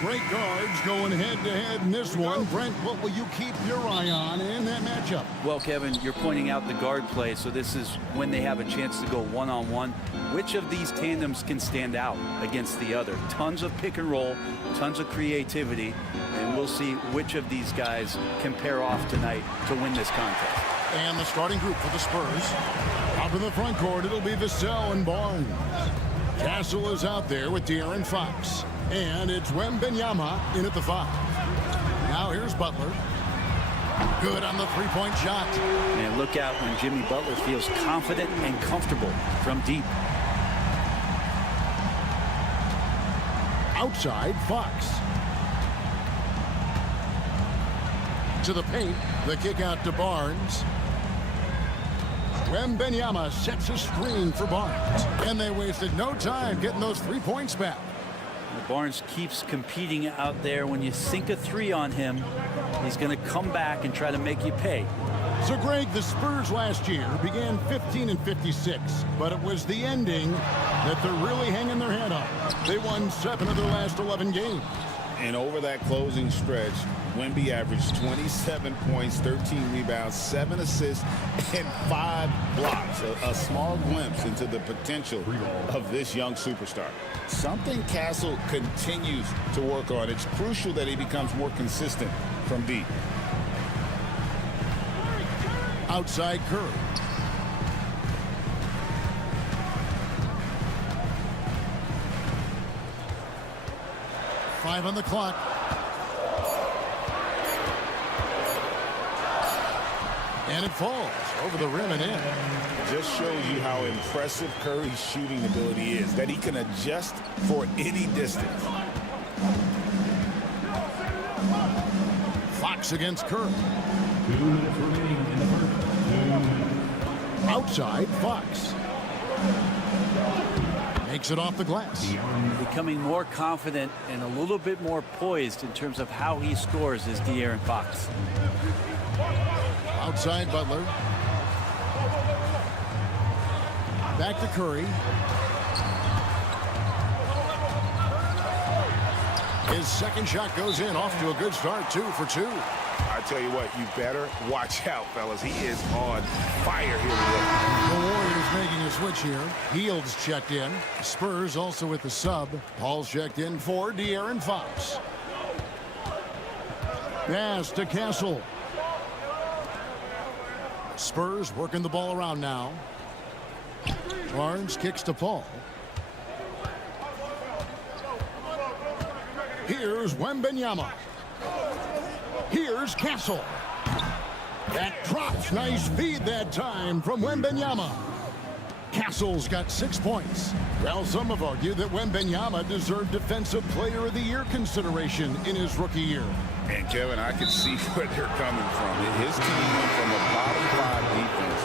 Great guards going head-to-head in this one. Brent, what will you keep your eye on in that matchup? Well, Kevin, you're pointing out the guard play, so this is when they have a chance to go one-on-one. Which of these tandems can stand out against the other? Tons of pick and roll, tons of creativity, and we'll see which of these guys can pair off tonight to win this contest. And the starting group for the Spurs. Up in the front court, it'll be Vassell and Barnes. Castle is out there with De'Aaron Fox. And it's Wembanyama in at the 5. Now here's Butler. Good on the three-point shot. And look out when Jimmy Butler feels confident and comfortable from deep. Outside, Fox. To the paint. The kick out to Barnes. Wembanyama sets a screen for Barnes. And they wasted no time getting those 3 points back. Barnes keeps competing out there. When you sink a 3 on him, he's going to come back and try to make you pay. So, Greg, the Spurs last year began 15-56, but it was the ending that they're really hanging their head on. They won 7 of their last 11 games. And over that closing stretch, Wemby averaged 27 points, 13 rebounds, 7 assists, and 5 blocks. A small glimpse into the potential of this young superstar. Something Castle continues to work on. It's crucial that he becomes more consistent from deep. Outside Curry. Five on the clock. And it falls over the rim and in. Just shows you how impressive Curry's shooting ability is, that he can adjust for any distance. Fox against Curry. Outside, Fox. Makes it off the glass. Becoming more confident and a little bit more poised in terms of how he scores is De'Aaron Fox. Outside Butler. Back to Curry. His second shot goes in, off to a good start, 2 for 2. I tell you what, you better watch out, fellas. He is on fire here today. The Warriors making a switch here. Heald's checked in. Spurs also with the sub. Paul's checked in for De'Aaron Fox. Pass to Castle. Spurs working the ball around now. Barnes kicks to Paul. Here's Wembanyama. Here's Castle. That drops. Nice feed that time from Wembanyama. Castle's got 6 points. Well, some have argued that Wembanyama deserved Defensive Player of the Year consideration in his rookie year. And, Kevin, I can see where they're coming from. His team went from a bottom 5 defense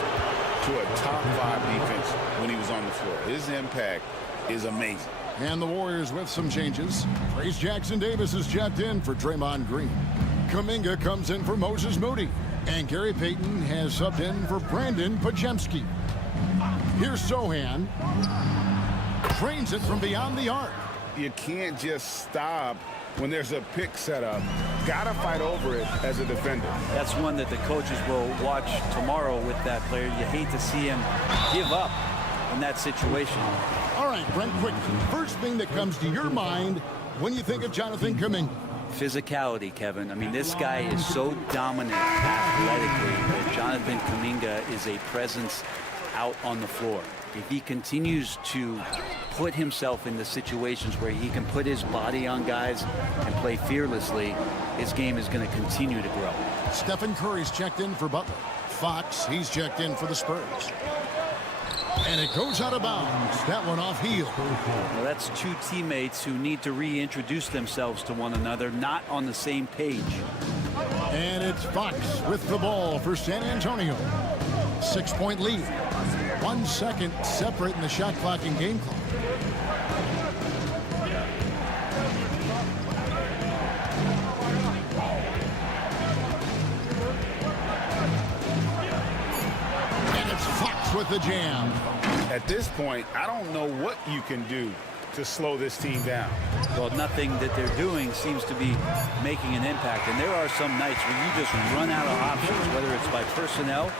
to a top 5 defense when he was on the floor. His impact is amazing. And the Warriors with some changes. Trace Jackson-Davis is checked in for Draymond Green. Kuminga comes in for Moses Moody. And Gary Payton has subbed in for Brandon Podziemski. Here's Sohan. Trains it from beyond the arc. You can't just stop when there's a pick set up. Got to fight over it as a defender. That's one that the coaches will watch tomorrow with that player. You hate to see him give up in that situation. All right, Brent, quick. First thing that comes to your mind when you think of Jonathan Kuminga. Physicality, Kevin. I mean, this guy is so dominant athletically that Jonathan Kuminga is a presence out on the floor. If he continues to put himself in the situations where he can put his body on guys and play fearlessly, his game is going to continue to grow. Stephen Curry's checked in for Butler. Fox, he's checked in for the Spurs. And it goes out of bounds. That one off heel. Well, that's 2 teammates who need to reintroduce themselves to one another, not on the same page. And it's Fox with the ball for San Antonio. 6-point lead. 1 second separate in the shot clock and game clock. And it's Fox with the jam. At this point, I don't know what you can do to slow this team down? Well, nothing that they're doing seems to be making an impact. And there are some nights where you just run out of options, whether it's by personnel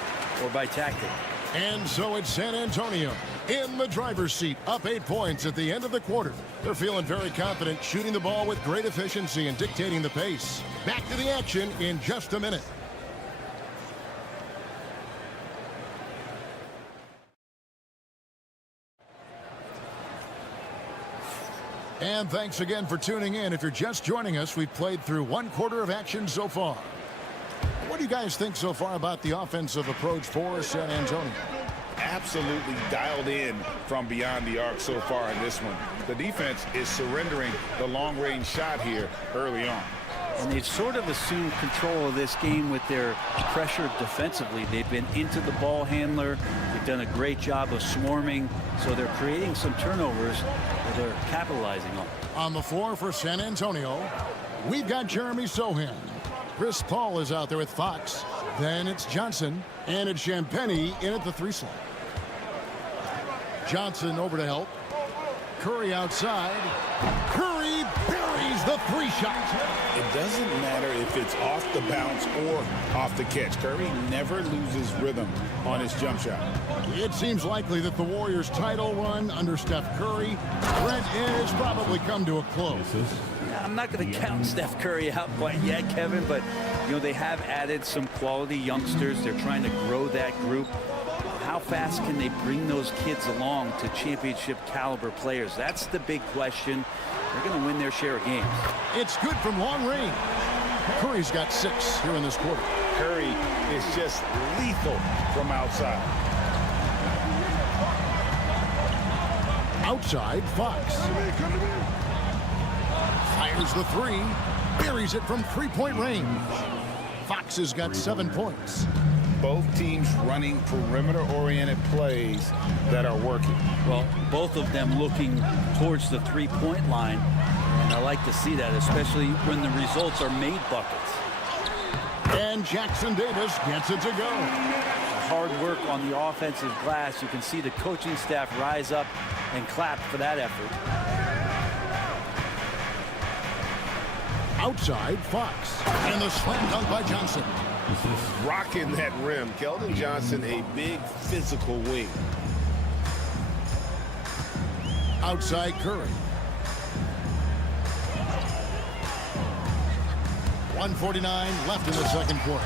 or by tactic. And so it's San Antonio in the driver's seat, up 8 points at the end of the quarter. They're feeling very confident, shooting the ball with great efficiency and dictating the pace. Back to the action in just a minute. And thanks again for tuning in. If you're just joining us, we've played through 1 quarter of action so far. What do you guys think so far about the offensive approach for San Antonio? Absolutely dialed in from beyond the arc so far in this one. The defense is surrendering the long-range shot here early on. And they've sort of assumed control of this game with their pressure defensively. They've been into the ball handler. They've done a great job of swarming. So they're creating some turnovers that they're capitalizing on. On the floor for San Antonio, we've got Jeremy Sohan. Chris Paul is out there with Fox. Then it's Johnson. And it's Champagnie in at the 3 slot. Johnson over to help. Curry outside. Curry buries the 3 shot. It doesn't matter if it's off the bounce or off the catch. Curry never loses rhythm on his jump shot. It seems likely that the Warriors' title run under Steph Curry, Brent, has probably come to a close. I'm not going to count Steph Curry out quite yet, Kevin, but you know they have added some quality youngsters. They're trying to grow that group. How fast can they bring those kids along to championship caliber players? That's the big question. They're going to win their share of games. It's good from long range. Curry's got 6 here in this quarter. Curry is just lethal from outside. Outside, Fox. Fires the 3. Buries it from 3-point range. Fox has got 7 points. Both teams running perimeter-oriented plays that are working. Well, both of them looking towards the 3-point line. And I like to see that, especially when the results are made buckets. And Jackson Davis gets it to go. Hard work on the offensive glass. You can see the coaching staff rise up and clap for that effort. Outside, Fox. And the slam dunk by Johnson. Rocking that rim. Keldon Johnson, a big physical wing. Outside, Curry. 1:49 left in the second quarter.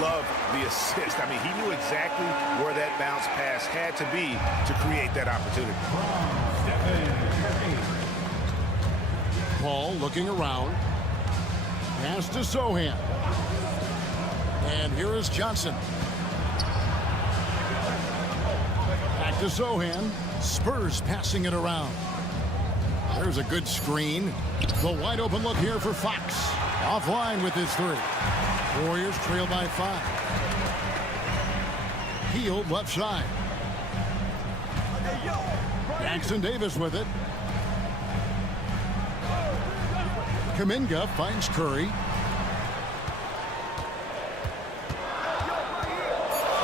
Love the assist. I mean, he knew exactly where that bounce pass had to be to create that opportunity. Paul looking around. Pass to Sohan. And here is Johnson. Back to Sohan. Spurs passing it around. There's a good screen. The wide open look here for Fox. Offline with his 3. Warriors trail by 5. Healed left side. Jackson Davis with it. Kuminga finds Curry.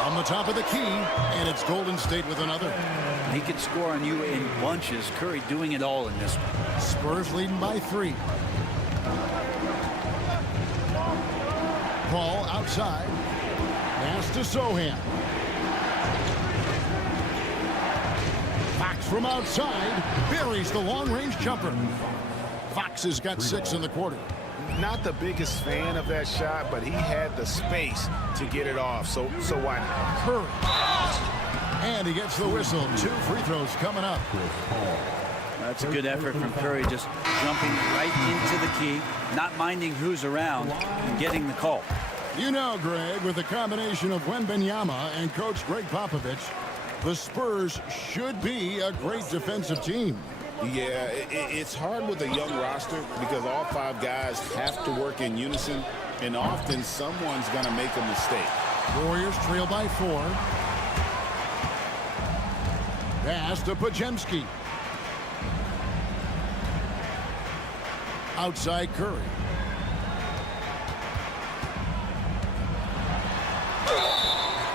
On the top of the key, and it's Golden State with another. He could score on you in bunches. Curry doing it all in this one. Spurs leading by 3. Paul outside. Pass to Sohan. Fox from outside buries the long-range jumper. Fox has got 6 in the quarter. Not the biggest fan of that shot, but he had the space to get it off, so why not? Curry. And he gets the whistle. 2 free throws coming up. That's a good effort from Curry, just jumping right into the key, not minding who's around, and getting the call. You know, Greg, with the combination of Wembanyama and Coach Greg Popovich, the Spurs should be a great defensive team. Yeah, it's hard with a young roster because all 5 guys have to work in unison, and often someone's going to make a mistake. Warriors trail by 4. Pass to Podziemski. Outside Curry.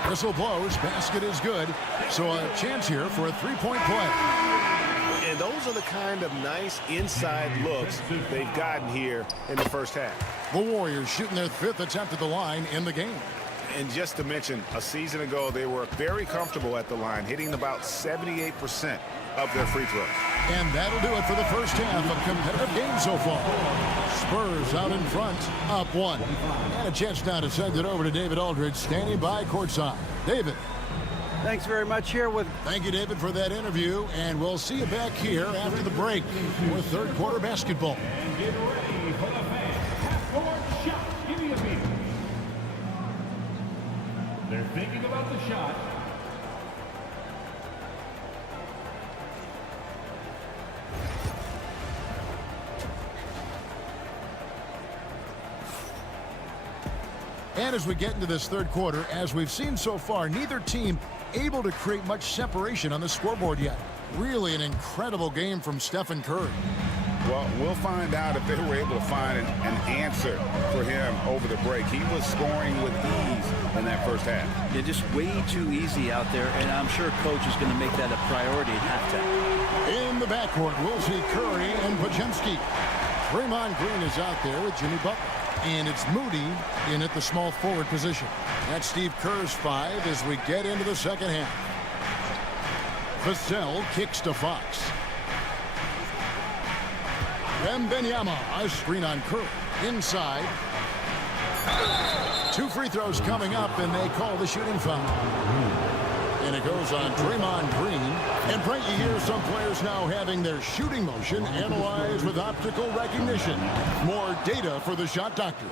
Whistle blows. Basket is good. So a chance here for a 3-point play. And those are the kind of nice inside looks they've gotten here in the first half. The Warriors shooting their 5th attempt at the line in the game. And just to mention, a season ago, they were very comfortable at the line, hitting about 78% of their free throws. And that'll do it for the first half of competitive game so far. Spurs out in front, up 1. And a chance now to send it over to David Aldridge, standing by courtside. David. Thanks very much here with. Thank you, David, for that interview. And we'll see you back here after the break for third quarter basketball. And get ready for the fans. Half-court shot. Give me a beat. They're thinking about the shot. And as we get into this third quarter, as we've seen so far, neither team able to create much separation on the scoreboard yet. Really an incredible game from Stephen Curry. Well, we'll find out if they were able to find an answer for him over the break. He was scoring with ease in that first half. Yeah, just way too easy out there, and I'm sure coach is going to make that a priority at halftime. In the backcourt, we'll see Curry and Podziemski. Draymond Green is out there with Jimmy Butler. And it's Moody in at the small forward position. That's Steve Kerr's 5 as we get into the second half. Vassell kicks to Fox. Wembanyama, a screen on Curry. Inside. 2 free throws coming up, and they call the shooting foul. And it goes on Draymond Green. And Frank, you hear some players now having their shooting motion analyzed with optical recognition. More data for the shot doctors.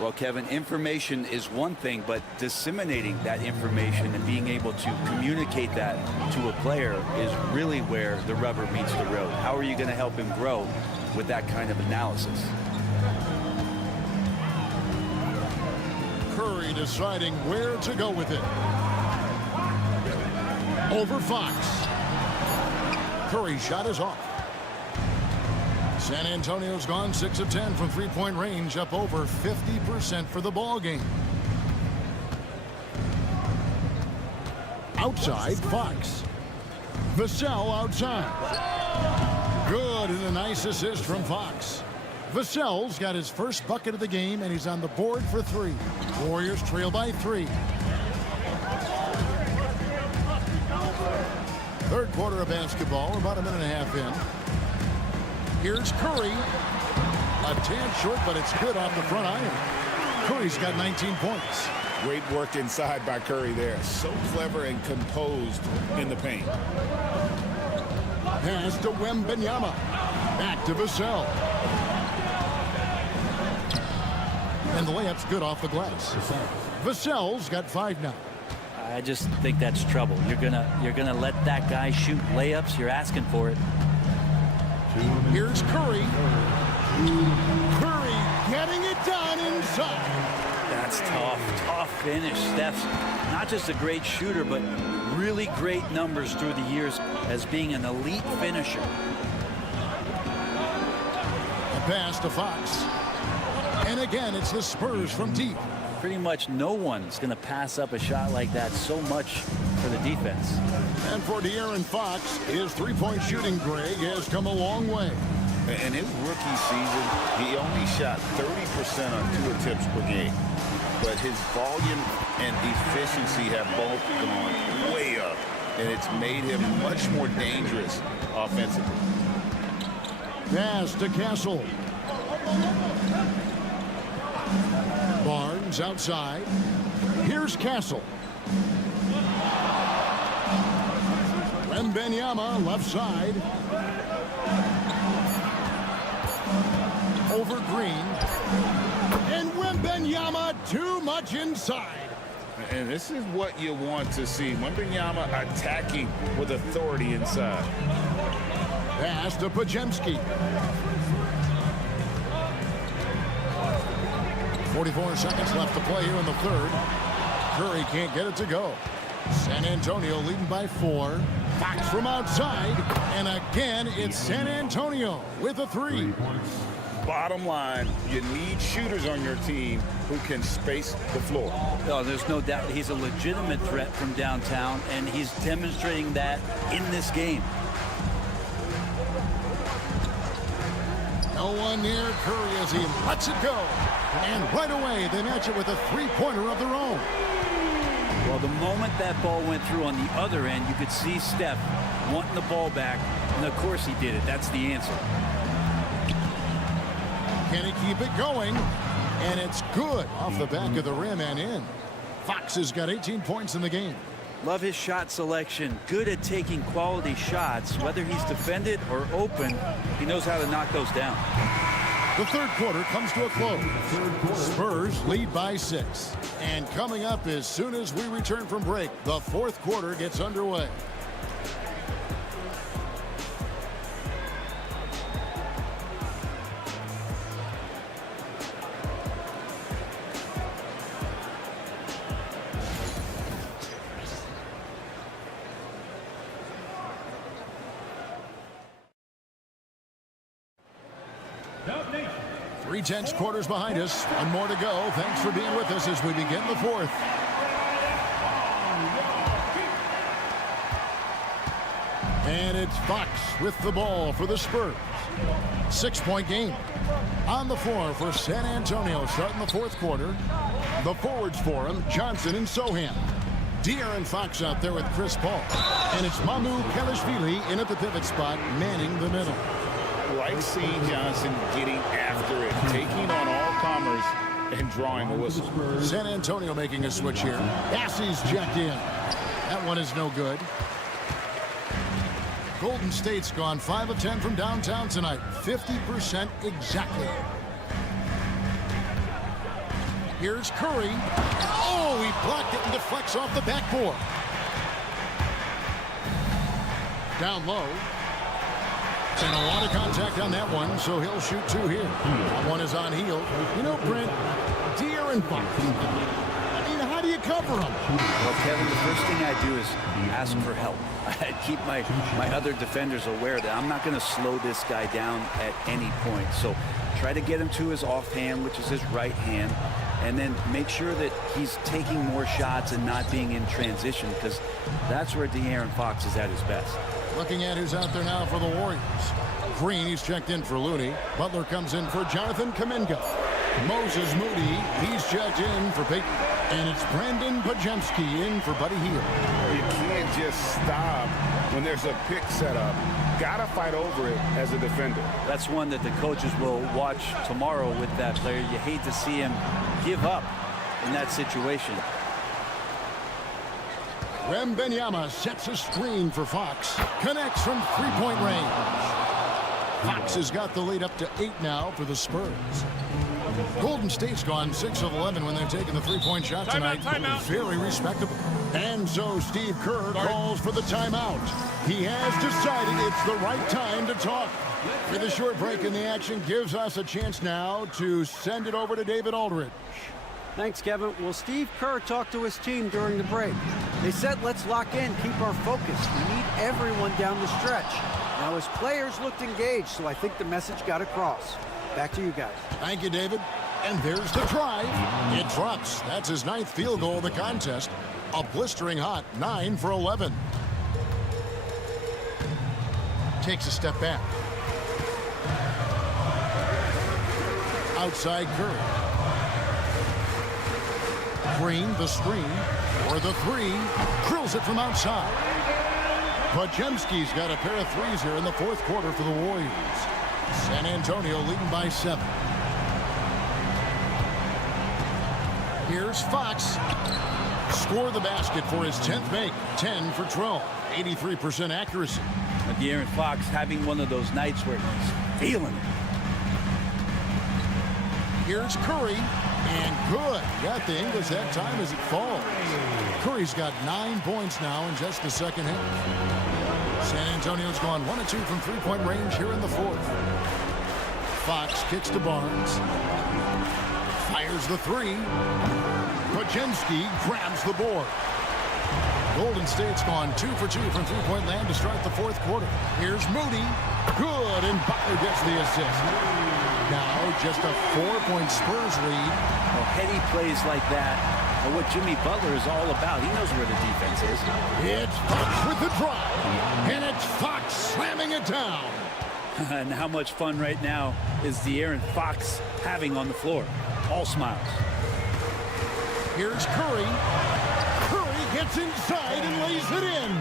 Well, Kevin, information is one thing, but disseminating that information and being able to communicate that to a player is really where the rubber meets the road. How are you going to help him grow with that kind of analysis? Curry deciding where to go with it. Over Fox. Curry's shot is off. San Antonio's gone 6 of 10 from three-point range, up over 50% for the ball game. Outside, Fox. Vassell outside. Good, and a nice assist from Fox. Vassell's got his first bucket of the game, and he's on the board for 3. Warriors trail by 3. Third quarter of basketball, about a minute and a half in. Here's Curry. A tad short, but it's good off the front iron. Curry's got 19 points. Great work inside by Curry there. So clever and composed in the paint. Pass to Wembanyama. Back to Vassell. And the layup's good off the glass. Vassell's got 5 now. I just think that's trouble. You're gonna let that guy shoot layups. You're asking for it. Here's Curry. Curry getting it done inside. That's tough finish. Steph's not just a great shooter, but really great numbers through the years as being an elite finisher. A pass to Fox. And again, it's the Spurs from deep. Pretty much no one's going to pass up a shot like that so much for the defense. And for De'Aaron Fox, his three-point shooting, Greg, has come a long way. In his rookie season, he only shot 30% on 2 attempts per game. But his volume and efficiency have both gone way up. And it's made him much more dangerous offensively. Pass to Castle. Barnes outside. Here's Castle. Wembanyama left side. Over Green. And Wembanyama too much inside. And this is what you want to see. Wembanyama attacking with authority inside. Pass to Podziemski. 44 seconds left to play here in the third. Curry can't get it to go. San Antonio leading by 4. Fox from outside. And again, it's San Antonio with a 3. Bottom line, you need shooters on your team who can space the floor. Oh, there's no doubt he's a legitimate threat from downtown, and he's demonstrating that in this game. No one near Curry as he lets it go. And right away, they match it with a three-pointer of their own. Well, the moment that ball went through on the other end, you could see Steph wanting the ball back. And, of course, he did it. That's the answer. Can he keep it going? And it's good off the back of the rim and in. Fox has got 18 points in the game. Love his shot selection. Good at taking quality shots. Whether he's defended or open, he knows how to knock those down. The third quarter comes to a close. Spurs lead by 6. And coming up as soon as we return from break, the fourth quarter gets underway. Dub Nation. 3 tense quarters behind us. One more to go. Thanks for being with us as we begin the fourth. And it's Fox with the ball for the Spurs. 6-point game. On the floor for San Antonio starting the fourth quarter. The forwards for him, Johnson and Sohan. De'Aaron Fox out there with Chris Paul. And it's Mamu Kelishvili in at the pivot spot, manning the middle. Like seeing Johnson getting after it, taking on all comers and drawing a whistle. San Antonio making a switch here. Bassey's checked in. That one is no good. Golden State's gone 5 of 10 from downtown tonight. 50% exactly. Here's Curry. Oh, he blocked it and deflects off the backboard. Down low. And a lot of contact on that one, so he'll shoot 2 here. One is on heel. You know, Brent, De'Aaron Fox. I mean, how do you cover him? Well, Kevin, the first thing I do is ask for help. I keep my other defenders aware that I'm not going to slow this guy down at any point. So try to get him to his offhand, which is his right hand, and then make sure that he's taking more shots and not being in transition, because that's where De'Aaron Fox is at his best. Looking at who's out there now for the Warriors. Green, he's checked in for Looney. Butler comes in for Jonathan Kuminga. Moses Moody, he's checked in for Peyton. And it's Brandon Pajemski in for Buddy Hield. You can't just stop when there's a pick set up. Gotta fight over it as a defender. That's one that the coaches will watch tomorrow with that player. You hate to see him give up in that situation. Wembanyama sets a screen for Fox. Connects from three-point range. Fox has got the lead up to 8 now for the Spurs. Golden State's gone 6 of 11 when they've taken the three-point shot tonight. Timeout. Very respectable. And so Steve Kerr calls for the timeout. He has decided it's the right time to talk. With a short break in the action gives us a chance now to send it over to David Aldridge. Thanks, Kevin. Well, Steve Kerr talked to his team during the break. They said, let's lock in, keep our focus. We need everyone down the stretch. Now, his players looked engaged, so I think the message got across. Back to you guys. Thank you, David. And there's the drive. It drops. That's his 9th field goal of the contest. A blistering hot 9 for 11. Takes a step back. Outside Curry. Green, the screen, or the 3, drills it from outside. Pajemski's got a pair of threes here in the fourth quarter for the Warriors. San Antonio leading by 7. Here's Fox. Score the basket for his 10th make. 10 for 12. 83% accuracy. De'Aaron Fox having one of those nights where he's feeling it. Here's Curry. And good. Got the English that time as it falls. Curry's got 9 points now in just the second half. San Antonio's gone 1 of 2 from three-point range here in the fourth. Fox kicks to Barnes. Fires the 3. Pajemski grabs the board. Golden State's gone 2 for 2 from three-point land to start the fourth quarter. Here's Moody. Good, and Butler gets the assist. Now just a 4-point Spurs lead. Well, heady plays like that are what Jimmy Butler is all about. He knows where the defense is. It's Fox with the drive, and it's Fox slamming it down. And how much fun right now is De'Aaron Fox having on the floor? All smiles. Here's Curry. Curry gets inside and lays it in.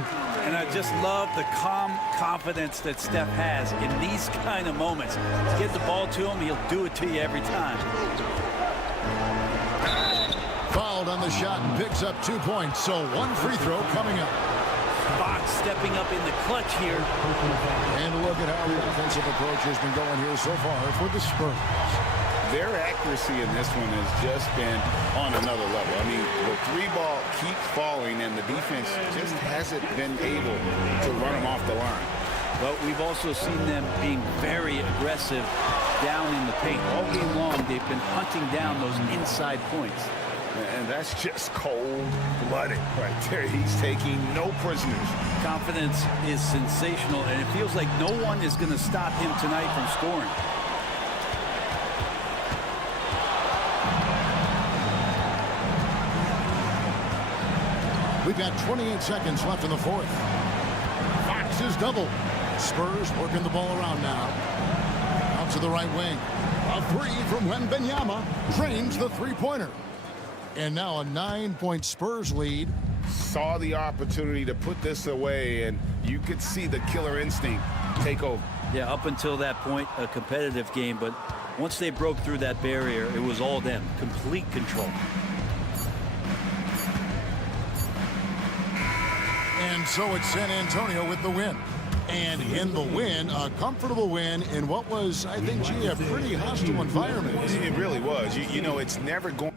And I just love the calm confidence that Steph has in these kind of moments. Get the ball to him, he'll do it to you every time. Fouled on the shot and picks up 2 points, so 1 free throw coming up. Fox stepping up in the clutch here. And look at how the offensive approach has been going here so far for the Spurs. Their accuracy in this one has just been on another level. I mean, the 3-ball keeps falling, and the defense just hasn't been able to run them off the line. But we've also seen them being very aggressive down in the paint. All game long, they've been hunting down those inside points. And that's just cold-blooded right there. He's taking no prisoners. Confidence is sensational, and it feels like no one is going to stop him tonight from scoring. We've got 28 seconds left in the fourth. Fox is double. Spurs working the ball around now. Out to the right wing. A 3 from Wembanyama drains the three-pointer. And now a 9-point Spurs lead. Saw the opportunity to put this away, and you could see the killer instinct take over. Yeah, up until that point, a competitive game, but once they broke through that barrier, it was all them. Complete control. And so it's San Antonio with the win. And in the win, a comfortable win in what was, I think, gee, a pretty hostile environment. It really was. You know, it's never going...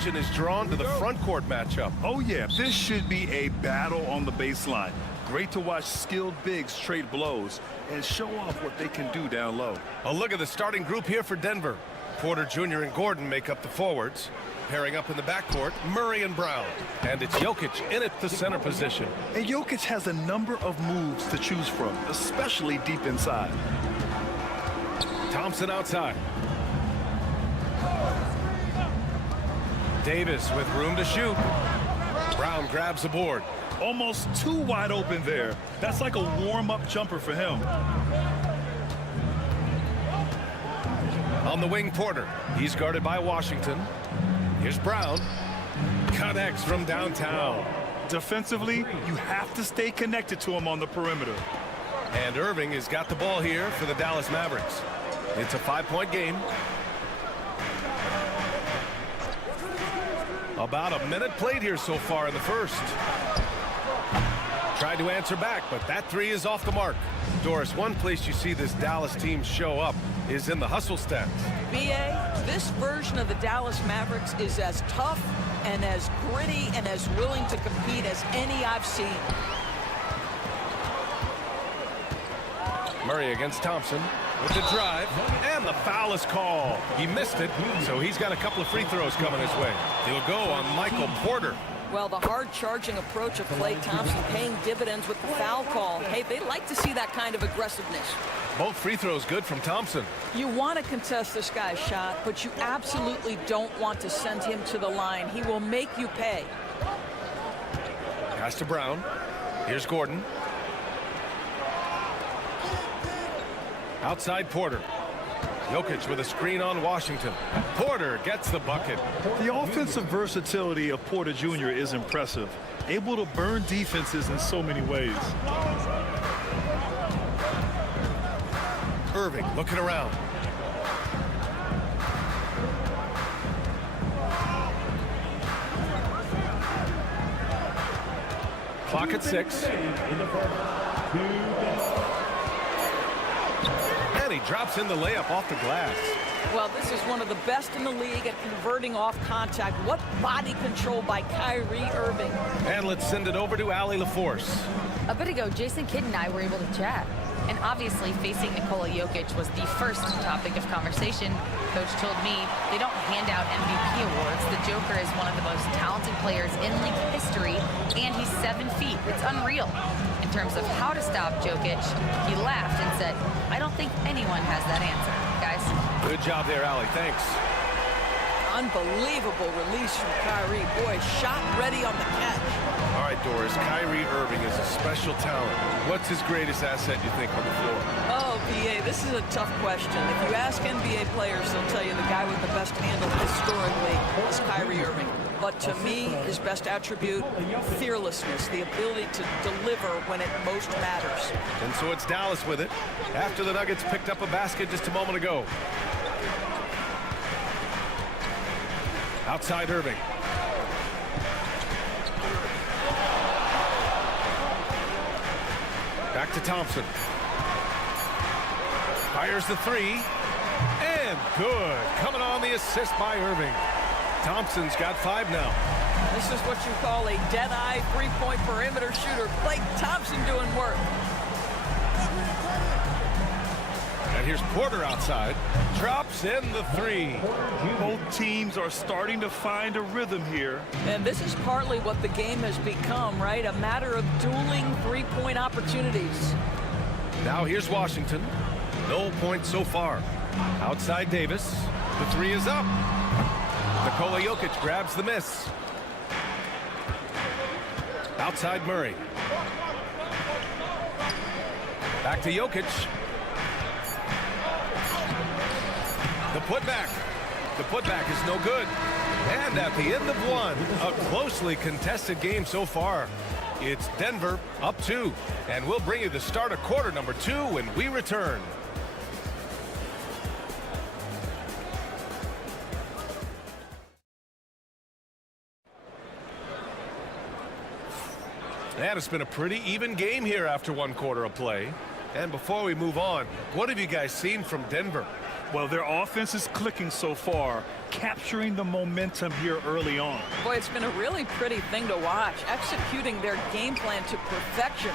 attention is drawn to the front court matchup. Oh, yeah, this should be a battle on the baseline. Great to watch skilled bigs trade blows and show off what they can do down low. A look at the starting group here for Denver. Porter Jr. and Gordon make up the forwards. Pairing up in the backcourt, Murray and Brown. And it's Jokic in at the center position. And Jokic has a number of moves to choose from, especially deep inside. Thompson outside. Davis with room to shoot. Brown grabs the board. Almost too wide open there. That's like a warm-up jumper for him. On the wing, Porter. He's guarded by Washington. Here's Brown. Connects from downtown. Defensively, you have to stay connected to him on the perimeter. And Irving has got the ball here for the Dallas Mavericks. It's a 5-point game. About a minute played here so far in the first. Tried to answer back, but that three is off the mark. Doris, one place you see this Dallas team show up is in the hustle stats. B.A., this version of the Dallas Mavericks is as tough and as gritty and as willing to compete as any I've seen. Murray against Thompson with the drive, and the foul is called. He missed it, so he's got a couple of free throws coming his way. He'll go on Michael Porter. Well, the hard-charging approach of Klay Thompson paying dividends with the foul call. Hey, they like to see that kind of aggressiveness. Both free throws good from Thompson. You want to contest this guy's shot, but you absolutely don't want to send him to the line. He will make you pay. Pass to Brown. Here's Gordon. Outside Porter. Jokic with a screen on Washington. Porter gets the bucket. The offensive versatility of Porter Jr. is impressive. Able to burn defenses in so many ways. Irving looking around. Clock at 6. And he drops in the layup off the glass. Well, this is one of the best in the league at converting off contact. What body control by Kyrie Irving. And let's send it over to Allie LaForce. A bit ago, Jason Kidd and I were able to chat. And obviously, facing Nikola Jokic was the first topic of conversation. Coach told me they don't hand out MVP awards. The Joker is one of the most talented players in league history, and he's 7 feet. It's unreal. In terms of how to stop Jokic, he laughed and said, I don't think anyone has that answer, guys. Good job there, Allie. Thanks. Unbelievable release from Kyrie. Boy, shot ready on the catch. All right, Doris, Kyrie Irving is a special talent. What's his greatest asset, you think, on the floor? Oh, B.A., this is a tough question. If you ask NBA players, they'll tell you the guy with the best handle historically is Kyrie Irving. But to me, his best attribute, fearlessness, the ability to deliver when it most matters. And so it's Dallas with it after the Nuggets picked up a basket just a moment ago. Outside Irving. Back to Thompson. Fires the three. And good. Coming on the assist by Irving. Thompson's got 5 now. This is what you call a dead-eye three-point perimeter shooter. Klay Thompson doing work. And here's Porter outside. Drops in the 3. Both teams are starting to find a rhythm here. And this is partly what the game has become, right? A matter of dueling three-point opportunities. Now here's Washington. No points so far. Outside Davis. The 3 is up. Nikola Jokic grabs the miss. Outside Murray. Back to Jokic. The putback. The putback is no good. And at the end of one, a closely contested game so far. It's Denver up 2. And we'll bring you the start of quarter number 2 when we return. And it's been a pretty even game here after 1 quarter of play. And before we move on, what have you guys seen from Denver? Well, their offense is clicking so far, capturing the momentum here early on. Boy, it's been a really pretty thing to watch, executing their game plan to perfection.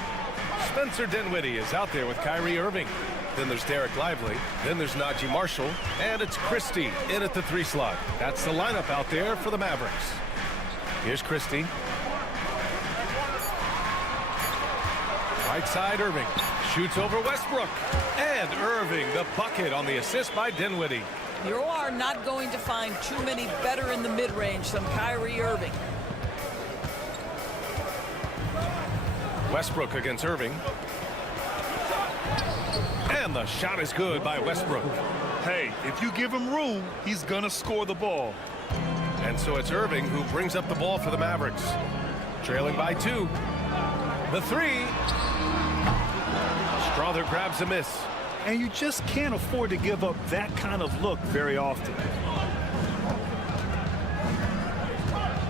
Spencer Dinwiddie is out there with Kyrie Irving. Then there's Derek Lively. Then there's Najee Marshall. And it's Christie in at the 3 slot. That's the lineup out there for the Mavericks. Here's Christie. Right side, Irving. Shoots over Westbrook. And Irving, the bucket on the assist by Dinwiddie. You are not going to find too many better in the mid-range than Kyrie Irving. Westbrook against Irving. And the shot is good by Westbrook. Hey, if you give him room, he's gonna score the ball. And so it's Irving who brings up the ball for the Mavericks. Trailing by 2. The 3. Strother grabs a miss. And you just can't afford to give up that kind of look very often.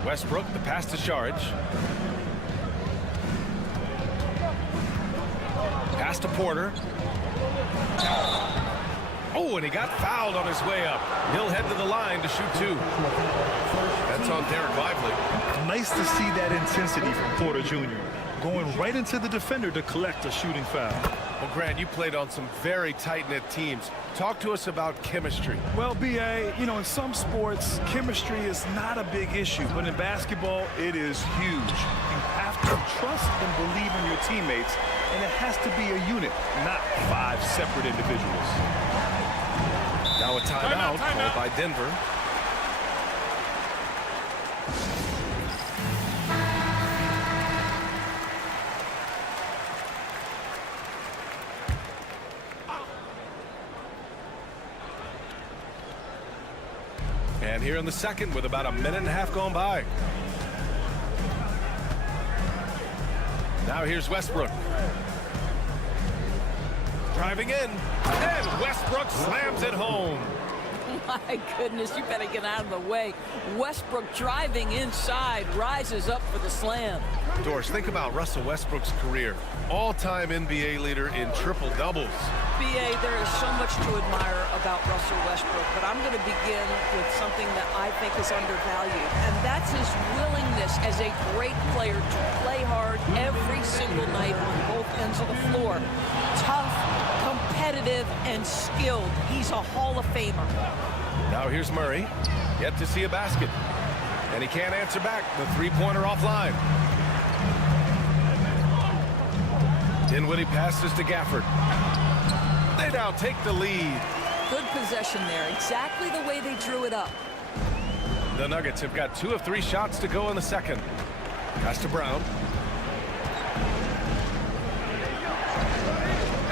Westbrook, the pass to Saric. Pass to Porter. Oh, and he got fouled on his way up. He'll head to the line to shoot 2. That's on Derek Lively. Nice to see that intensity from Porter Jr. Going right into the defender to collect a shooting foul. Well, Grant, you played on some very tight-knit teams. Talk to us about chemistry. Well, B.A., you know, in some sports, chemistry is not a big issue, but in basketball, it is huge. You have to trust and believe in your teammates, and it has to be a unit, not 5 separate individuals. Now a timeout called by Denver. And here in the second with about a minute and a half gone by. Now here's Westbrook. Driving in, and Westbrook slams it home. My goodness, you better get out of the way. Westbrook driving inside, rises up for the slam. Doris, think about Russell Westbrook's career. All-time NBA leader in triple-doubles. B.A., there is so much to admire about Russell Westbrook, but I'm going to begin with something that I think is undervalued, and that's his willingness as a great player to play hard every single night on both ends of the floor. Tough, competitive, and skilled. He's a Hall of Famer. Now here's Murray. Yet to see a basket. And he can't answer back. The three-pointer offline. Dinwiddie passes to Gafford. They now take the lead. Good possession there. Exactly the way they drew it up. The Nuggets have got 2 of 3 shots to go in the second. Pass to Brown.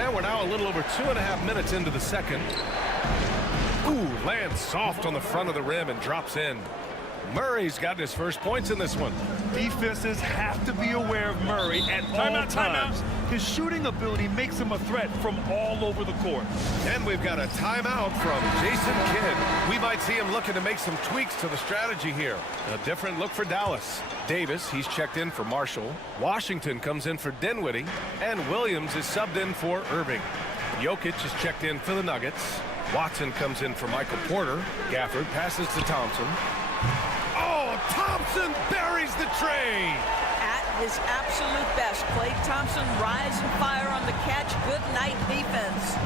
And we're now a little over 2.5 minutes into the second. Ooh, lands soft on the front of the rim and drops in. Murray's got his first points in this one. Defenses have to be aware of Murray at all times. His shooting ability makes him a threat from all over the court. And we've got a timeout from Jason Kidd. We might see him looking to make some tweaks to the strategy here. A different look for Dallas. Davis, he's checked in for Marshall. Washington comes in for Dinwiddie. And Williams is subbed in for Irving. Jokic is checked in for the Nuggets. Watson comes in for Michael Porter. Gafford passes to Thompson. Oh, Thompson buries the tray. At his absolute best, Klay Thompson rise and fire on the catch. Good night defense.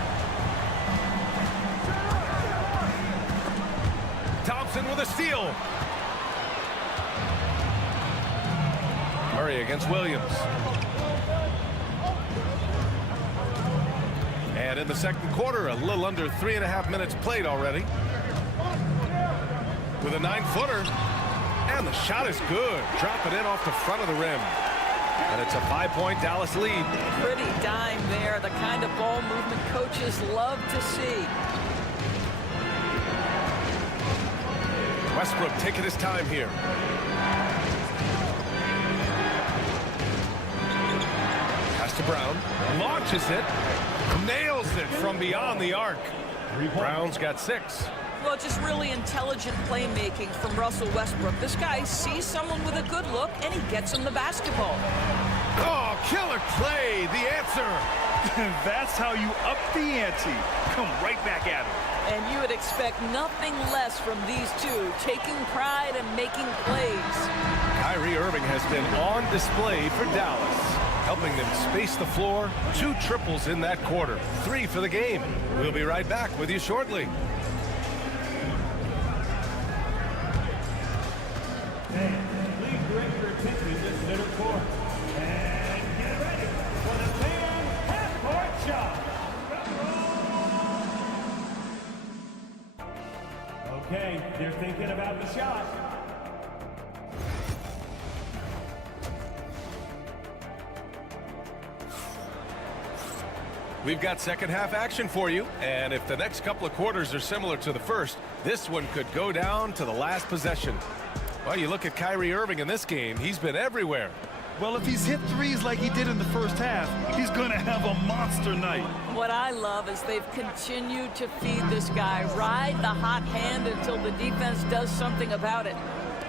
Thompson with a steal. Murray against Williams. And in the second quarter, a little under 3.5 minutes played already. With a 9-footer. And the shot is good. Drop it in off the front of the rim. And it's a 5-point Dallas lead. Pretty dime there. The kind of ball movement coaches love to see. Westbrook taking his time here. Pass to Brown. Launches it. Nails it from beyond the arc. Brown's got 6. Well, just really intelligent playmaking from Russell Westbrook. This guy sees someone with a good look, and he gets him the basketball. Oh, killer Klay, the answer. That's how you up the ante. Come right back at him. And you would expect nothing less from these two, taking pride and making plays. Kyrie Irving has been on display for Dallas, helping them space the floor. 2 triples in that quarter. 3 for the game. We'll be right back with you shortly. Please direct your attention to center court. And get ready for the fan half-court shot. Okay, they're thinking about the shot. We've got second half action for you, and if the next couple of quarters are similar to the first, this one could go down to the last possession. Well, you look at Kyrie Irving in this game, he's been everywhere. Well, if he's hit threes like he did in the first half, he's going to have a monster night. What I love is they've continued to feed this guy, ride the hot hand until the defense does something about it.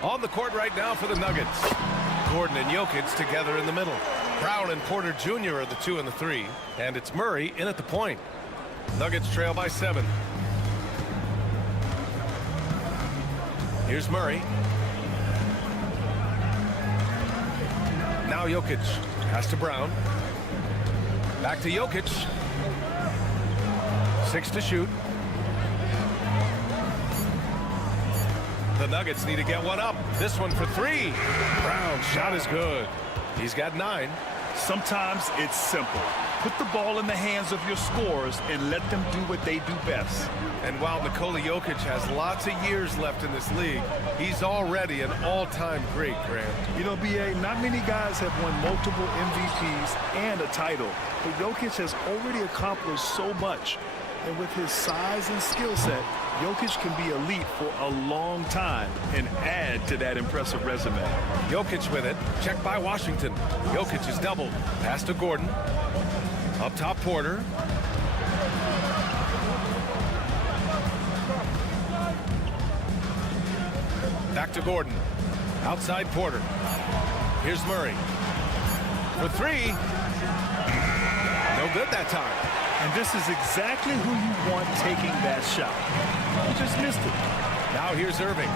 On the court right now for the Nuggets. Gordon and Jokic together in the middle. Brown and Porter Jr. are the 2 and the 3. And it's Murray in at the point. Nuggets trail by 7. Here's Murray. Now Jokic. Pass to Brown. Back to Jokic. 6 to shoot. The Nuggets need to get one up. This one for 3. Brown's shot is good. He's got 9. Sometimes it's simple. Put the ball in the hands of your scorers and let them do what they do best. And while Nikola Jokic has lots of years left in this league, he's already an all-time great, Grant. You know, B.A., not many guys have won multiple MVPs and a title, but Jokic has already accomplished so much. And with his size and skill set, Jokic can be elite for a long time and add to that impressive resume. Jokic with it. Checked by Washington. Jokic is doubled. Pass to Gordon. Up top, Porter. Back to Gordon. Outside Porter. Here's Murray. For 3. No good that time. And this is exactly who you want taking that shot. He just missed it. Now here's Irving.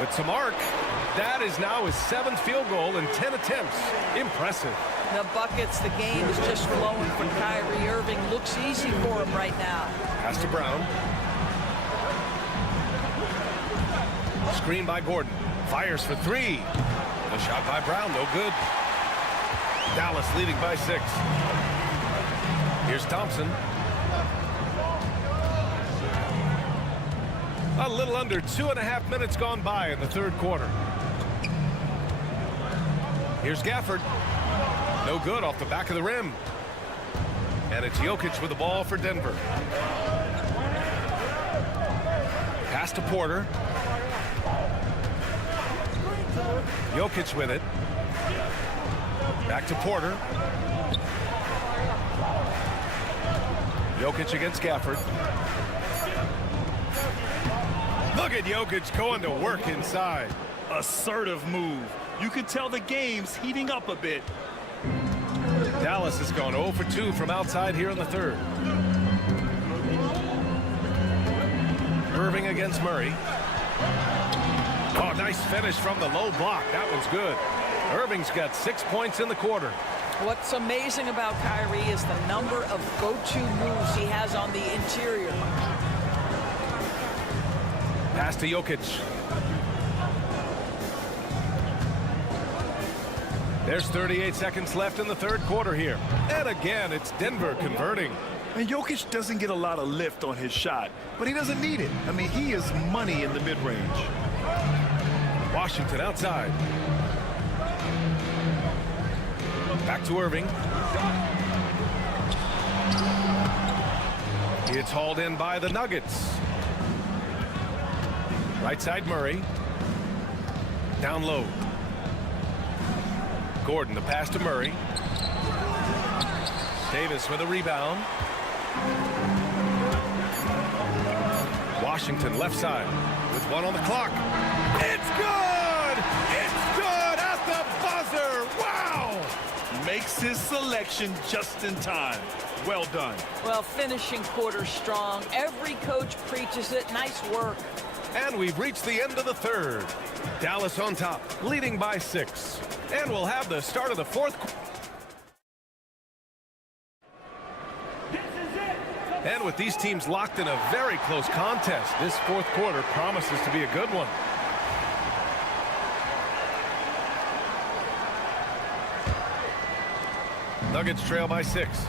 With some arc. That is now his 7th field goal in 10 attempts. Impressive. The buckets, the game is just flowing for Kyrie Irving. Looks easy for him right now. Pass to Brown. Screen by Gordon. Fires for 3. The shot by Brown, no good. Dallas leading by 6. Here's Thompson. A little under 2.5 minutes gone by in the 3rd quarter. Here's Gafford. No good off the back of the rim. And it's Jokic with the ball for Denver. Pass to Porter. Jokic with it. Back to Porter. Jokic against Gafford. Look at Jokic going to work inside. Assertive move. You can tell the game's heating up a bit. Dallas has gone 0 for 2 from outside here in the 3rd. Irving against Murray. Oh, nice finish from the low block. That one's good. Irving's got 6 points in the quarter. What's amazing about Kyrie is the number of go-to moves he has on the interior. Pass to Jokic. There's 38 seconds left in the 3rd quarter here. And again, it's Denver converting. And Jokic doesn't get a lot of lift on his shot, but he doesn't need it. I mean, he is money in the mid-range. Washington outside. Back to Irving. It's hauled in by the Nuggets. Right side Murray. Down low. Gordon, the pass to Murray. Davis with a rebound. Washington left side with 1 on the clock. It's good! It's good at the buzzer! Wow! Makes his selection just in time. Well done. Well, finishing quarter strong. Every coach preaches it. Nice work. And we've reached the end of the 3rd. Dallas on top, leading by 6. And we'll have the start of the 4th quarter. And with these teams locked in a very close contest, this 4th quarter promises to be a good one. Nuggets trail by 6.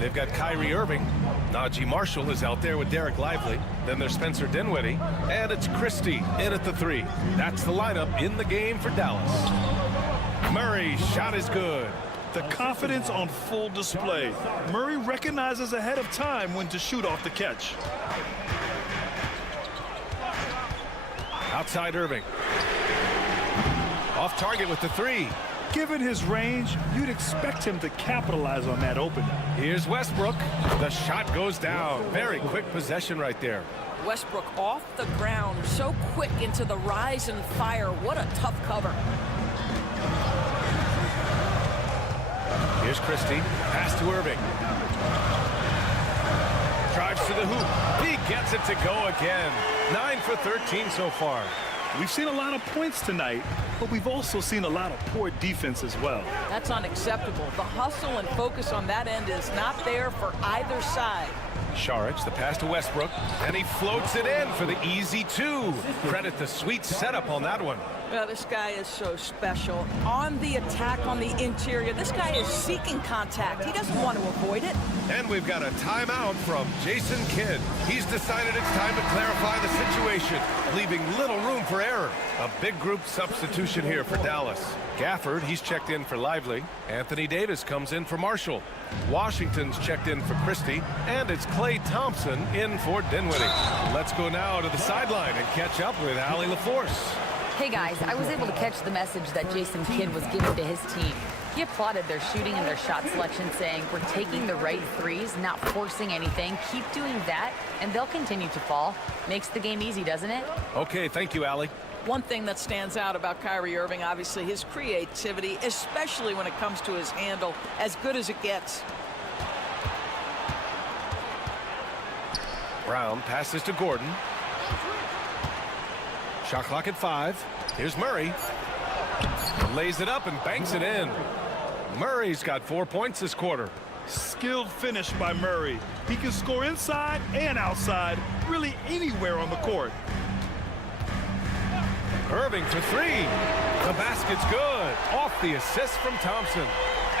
They've got Kyrie Irving. Najee Marshall is out there with Derek Lively. Then there's Spencer Dinwiddie. And it's Christie in at the 3. That's the lineup in the game for Dallas. Murray's shot is good. The confidence on full display. Murray recognizes ahead of time when to shoot off the catch. Outside Irving. Off target with the three. Given his range, you'd expect him to capitalize on that opening. Here's Westbrook. The shot goes down. Very quick possession right there. Westbrook off the ground, so quick into the rise and fire. What a tough cover. Here's Christie. Pass to Irving. Drives to the hoop. He gets it to go again. 9 for 13 so far. We've seen a lot of points tonight, but we've also seen a lot of poor defense as well. That's unacceptable. The hustle and focus on that end is not there for either side. Saric, the pass to Westbrook, and he floats it in for the easy two. Credit the sweet setup on that one. Well, this guy is so special. On the attack on the interior, this guy is seeking contact. He doesn't want to avoid it. And we've got a timeout from Jason Kidd. He's decided it's time to clarify the situation, leaving little room for error. A big group substitution here for Dallas. Gafford, he's checked in for Lively. Anthony Davis comes in for Marshall. Washington's checked in for Christie. And it's Klay Thompson in for Dinwiddie. Let's go now to the sideline and catch up with Allie LaForce. Hey guys, I was able to catch the message that Jason Kidd was giving to his team. He applauded their shooting and their shot selection, saying, we're taking the right threes, not forcing anything. Keep doing that, and they'll continue to fall. Makes the game easy, doesn't it? Okay, thank you, Allie. One thing that stands out about Kyrie Irving, obviously, his creativity, especially when it comes to his handle, as good as it gets. Brown passes to Gordon. Shot clock at 5. Here's Murray. Lays it up and banks it in. Murray's got 4 points this quarter. Skilled finish by Murray. He can score inside and outside, really anywhere on the court. Irving for 3. The basket's good. Off the assist from Thompson.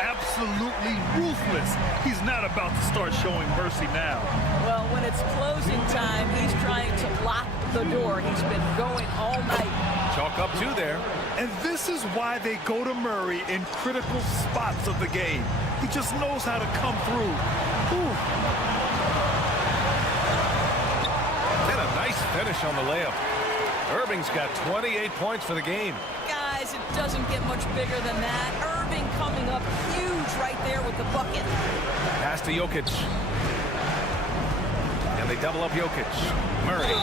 Absolutely ruthless. He's not about to start showing mercy now. Well, when it's closing time, he's trying to lock the door. He's been going all night. Chalk up 2 there. And this is why they go to Murray in critical spots of the game. He just knows how to come through. Ooh. And a nice finish on the layup. Irving's got 28 points for the game. Guys, it doesn't get much bigger than that. Irving coming up huge right there with the bucket. Pass to Jokic. And they double up Jokic. Murray.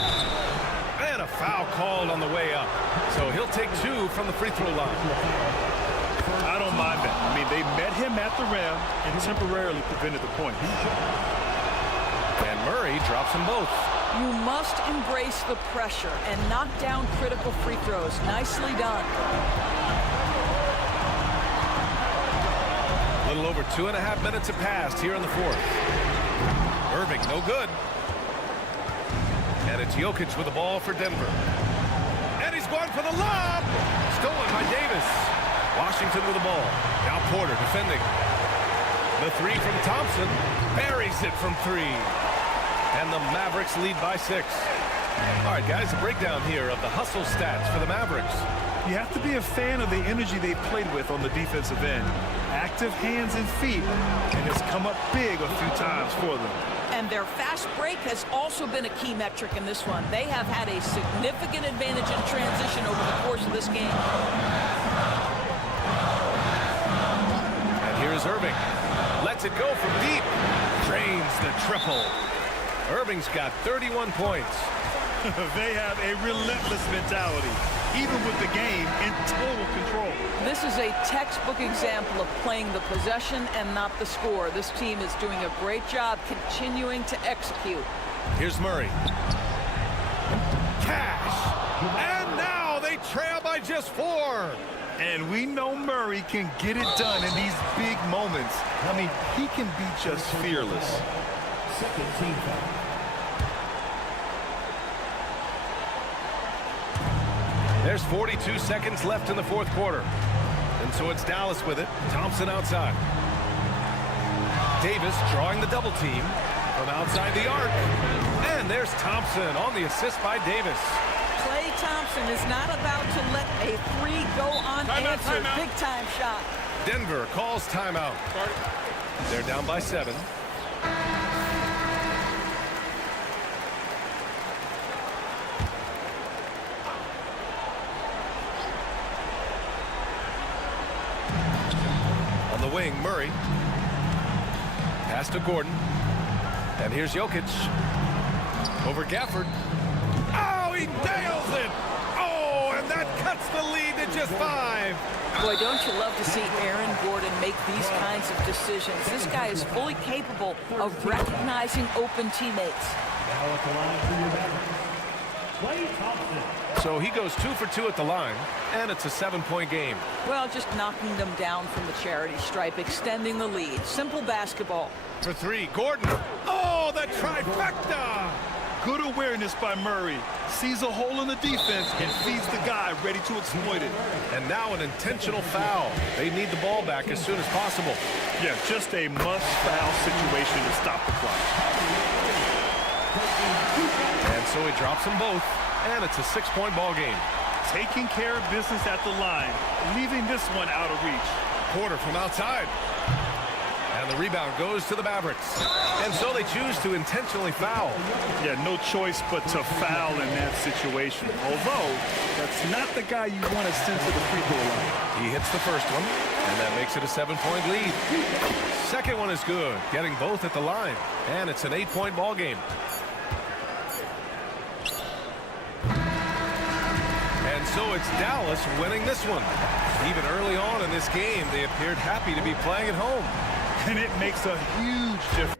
And a foul called on the way up. So he'll take 2 from the free throw line. I don't mind that. I mean, they met him at the rim and temporarily prevented the point. And Murray drops them both. You must embrace the pressure and knock down critical free throws. Nicely done. A little over 2.5 minutes have passed here in the 4th. Irving, no good. And it's Jokic with the ball for Denver. And he's going for the lob. Stolen by Davis. Washington with the ball. Now Porter defending. The 3 from Thompson. Buries it from 3. And the Mavericks lead by 6. All right, guys, a breakdown here of the hustle stats for the Mavericks. You have to be a fan of the energy they played with on the defensive end. Active hands and feet, and it's come up big a few times for them. And their fast break has also been a key metric in this one. They have had a significant advantage in transition over the course of this game. And here's Irving. Lets it go from deep. Drains the triple. Irving's got 31 points. They have a relentless mentality, even with the game in total control. This is a textbook example of playing the possession and not the score. This team is doing a great job continuing to execute. Here's Murray. Cash. And now they trail by just 4. And we know Murray can get it done in these big moments. I mean, he can be just fearless. Second team foul. There's 42 seconds left in the 4th quarter. And so it's Dallas with it. Thompson outside. Davis drawing the double team from outside the arc. And there's Thompson on the assist by Davis. Klay Thompson is not about to let a 3 go unanswered. Big time shot. Denver calls timeout. They're down by 7. wing, Murray. Pass to Gordon. And here's Jokic. Over Gafford. Oh, he nails it! Oh, and that cuts the lead to just 5. Boy, don't you love to see Aaron Gordon make these kinds of decisions. This guy is fully capable of recognizing open teammates. Now at the line for your Mavericks, Klay Thompson. So he goes 2 for 2 at the line, and it's a 7-point game. Well, just knocking them down from the charity stripe, extending the lead. Simple basketball. For 3, Gordon. Oh, the trifecta! Good awareness by Murray. Sees a hole in the defense and feeds the guy ready to exploit it. And now an intentional foul. They need the ball back as soon as possible. Yeah, just a must-foul situation to stop the clock. And so he drops them both, and it's a 6-point ball game. Taking care of business at the line, leaving this one out of reach. Porter from outside. And the rebound goes to the Mavericks. And so they choose to intentionally foul. Yeah, no choice but to foul in that situation. Although, that's not the guy you want to send to the free throw line. He hits the first one, and that makes it a 7-point lead. Second one is good, getting both at the line. And it's an 8-point ball game. And so it's Dallas winning this one. Even early on in this game, they appeared happy to be playing at home. And it makes a huge difference.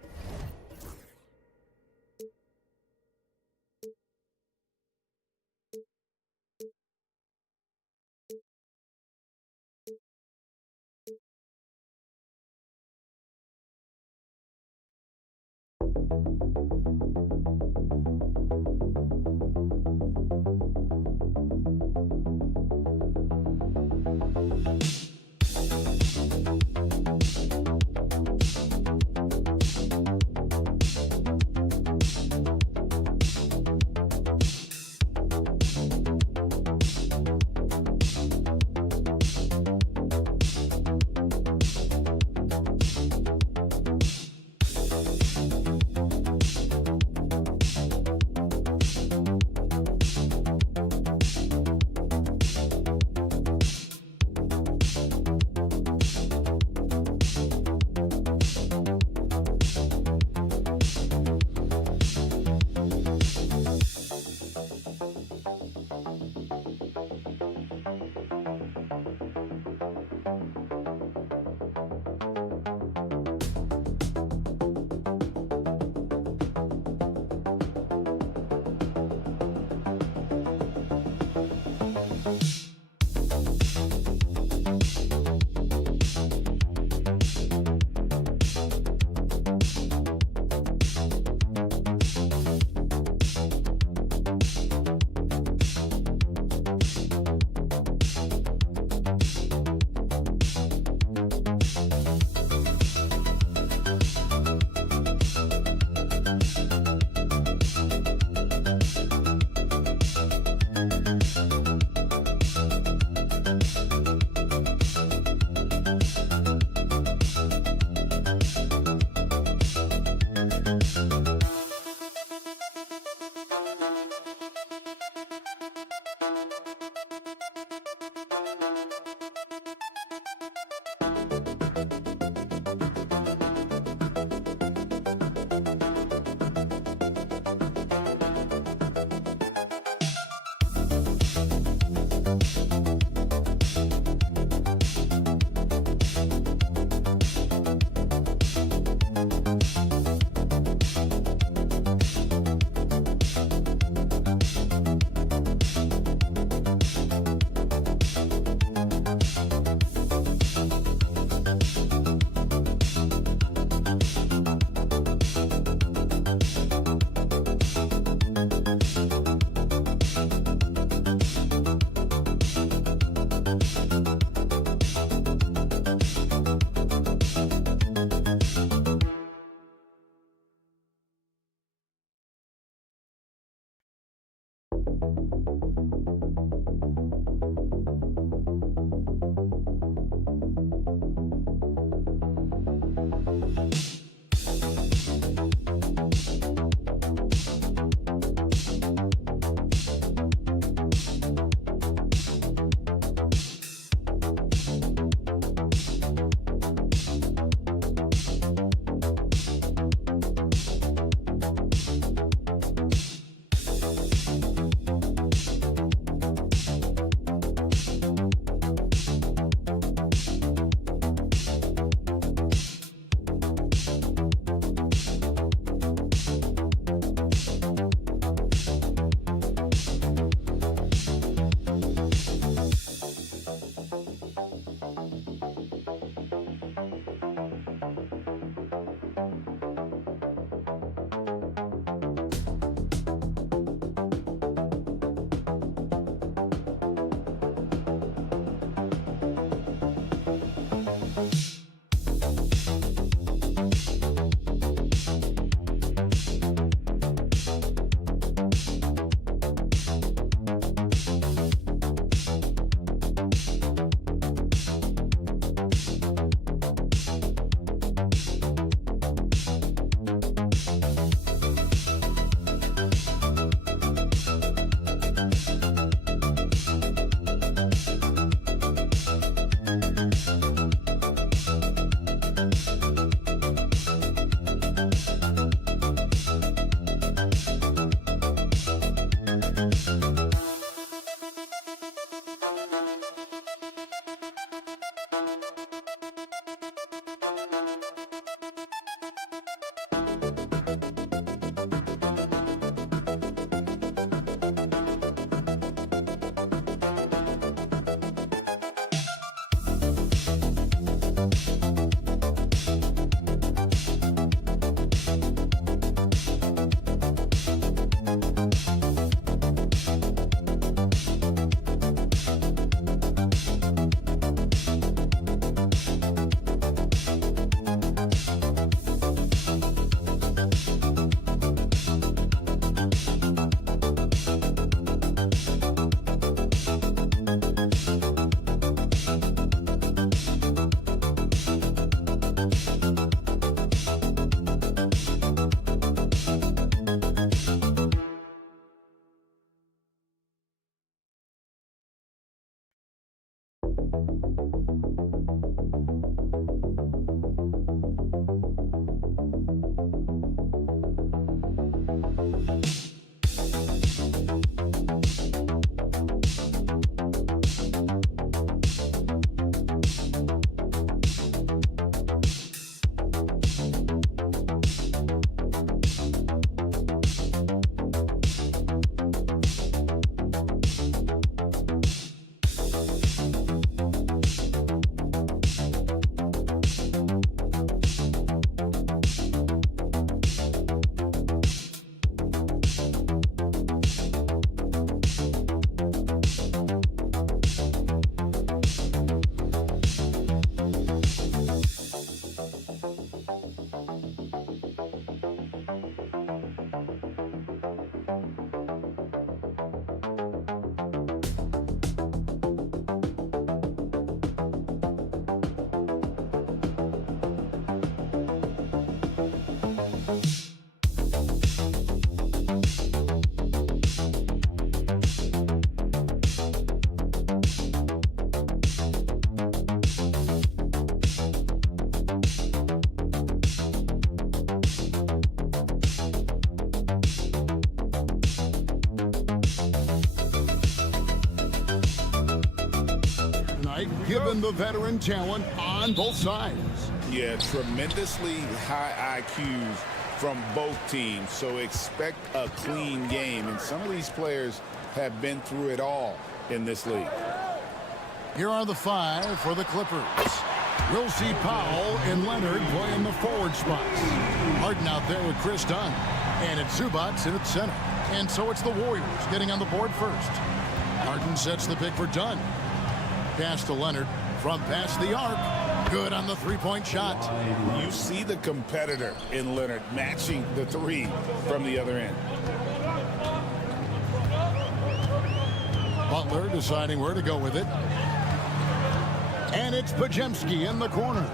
Given the veteran talent on both sides. Yeah, tremendously high IQs from both teams, so expect a clean game. And some of these players have been through it all in this league. Here are the 5 for the Clippers. We'll see Powell and Leonard playing the forward spots. Harden out there with Chris Dunn. And it's Zubats in at center. And so it's the Warriors getting on the board first. Harden sets the pick for Dunn. Pass to Leonard from past the arc. Good on the three-point shot. You see the competitor in Leonard matching the 3 from the other end. Butler deciding where to go with it. And it's Pajemski in the corner.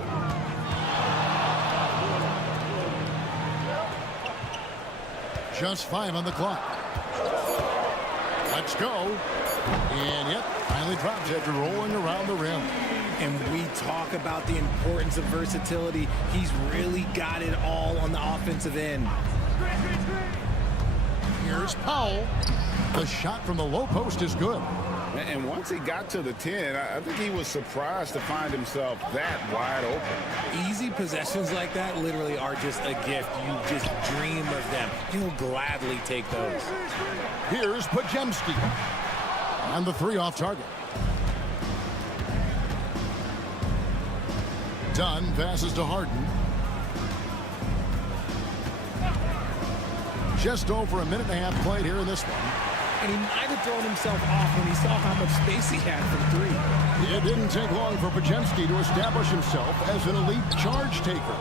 Just 5 on the clock. Let's go. And yep, finally drops after rolling around the rim. And we talk about the importance of versatility. He's really got it all on the offensive end. Here's Powell. The shot from the low post is good. And once he got to the 10, I think he was surprised to find himself that wide open. Easy possessions like that literally are just a gift. You just dream of them. You'll gladly take those. Here's Pajemski. And the 3 off target. Dunn passes to Harden. Just over a minute and a half played here in this one. And he might have thrown himself off when he saw how much space he had from 3. It didn't take long for Pajemski to establish himself as an elite charge taker.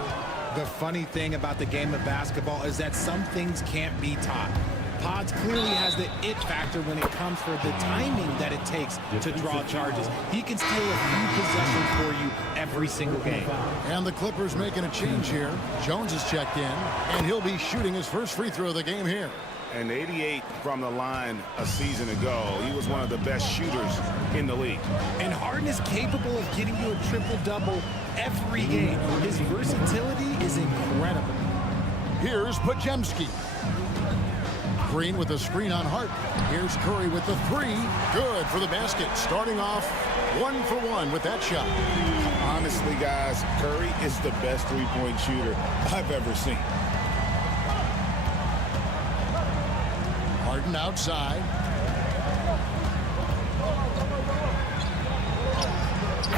The funny thing about the game of basketball is that some things can't be taught. Pods clearly has the it factor when it comes for the timing that it takes to draw charges. He can steal a few possessions for you every single game. And the Clippers making a change here. Jones is checked in, and he'll be shooting his first free throw of the game here. And 88 from the line a season ago. He was one of the best shooters in the league. And Harden is capable of getting you a triple-double every game. His versatility is incredible. Here's Pajemski. Green with a screen on Hart. Here's Curry with the 3. Good for the basket. Starting off 1 for 1 with that shot. Honestly, guys, Curry is the best three-point shooter I've ever seen. Harden outside.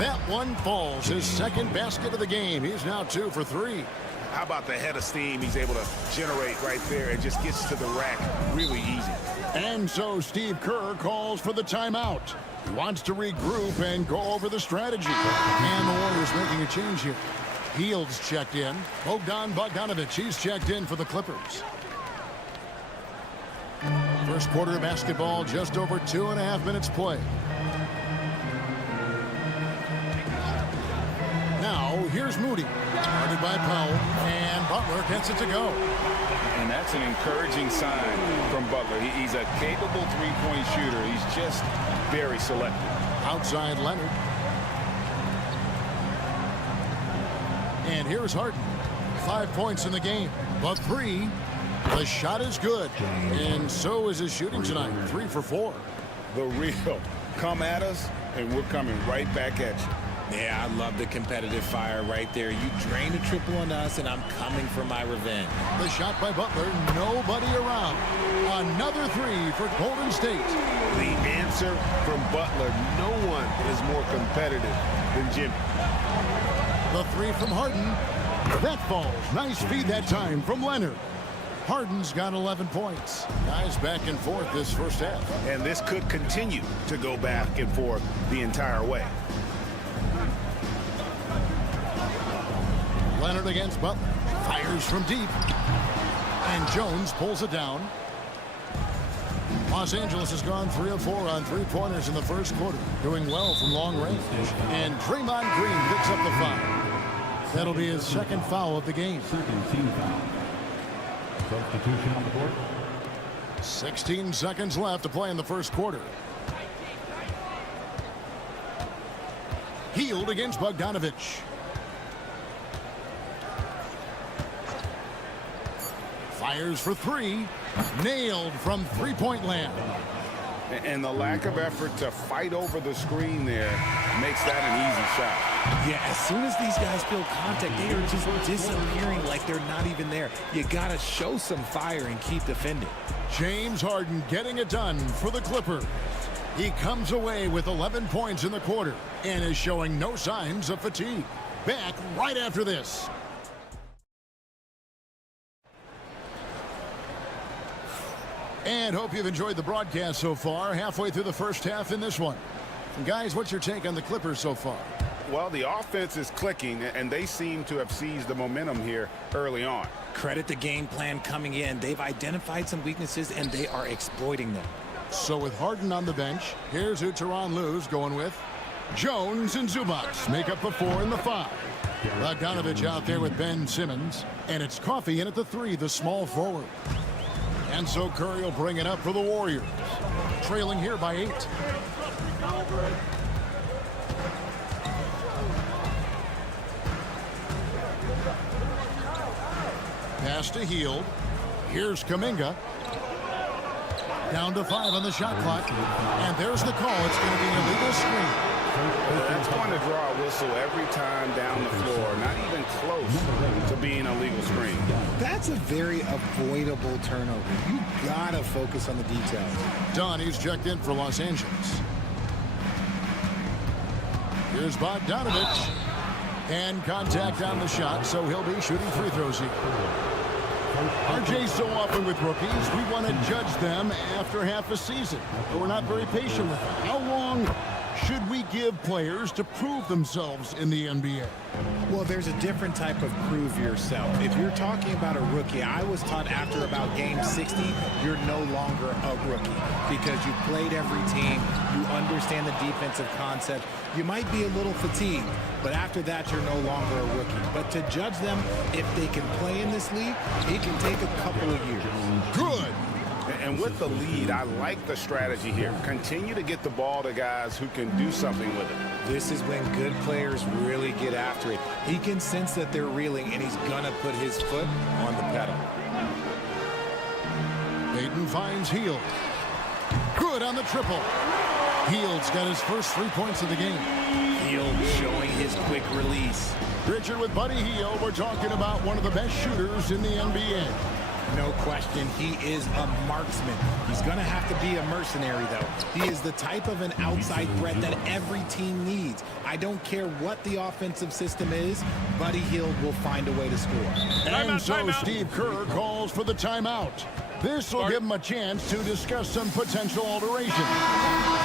That one falls. His second basket of the game. He's now 2 for 3. How about the head of steam he's able to generate right there and just gets to the rack really easy. And so Steve Kerr calls for the timeout. He wants to regroup and go over the strategy. And the Warriors making a change here. Heald's checked in. Bogdan Bogdanovic, he's checked in for the Clippers. First quarter of basketball, just over 2.5 minutes play. Now, here's Moody. Guarded by Powell, and Butler gets it to go. And that's an encouraging sign from Butler. He's a capable three-point shooter. He's just very selective. Outside Leonard. And here's Harden. 5 points in the game, but 3. The shot is good, and so is his shooting tonight. 3 for 4. The real. Come at us, and we're coming right back at you. Yeah, I love the competitive fire right there. You drain a triple on us, and I'm coming for my revenge. The shot by Butler, nobody around. Another 3 for Golden State. The answer from Butler, no one is more competitive than Jimmy. The 3 from Harden. That falls. Nice feed that time from Leonard. Harden's got 11 points. Guys back and forth this first half. And this could continue to go back and forth the entire way. Leonard against Butler. Fires from deep. And Jones pulls it down. Los Angeles has gone 3 of 4 on 3-pointers in the first quarter. Doing well from long range. And Draymond Green picks up the foul. That'll be his second foul of the game. Second team foul. Substitution on the board. 16 seconds left to play in the first quarter. Hield against Bogdanovich. Fires for 3. Nailed from three-point land. And the lack of effort to fight over the screen there makes that an easy shot. Yeah, as soon as these guys feel contact, they are just disappearing like they're not even there. You got to show some fire and keep defending. James Harden getting it done for the Clippers. He comes away with 11 points in the quarter and is showing no signs of fatigue. Back right after this. And hope you've enjoyed the broadcast so far. Halfway through the first half in this one. And guys, what's your take on the Clippers so far? Well, the offense is clicking, and they seem to have seized the momentum here early on. Credit the game plan coming in. They've identified some weaknesses, and they are exploiting them. So with Harden on the bench, here's who Tyronn Lue's going with. Jones and Zubac make up the 4 and the 5. Bogdanovich out there with Ben Simmons. And it's Coffey in at the 3, the small forward. And so Curry will bring it up for the Warriors. Trailing here by 8. Pass to Hield. Here's Kuminga. Down to 5 on the shot clock. And there's the call. It's going to be an illegal screen. That's going to draw a whistle every time down the floor. Not even close to being a legal screen. That's a very avoidable turnover. You got to focus on the details. Donnie's checked in for Los Angeles. Here's Bogdanovich. And contact on the shot, so he'll be shooting free throws here. RJ, so often with rookies, we want to judge them after half a season. But we're not very patient with them. How long should we give players to prove themselves in the NBA? Well, there's a different type of prove yourself. If you're talking about a rookie, I was taught after about game 60, you're no longer a rookie because you played every team, you understand the defensive concept. You might be a little fatigued, but after that, you're no longer a rookie. But to judge them, if they can play in this league, it can take a couple of years. Good. And with the lead, I like the strategy here. Continue to get the ball to guys who can do something with it. This is when good players really get after it. He can sense that they're reeling, and he's going to put his foot on the pedal. Payton finds Hield. Good on the triple. Hield's got his first 3 points of the game. Hield showing his quick release. Richard with Buddy Hield. We're talking about one of the best shooters in the NBA. No question, he is a marksman. He's going to have to be a mercenary, though. He is the type of an outside threat that every team needs. I don't care what the offensive system is, Buddy Hield will find a way to score. And so Steve Kerr calls for the timeout. This will give him a chance to discuss some potential alterations.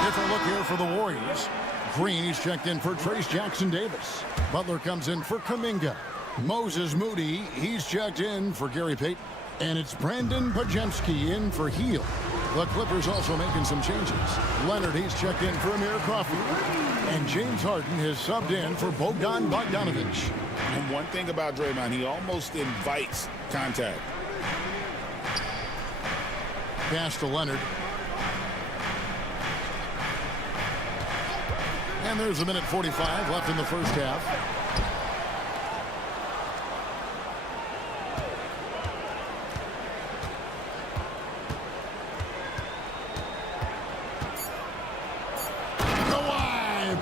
Different look here for the Warriors. Green, he's checked in for Trace Jackson-Davis. Butler comes in for Kuminga. Moses Moody, he's checked in for Gary Payton. And it's Brandon Podziemski in for Hield. The Clippers also making some changes. Leonard, he's checked in for Amir Coffey. And James Harden has subbed in for Bogdan Bogdanovich. And one thing about Draymond, he almost invites contact. Pass to Leonard. And there's a minute 45 left in the first half.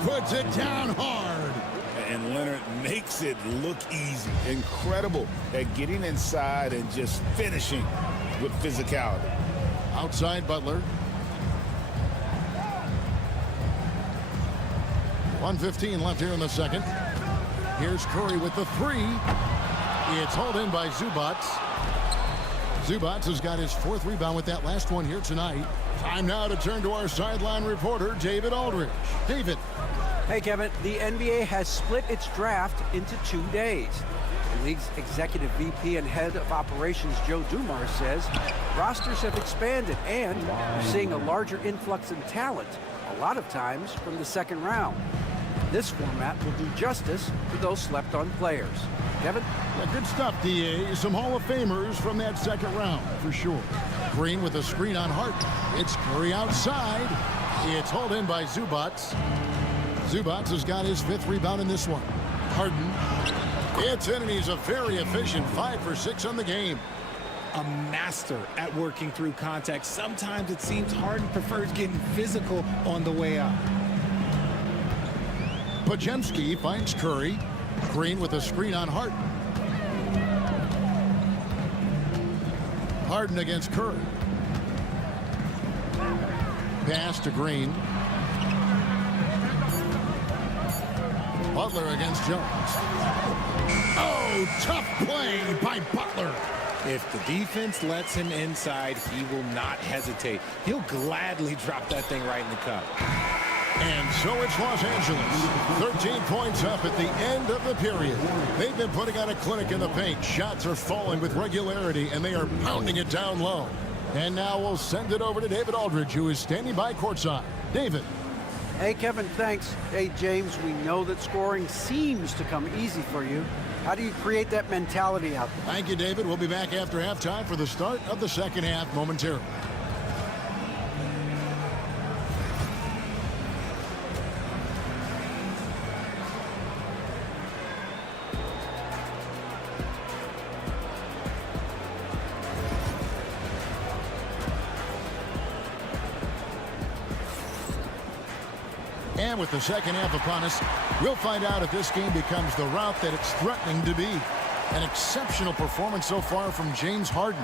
puts it down hard. And Leonard makes it look easy. Incredible at getting inside and just finishing with physicality. Outside Butler. 1:15 left here in the second. Here's Curry with the three. It's hauled in by Zubac. Zubac has got his 4th rebound with that last one here tonight. Time now to turn to our sideline reporter, David Aldridge. David. Hey, Kevin, the NBA has split its draft into 2 days. The league's executive VP and head of operations, Joe Dumars, says rosters have expanded and we're seeing a larger influx in talent, a lot of times from the second round. This format will do justice to those slept-on players. Kevin? Yeah, good stuff, DA. Some Hall of Famers from that second round, for sure. Green with a screen on Hart. It's Curry outside. It's hauled in by Zubac. Zubac has got his 5th rebound in this one. Harden. It's in, and he's a very efficient 5 for 6 on the game. A master at working through contact. Sometimes it seems Harden prefers getting physical on the way up. Podziemski finds Curry. Green with a screen on Harden. Harden against Curry. Pass to Green. Butler against Jones. Oh, tough play by Butler. If the defense lets him inside, he will not hesitate. He'll gladly drop that thing right in the cup. And so it's Los Angeles. 13 points up at the end of the period. They've been putting on a clinic in the paint. Shots are falling with regularity, and they are pounding it down low. And now we'll send it over to David Aldridge, who is standing by courtside. David. Hey, Kevin, thanks. Hey, James, we know that scoring seems to come easy for you. How do you create that mentality out there? Thank you, David. We'll be back after halftime for the start of the second half momentarily. And with the second half upon us, we'll find out if this game becomes the route that it's threatening to be. An exceptional performance so far from James Harden.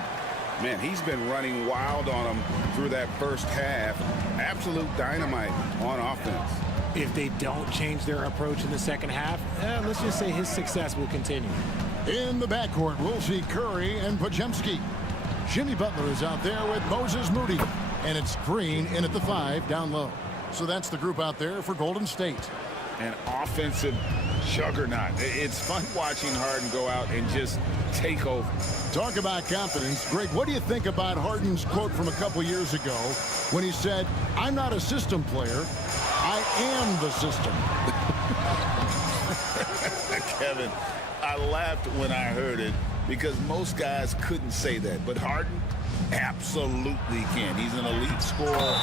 Man, he's been running wild on him through that first half. Absolute dynamite on offense. If they don't change their approach in the second half, let's just say his success will continue. In the backcourt, we'll see Curry and Podziemski. Jimmy Butler is out there with Moses Moody. And it's Green in at the 5 down low. So that's the group out there for Golden State. An offensive juggernaut. It's fun watching Harden go out and just take over. Talk about confidence. Greg, what do you think about Harden's quote from a couple years ago when he said, "I'm not a system player, I am the system"? Kevin, I laughed when I heard it because most guys couldn't say that. But Harden absolutely can. He's an elite scorer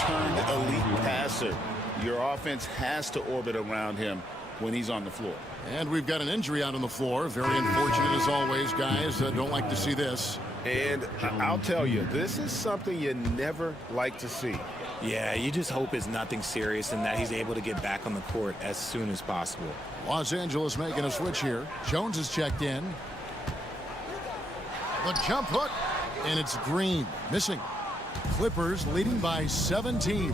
turned elite passer. Your offense has to orbit around him when he's on the floor. And we've got an injury out on the floor. Very unfortunate as always, guys. Don't like to see this. And I'll tell you, this is something you never like to see. Yeah, you just hope it's nothing serious and that he's able to get back on the court as soon as possible. Los Angeles making a switch here. Jones is checked in. The jump hook, and it's Green missing. Clippers leading by 17.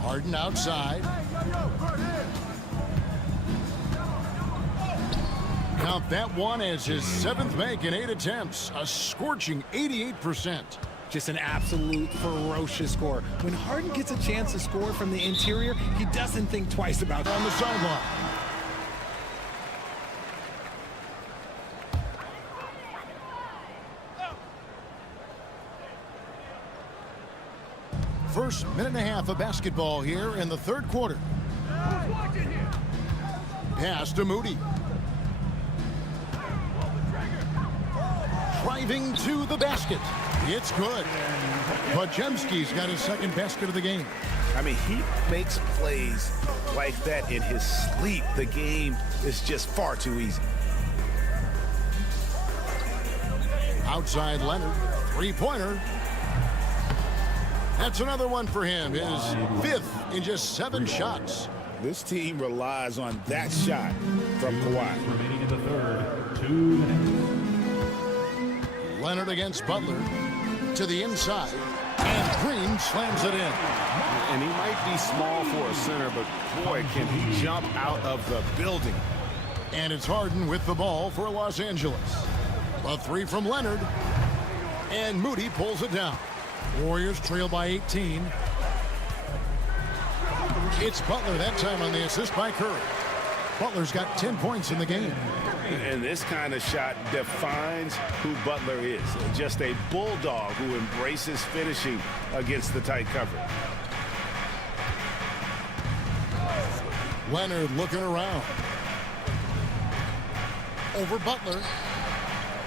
Harden outside. Count that one as his 7th make in 8 attempts. A scorching 88%. Just an absolute ferocious score. When Harden gets a chance to score from the interior, he doesn't think twice about it. On the sideline. First minute and a half of basketball here in the third quarter. Pass to Moody. Driving to the basket. It's good. Podziemski's got his 2nd basket of the game. I mean, he makes plays like that in his sleep. The game is just far too easy. Outside Leonard. 3-pointer. That's another one for him. His 5th in just 7 shots. This team relies on that shot from Kawhi. Remaining in the third, 2 minutes. Leonard against Butler to the inside, and Green slams it in. And he might be small for a center, but boy, can he jump out of the building. And it's Harden with the ball for Los Angeles. A 3 from Leonard, and Moody pulls it down. Warriors trail by 18. It's Butler that time on the assist by Curry. Butler's got 10 points in the game. And this kind of shot defines who Butler is. Just a bulldog who embraces finishing against the tight cover. Leonard looking around. Over Butler.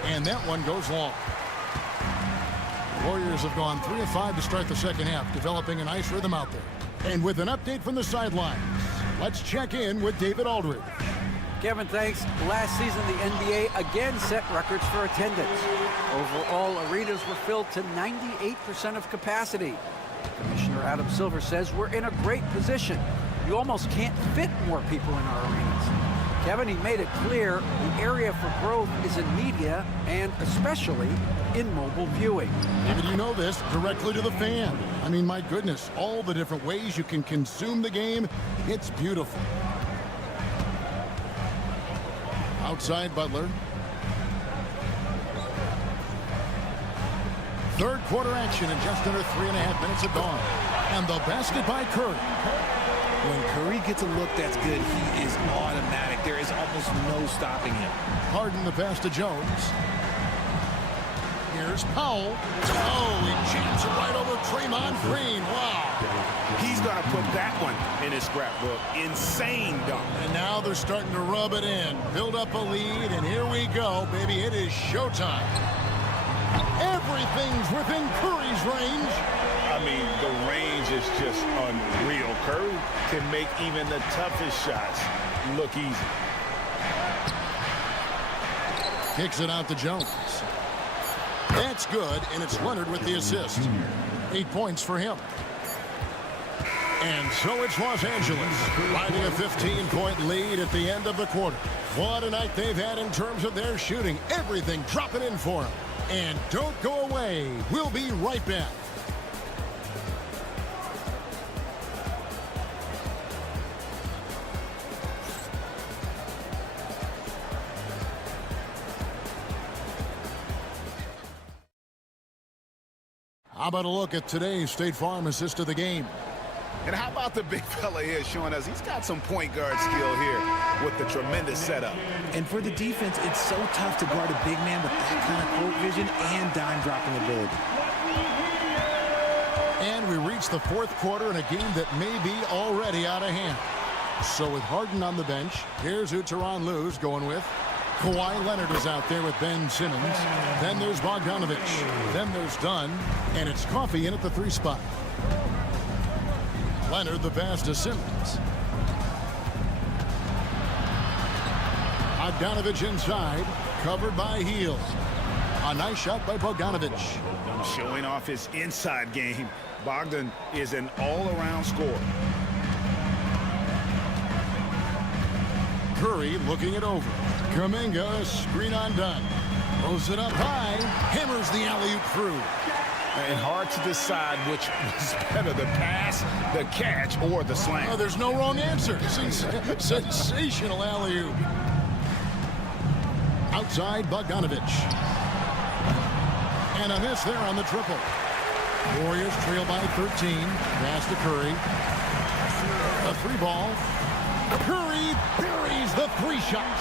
And that one goes long. Warriors have gone 3 of 5 to start the second half, developing a nice rhythm out there. And with an update from the sidelines, let's check in with David Aldridge. Kevin, thanks. Last season, the NBA again set records for attendance. Overall, arenas were filled to 98% of capacity. Commissioner Adam Silver says we're in a great position. You almost can't fit more people in our arenas. Kevin, he made it clear the area for growth is in media and especially in mobile viewing. David, you know this, directly to the fan. I mean, my goodness, all the different ways you can consume the game, it's beautiful. Outside Butler. Third quarter action in just under 3.5 minutes have gone. And the basket by Curry. When Curry gets a look that's good, he is automatic. There is almost no stopping him. Harden the pass to Jones. Here's Powell. Oh, he jams it right over Draymond Green. Wow. He's going to put that one in his scrapbook. Insane dunk. And now they're starting to rub it in. Build up a lead, and here we go, baby. It is showtime. Everything's within Curry's range. I mean, the range is just unreal. Curry can make even the toughest shots look easy. Kicks it out to Jones. That's good, and it's Leonard with the assist. 8 points for him. And so it's Los Angeles, riding a 15-point lead at the end of the quarter. What a night they've had in terms of their shooting. Everything dropping in for them. And don't go away. We'll be right back. How about a look at today's State Farm assist of the game? And how about the big fella here showing us he's got some point guard skill here with the tremendous setup. And for the defense, it's so tough to guard a big man with that kind of court vision and dime dropping ability. And we reach the fourth quarter in a game that may be already out of hand. So with Harden on the bench, here's who Tyronn Lue's going with. Kawhi Leonard is out there with Ben Simmons. Then there's Bogdanovich. Then there's Dunn. And it's Coffey in at the 3 spot. Leonard the pass to Simmons. Bogdanovich inside. Covered by Hield. A nice shot by Bogdanovich. Showing off his inside game. Bogdan is an all-around scorer. Curry looking it over. Kuminga, screen on Dunn. Throws it up high. Hammers the alley-oop through. And hard to decide which was better, the pass, the catch, or the slam. Oh, there's no wrong answer. Sensational alley-oop. Outside Bogdanovich. And a miss there on the triple. Warriors trail by 13. Pass to Curry. A 3-ball. Curry buries the 3-shot.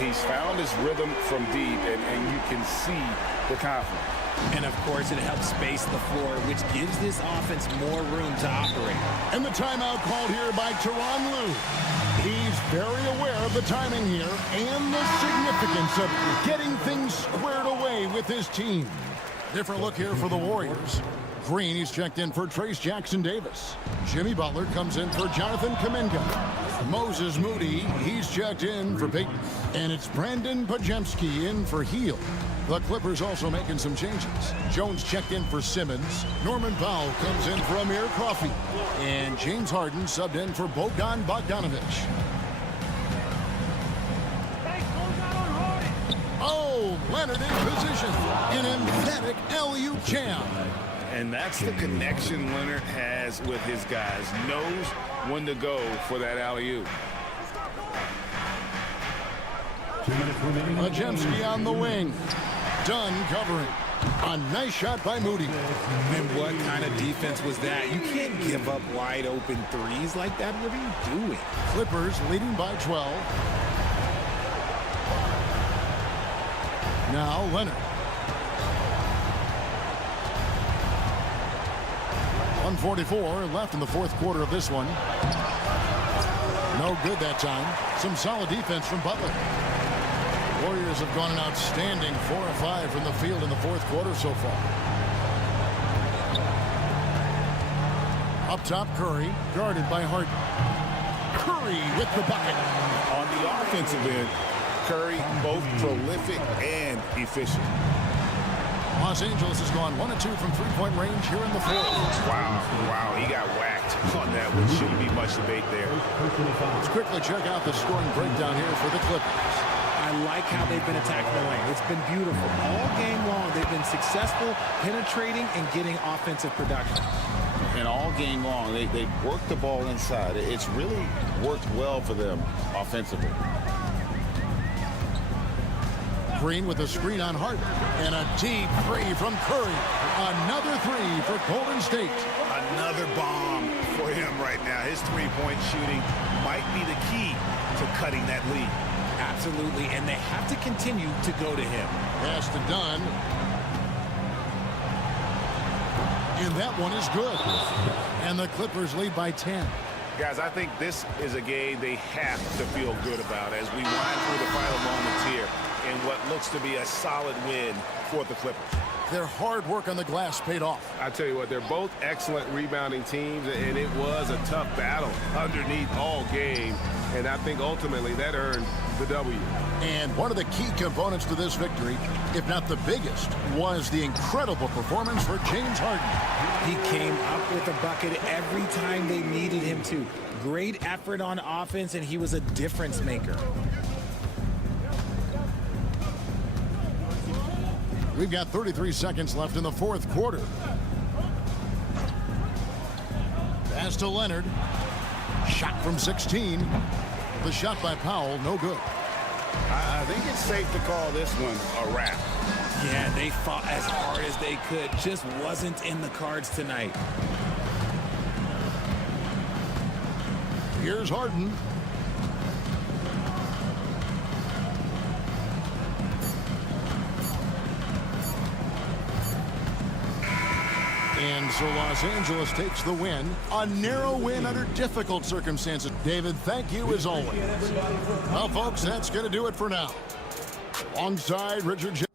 He's found his rhythm from deep, and you can see the confidence. And, of course, it helps space the floor, which gives this offense more room to operate. And the timeout called here by Tyronn Lue. He's very aware of the timing here and the significance of getting things squared away with his team. Different look here for the Warriors. Green, he's checked in for Trace Jackson-Davis. Jimmy Butler comes in for Jonathan Kuminga. Moses Moody, he's checked in for Peyton. And it's Brandon Pajemski in for Heel. The Clippers also making some changes. Jones checked in for Simmons. Norman Powell comes in for Amir Coffey. And James Harden subbed in for Bogdan Bogdanovic. Oh, Leonard in position. An emphatic alley-oop jam. And that's the connection Leonard has with his guys. Knows when to go for that alley-oop. Pajemski on the wing. Dunn covering. A nice shot by Moody. And what kind of defense was that? You can't give up wide open threes like that. What are you doing? Clippers leading by 12. Now Leonard. 1:44 left in the fourth quarter of this one. No good that time. Some solid defense from Butler. Warriors have gone an outstanding 4 of 5 from the field in the fourth quarter so far. Up top, Curry, guarded by Harden. Curry with the bucket. On the offensive end, Curry both prolific and efficient. Los Angeles has gone 1 of 2 from three-point range here in the fourth. Wow, he got whacked on that one. Shouldn't be much debate there. Let's quickly check out the scoring breakdown here for the Clippers. I like how they've been attacking the lane. It's been beautiful. All game long, they've been successful penetrating and getting offensive production. And all game long, they've worked the ball inside. It's really worked well for them offensively. Green with a screen on Harden. And a deep three from Curry. Another three for Golden State. Another bomb for him right now. His three-point shooting might be the key to cutting that lead. Absolutely, and they have to continue to go to him. Pass to Dunn. And that one is good. And the Clippers lead by 10. Guys, I think this is a game they have to feel good about as we wind through the final moments here in what looks to be a solid win for the Clippers. Their hard work on the glass paid off. I tell you what, they're both excellent rebounding teams, and it was a tough battle underneath all game, and I think ultimately that earned the W. And one of the key components to this victory, if not the biggest, was the incredible performance for James Harden. He came up with a bucket every time they needed him to. Great effort on offense, and he was a difference maker. We've got 33 seconds left in the fourth quarter. Pass to Leonard. Shot from 16. The shot by Powell, no good. I think it's safe to call this one a wrap. Yeah, they fought as hard as they could. Just wasn't in the cards tonight. Here's Harden. And so Los Angeles takes the win. A narrow win under difficult circumstances. David, thank you as always. Well, folks, that's going to do it for now. Alongside Richard J.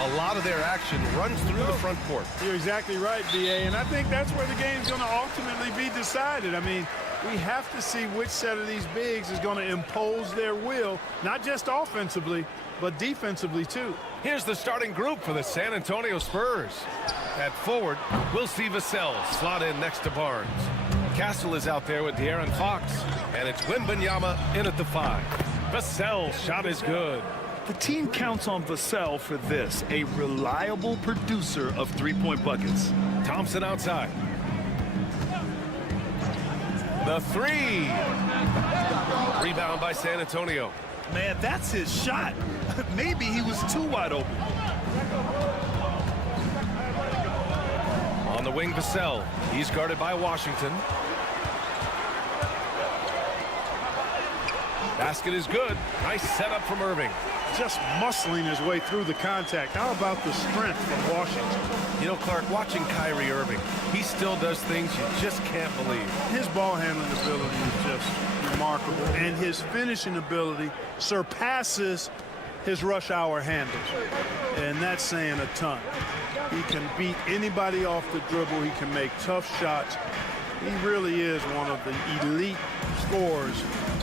a lot of their action runs through the front court. You're exactly right, B.A., and I think that's where the game's going to ultimately be decided. I mean, we have to see which set of these bigs is going to impose their will, not just offensively, but defensively, too. Here's the starting group for the San Antonio Spurs. At forward, we'll see Vassell slot in next to Barnes. Castle is out there with De'Aaron Fox, and it's Wembanyama in at the 5. Vassell's shot is good. The team counts on Vassell for this, a reliable producer of three-point buckets. Thompson outside. The 3. Rebound by San Antonio. Man, that's his shot. Maybe he was too wide open. On the wing, Vassell. He's guarded by Washington. Basket is good. Nice setup from Irving. Just muscling his way through the contact. How about the strength from Washington? You know, Clark, watching Kyrie Irving, he still does things you just can't believe. His ball handling ability is just remarkable, and his finishing ability surpasses his rush hour handles, and that's saying a ton. He can beat anybody off the dribble. He can make tough shots. He really is one of the elite scorers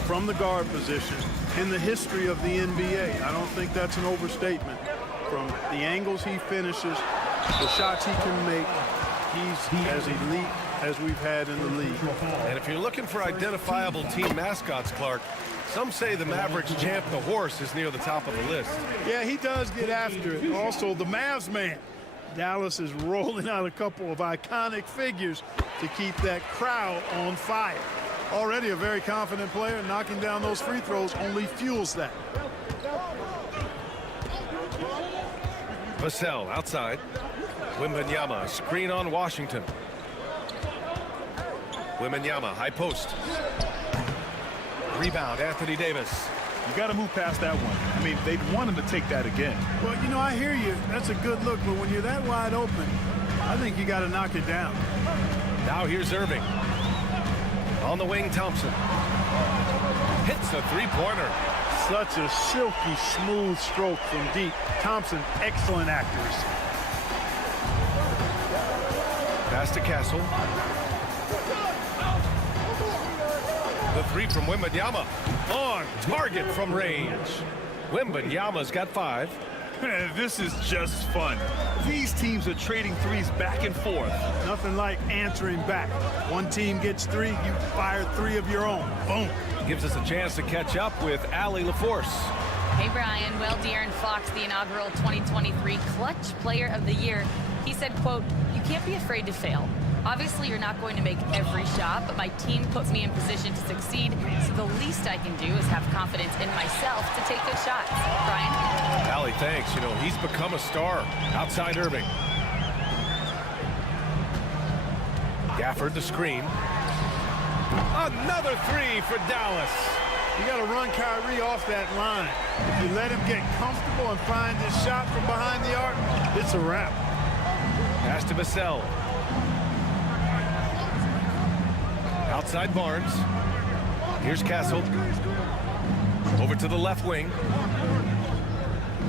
from the guard position in the history of the NBA. I don't think that's an overstatement. From the angles he finishes, the shots he can make, he's as elite as we've had in the league. And if you're looking for identifiable team mascots, Clark, some say the Mavericks champ, the horse, is near the top of the list. Yeah, he does get after it. Also, the Mavs man. Dallas is rolling out a couple of iconic figures to keep that crowd on fire. Already a very confident player, knocking down those free throws only fuels that. Vassell outside. Wembanyama, screen on Washington. Wembanyama, high post. Rebound, Anthony Davis. You got to move past that one. I mean, they'd want him to take that again. Well, you know, I hear you. That's a good look, but when you're that wide open, I think you got to knock it down. Now here's Irving. On the wing, Thompson. Hits a three-pointer. Such a silky, smooth stroke from deep. Thompson, excellent accuracy. Pass to Castle. The 3 from Wembanyama. On target from range. Wembanyama's got 5. This is just fun. These teams are trading threes back and forth. Nothing like answering back. One team gets 3, you fire 3 of your own. Boom. Gives us a chance to catch up with Allie LaForce. Hey, Brian. Well, De'Aaron Fox, the inaugural 2023 Clutch Player of the Year, he said, quote, "You can't be afraid to fail. Obviously, you're not going to make every shot, but my team puts me in position to succeed, so the least I can do is have confidence in myself to take good shots." Brian? Allie, thanks. You know, he's become a star. Outside Irving. Gafford the screen. Another 3 for Dallas. You got to run Kyrie off that line. If you let him get comfortable and find his shot from behind the arc, it's a wrap. Pass to Vassell. Outside Barnes. Here's Castle. Over to the left wing.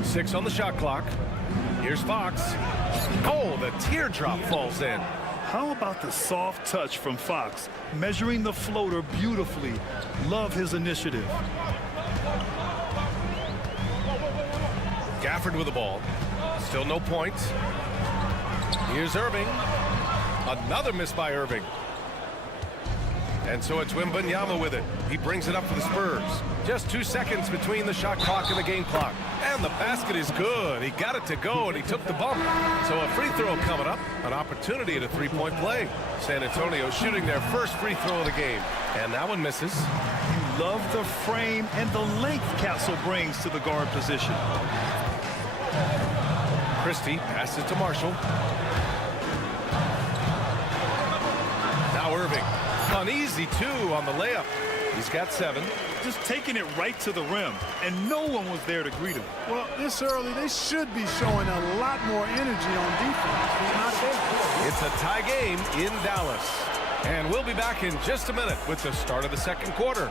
6 on the shot clock. Here's Fox. Oh, the teardrop falls in. How about the soft touch from Fox? Measuring the floater beautifully. Love his initiative. Gafford with the ball. Still no points. Here's Irving. Another miss by Irving. And so it's Wembanyama with it. He brings it up for the Spurs. Just 2 seconds between the shot clock and the game clock. And the basket is good. He got it to go, and he took the bump. So a free throw coming up. An opportunity at a three-point play. San Antonio shooting their first free throw of the game. And that one misses. You love the frame and the length Castle brings to the guard position. Christie passes to Marshall. Now Irving. An easy 2 on the layup. He's got 7. Just taking it right to the rim, and no one was there to greet him. Well, this early, they should be showing a lot more energy on defense. He's not there. It's a tie game in Dallas. And we'll be back in just a minute with the start of the second quarter.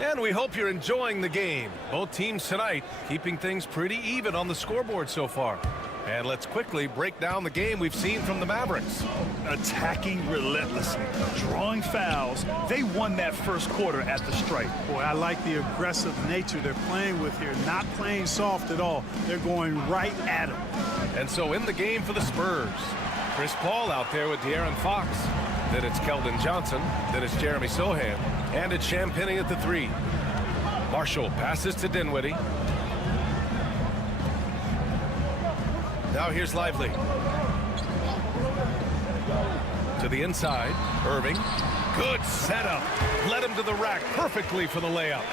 And we hope you're enjoying the game. Both teams tonight keeping things pretty even on the scoreboard so far. And let's quickly break down the game we've seen from the Mavericks. Attacking relentlessly, drawing fouls. They won that first quarter at the stripe. Boy, I like the aggressive nature they're playing with here. Not playing soft at all. They're going right at him. And so in the game for the Spurs, Chris Paul out there with De'Aaron Fox. Then it's Keldon Johnson. Then it's Jeremy Sohan. And it's Champagnie at the 3. Marshall passes to Dinwiddie. Now here's Lively. To the inside, Irving. Good setup. Led him to the rack perfectly for the layup.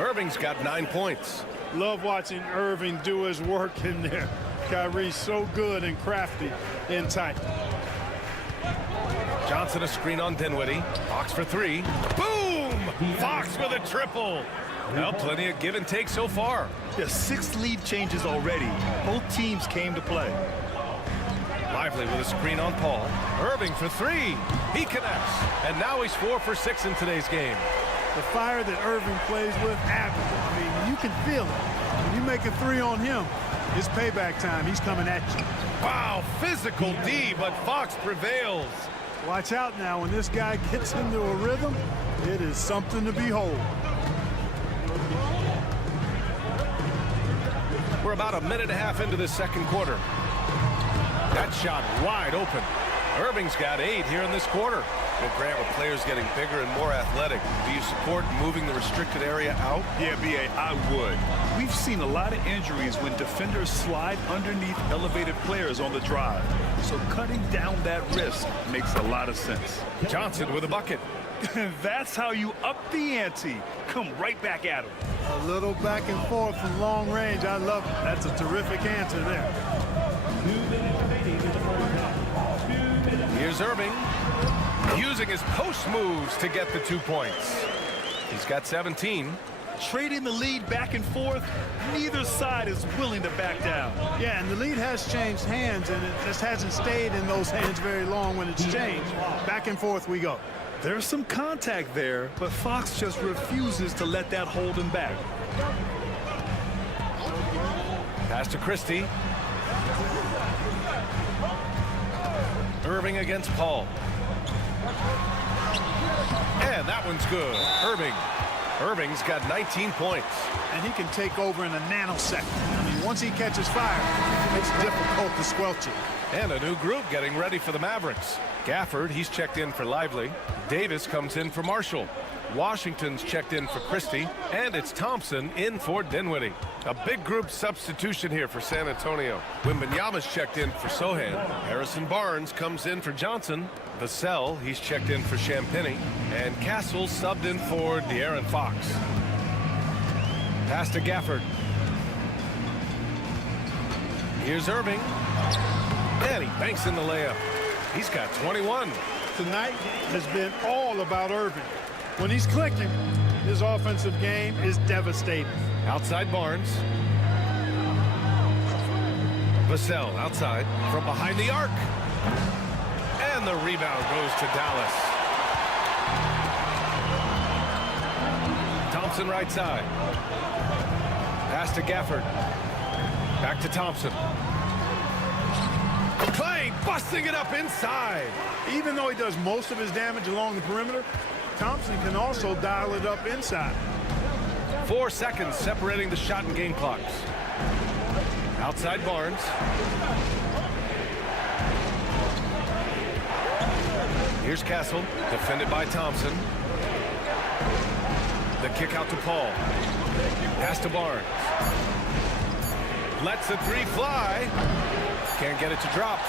Irving's got 9 points. Love watching Irving do his work in there. Kyrie's so good and crafty in tight. Johnson a screen on Dinwiddie. Fox for 3. Boom! Fox with a triple. Well, plenty of give and take so far. Yeah, 6 lead changes already. Both teams came to play. Lively with a screen on Paul. Irving for 3. He connects. And now he's 4 for 6 in today's game. The fire that Irving plays with, admirable. I mean, you can feel it. When you make a 3 on him, it's payback time. He's coming at you. Wow, physical D, but Fox prevails. Watch out now. When this guy gets into a rhythm, it is something to behold. We're about a minute and a half into this second quarter. That shot wide open. Irving's got 8 here in this quarter. Well, Grant, with players getting bigger and more athletic, do you support moving the restricted area out? Yeah, B.A., I would. We've seen a lot of injuries when defenders slide underneath elevated players on the drive. So cutting down that risk makes a lot of sense. Johnson with a bucket. That's how you up the ante. Come right back at him. A little back and forth from long range. I love it. That's a terrific answer there. 2 minutes remaining in the first half. 2 minutes. Here's Irving using his post moves to get the 2 points. He's got 17. Trading the lead back and forth, neither side is willing to back down. Yeah, and the lead has changed hands, and it just hasn't stayed in those hands very long when it's changed. Back and forth we go. There's some contact there, but Fox just refuses to let that hold him back. Pass to Christie. Irving against Paul. And that one's good. Irving's got 19 points. And he can take over in a nanosecond. I mean, once he catches fire, it's difficult to squelch it. And a new group getting ready for the Mavericks. Gafford, he's checked in for Lively. Davis comes in for Marshall. Washington's checked in for Christie. And it's Thompson in for Dinwiddie. A big group substitution here for San Antonio. Wembanyama's checked in for Sohan. Harrison Barnes comes in for Johnson. Vassell, he's checked in for Champagnie. And Castle subbed in for De'Aaron Fox. Pass to Gafford. Here's Irving. And he banks in the layup. He's got 21. Tonight has been all about Irving. When he's clicking, his offensive game is devastating. Outside Barnes. Vassell outside from behind the arc. And the rebound goes to Dallas. Thompson right side. Pass to Gafford. Back to Thompson. Clay busting it up inside. Even though he does most of his damage along the perimeter, Thompson can also dial it up inside. 4 seconds separating the shot and game clocks. Outside Barnes. Here's Castle, defended by Thompson. The kick out to Paul. Pass to Barnes. Lets the 3 fly. Can't get it to drop.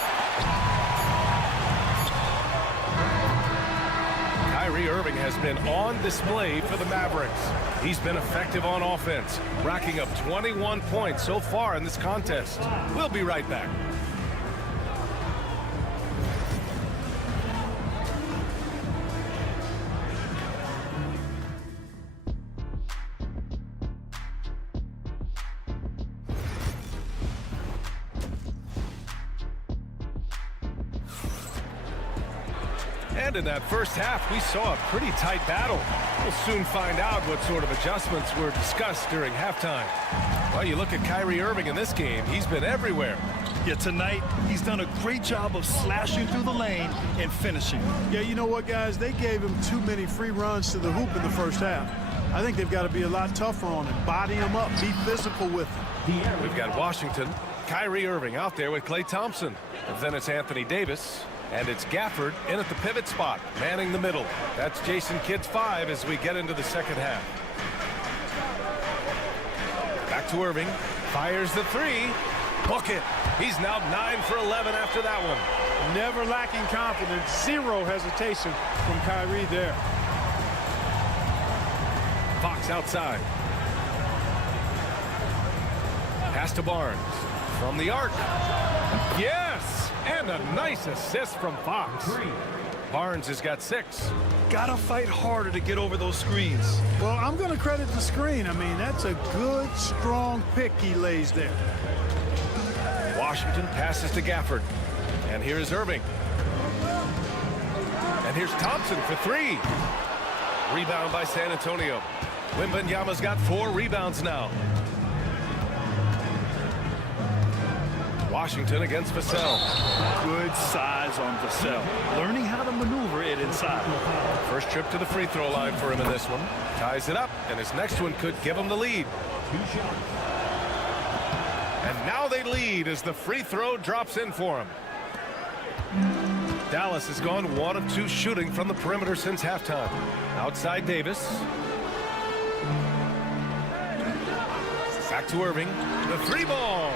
Kyrie Irving has been on display for the Mavericks. He's been effective on offense, racking up 21 points so far in this contest. We'll be right back. And in that first half, we saw a pretty tight battle. We'll soon find out what sort of adjustments were discussed during halftime. Well, you look at Kyrie Irving in this game, he's been everywhere. Yeah, tonight, he's done a great job of slashing through the lane and finishing. Yeah, you know what, guys? They gave him too many free runs to the hoop in the first half. I think they've got to be a lot tougher on him. Body him up. Be physical with him. We've got Washington. Kyrie Irving out there with Klay Thompson. And then it's Anthony Davis. And it's Gafford in at the pivot spot, manning the middle. That's Jason Kidd's 5 as we get into the second half. Back to Irving. Fires the 3. Book it. He's now 9 for 11 after that one. Never lacking confidence. Zero hesitation from Kyrie there. Fox outside. Pass to Barnes. From the arc. Yes! And a nice assist from Fox. Barnes has got 6. Gotta fight harder to get over those screens. Well, I'm going to credit the screen. I mean, that's a good, strong pick he lays there. Washington passes to Gafford. And here's Irving. And here's Thompson for 3. Rebound by San Antonio. Wembanyama's got 4 rebounds now. Washington against Vassell. Good size on Vassell. Learning how to maneuver it inside. First trip to the free throw line for him in this one. Ties it up, and his next one could give him the lead. And now they lead as the free throw drops in for him. Dallas has gone 1 of 2 shooting from the perimeter since halftime. Outside Davis. Back to Irving. The 3-ball.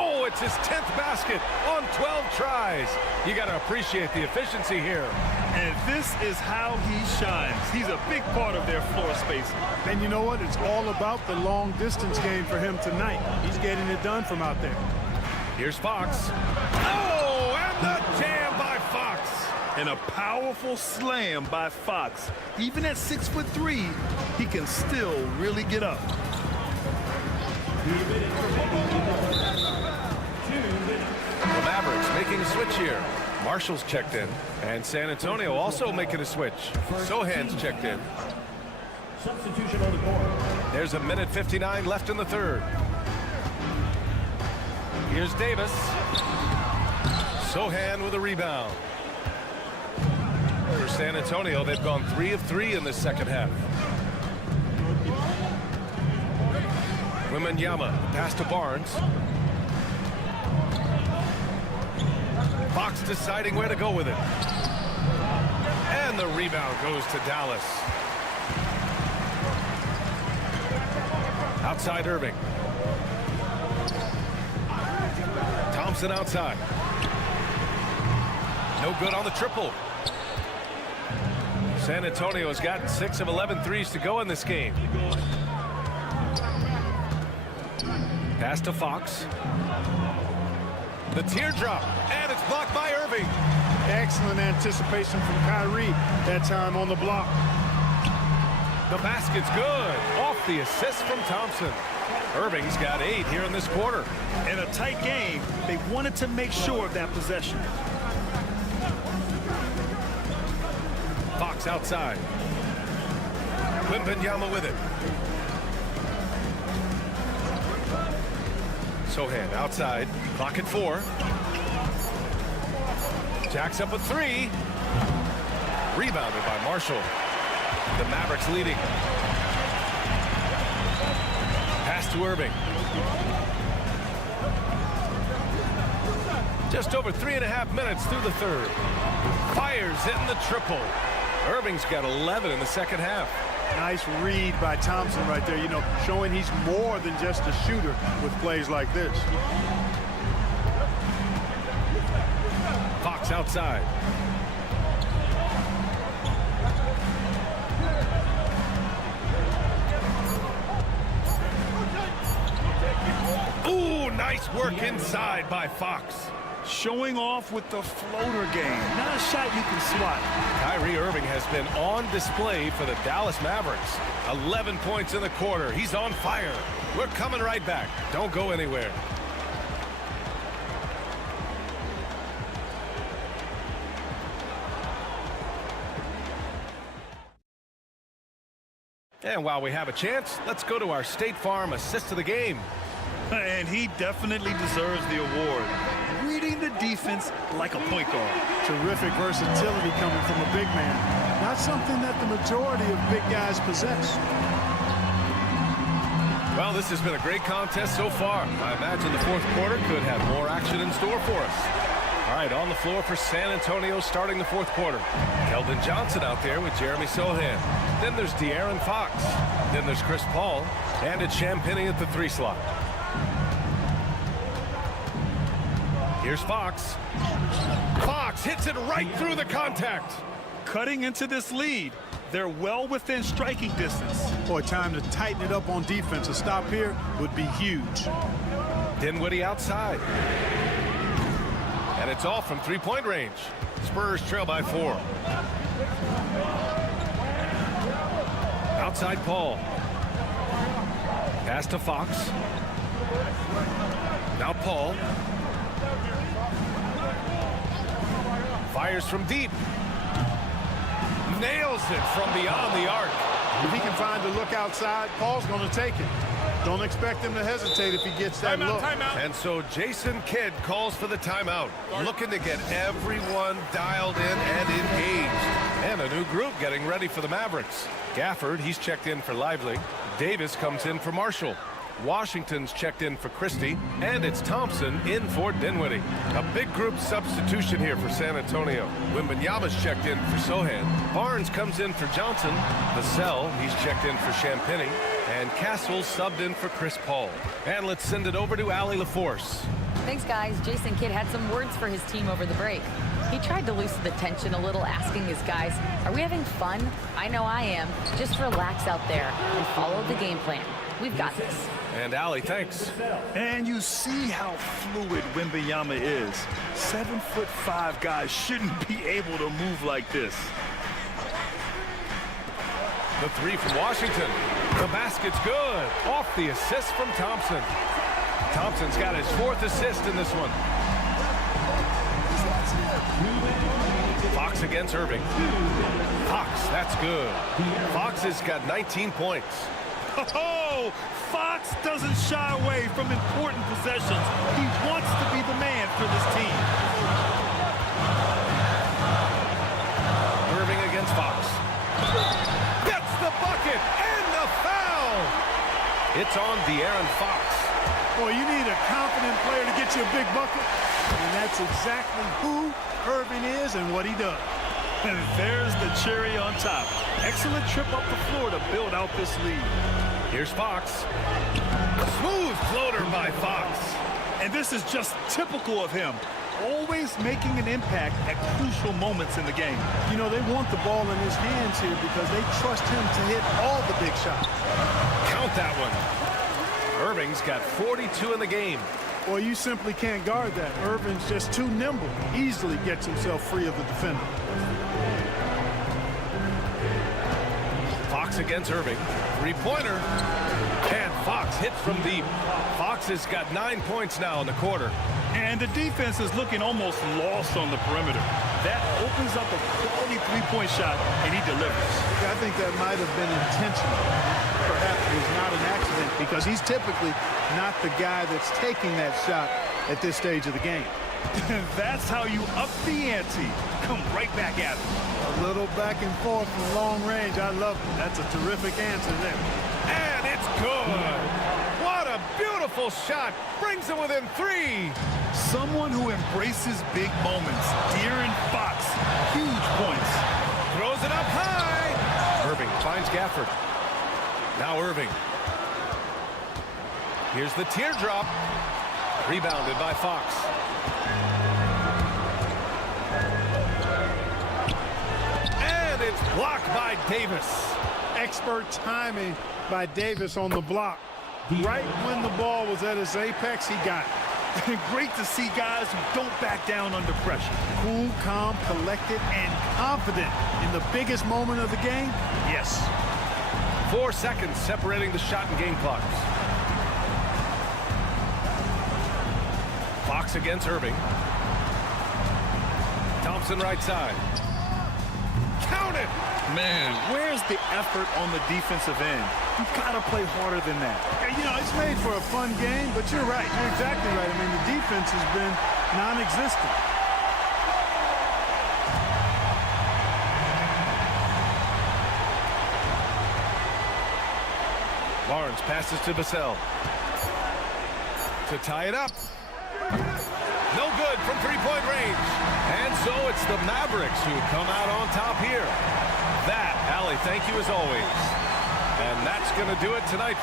Oh, it's his 10th basket on 12 tries. You got to appreciate the efficiency here. And this is how he shines. He's a big part of their floor space. And you know what? It's all about the long distance game for him tonight. He's getting it done from out there. Here's Fox. Oh, and the jam by Fox. And a powerful slam by Fox. Even at 6'3", he can still really get up. The Mavericks making a switch here. Marshall's checked in. And San Antonio also making a switch. Sohan's checked in. Substitution on the board. There's a minute 59 left in the third. Here's Davis. Sohan with a rebound. For San Antonio, they've gone 3 of 3 in this second half. Wembanyama, pass to Barnes. Fox deciding where to go with it. And the rebound goes to Dallas. Outside Irving. Thompson outside. No good on the triple. San Antonio has got 6 of 11 threes to go in this game. Pass to Fox. The teardrop, and it's blocked by Irving. Excellent anticipation from Kyrie that time on the block. The basket's good. Off the assist from Thompson. Irving's got 8 here in this quarter. In a tight game, they wanted to make sure of that possession. Fox outside. Wembanyama with it. Sohan outside. Clock at 4. Jacks up a 3. Rebounded by Marshall. The Mavericks leading. Pass to Irving. Just over 3.5 minutes through the third. Fires hitting the triple. Irving's got 11 in the second half. Nice read by Thompson right there, you know, showing he's more than just a shooter with plays like this. Fox outside. Ooh, nice work inside by Fox. Showing off with the floater game. Not a shot you can swat. Kyrie Irving has been on display for the Dallas Mavericks. 11 points in the quarter. He's on fire. We're coming right back. Don't go anywhere. And while we have a chance, let's go to our State Farm assist of the game. And he definitely deserves the award. Reading the defense like a point guard. Terrific versatility coming from a big man. Not something that the majority of big guys possess. Well, this has been a great contest so far. I imagine the fourth quarter could have more action in store for us. All right, on the floor for San Antonio starting the fourth quarter. Keldon Johnson out there with Jeremy Sohan. Then there's De'Aaron Fox. Then there's Chris Paul. And it's Champagnie at the 3 slot. Here's Fox. Fox hits it right through the contact. Cutting into this lead. They're well within striking distance. Boy, time to tighten it up on defense. A stop here would be huge. Dinwiddie outside. And it's off from three-point range. Spurs trail by 4. Outside Paul. Pass to Fox. Now Paul. Fires from deep. Nails it from beyond the arc. If he can find the look outside, Paul's going to take it. Don't expect him to hesitate if he gets that look. And so Jason Kidd calls for the timeout, looking to get everyone dialed in and engaged. And a new group getting ready for the Mavericks. Gafford, he's checked in for Lively. Davis comes in for Marshall. Washington's checked in for Christie, and it's Thompson in for Dinwiddie. A big group substitution here for San Antonio. Wembanyama's checked in for Sohan. Barnes comes in for Johnson. Vassell, he's checked in for Champagnie. And Castle subbed in for Chris Paul. And let's send it over to Allie LaForce. Thanks, guys. Jason Kidd had some words for his team over the break. He tried to loosen the tension a little, asking his guys, are we having fun? I know I am. Just relax out there and follow the game plan. We've got this. And Allie, thanks. And you see how fluid Wembanyama is. 7'5" guys shouldn't be able to move like this. The 3 from Washington. The basket's good. Off the assist from Thompson. Thompson's got his 4th assist in this one. Fox against Irving. Fox, that's good. Fox has got 19 points. Oh, Fox doesn't shy away from important possessions. He wants to be the man for this team. Irving against Fox. Gets the bucket and the foul. It's on De'Aaron Fox. Boy, you need a confident player to get you a big bucket. And that's exactly who Irving is and what he does. And there's the cherry on top. Excellent trip up the floor to build out this lead. Here's Fox. Smooth floater by Fox. And this is just typical of him. Always making an impact at crucial moments in the game. You know, they want the ball in his hands here because they trust him to hit all the big shots. Count that one. Irving's got 42 in the game. Well, you simply can't guard that. Irving's just too nimble. Easily gets himself free of the defender. Fox against Irving. 3-pointer. And Fox hits from deep. Fox has got 9 points now in the quarter. And the defense is looking almost lost on the perimeter. That opens up a quality three-point shot, and he delivers. I think that might have been intentional. Perhaps it was not an accident because he's typically not the guy that's taking that shot at this stage of the game. That's how you up the ante. Come right back at it. A little back and forth from long range. I love it. That's a terrific answer there. And it's good. What a beautiful shot. Brings him within 3. Someone who embraces big moments. De'Aaron Fox. Huge points. Throws it up high. Irving finds Gafford. Now Irving. Here's the teardrop. Rebounded by Fox. And it's blocked by Davis. Expert timing by Davis on the block. Right when the ball was at its apex, he got it. Great to see guys who don't back down under pressure. Cool, calm, collected, and confident in the biggest moment of the game. Yes. 4 seconds separating the shot and game clocks. Fox against Irving. Thompson right side. Count it! Man, where's the effort on the defensive end? You've got to play harder than that. You know, it's made for a fun game, but you're right. You're exactly right. I mean, the defense has been non-existent. Barnes passes to Vassell. To tie it up. No good from three-point range. And so it's the Mavericks who come out on top here. That, Allie, thank you as always. And that's going to do it tonight.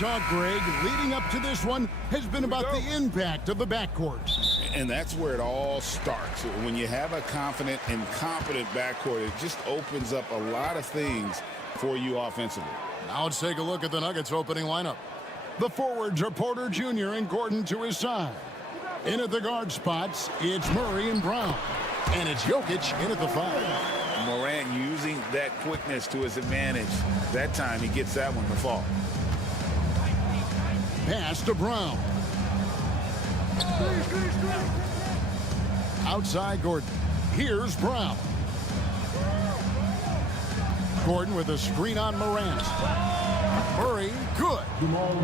talk, Greg, leading up to this one has been about the impact of the backcourt. And that's where it all starts. When you have a confident and competent backcourt, it just opens up a lot of things for you offensively. Now let's take a look at the Nuggets opening lineup. The forwards are Porter Jr. and Gordon to his side. In at the guard spots, it's Murray and Brown. And it's Jokic in at the 5. Morant using that quickness to his advantage. That time he gets that one to fall. Pass to Brown. Outside Gordon. Here's Brown. Gordon with a screen on Morant. Murray, good.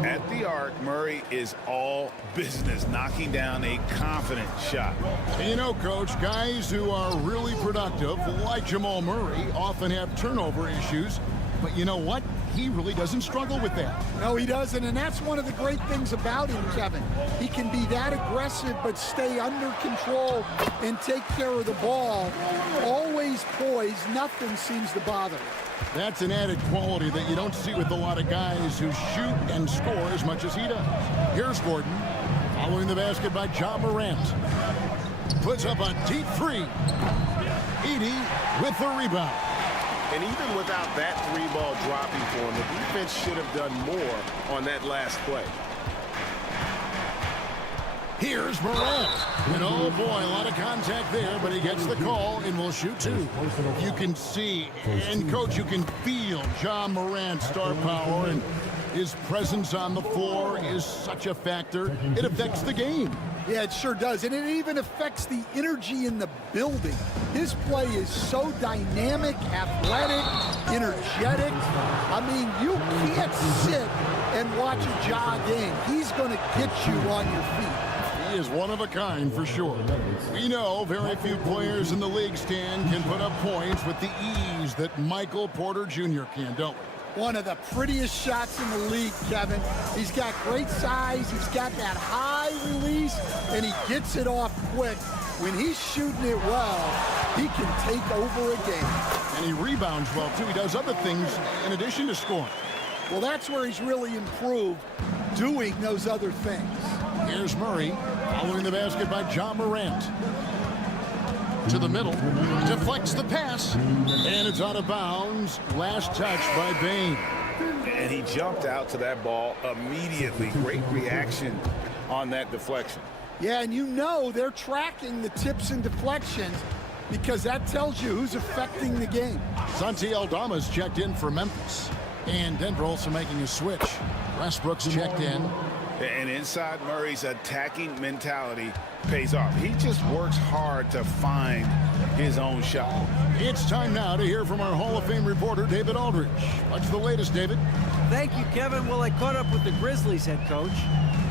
At the arc, Murray is all business, knocking down a confident shot. And you know, Coach, guys who are really productive, like Jamal Murray, often have turnover issues. But you know what? He really doesn't struggle with that. No, he doesn't, and that's one of the great things about him, Kevin. He can be that aggressive but stay under control and take care of the ball. Always poised. Nothing seems to bother him. That's an added quality that you don't see with a lot of guys who shoot and score as much as he does. Here's Gordon, following the basket by Ja Morant. Puts up a deep three. Edey with the rebound. And even without that three ball dropping for him, the defense should have done more on that last play. Here's Morant. And oh boy, a lot of contact there, but he gets the call and will shoot two. You can see, and coach, you can feel John Morant's star power, and his presence on the floor is such a factor. It affects the game. Yeah, it sure does. And it even affects the energy in the building. His play is so dynamic, athletic, energetic. I mean, you can't sit and watch a Ja game. He's going to get you on your feet. He is one of a kind for sure. We know very few players in the league, Stan, can put up points with the ease that Michael Porter Jr. can, don't we? One of the prettiest shots in the league, Kevin. He's got great size. He's got that high release, and he gets it off quick. When he's shooting it well, he can take over a game. And he rebounds well, too. He does other things in addition to scoring. Well, that's where he's really improved, doing those other things. Here's Murray, following the basket by John Morant. To the middle, deflects the pass, and it's out of bounds. Last touch by Bane. And he jumped out to that ball immediately. Great reaction on that deflection. Yeah, and you know they're tracking the tips and deflections because that tells you who's affecting the game. Santi Aldama's checked in for Memphis. And Denver also making a switch. Westbrook's checked in. And inside Murray's attacking mentality pays off. He just works hard to find his own shot. It's time now to hear from our Hall of Fame reporter, David Aldridge. What's the latest, David? Thank you, Kevin. Well, I caught up with the Grizzlies head coach.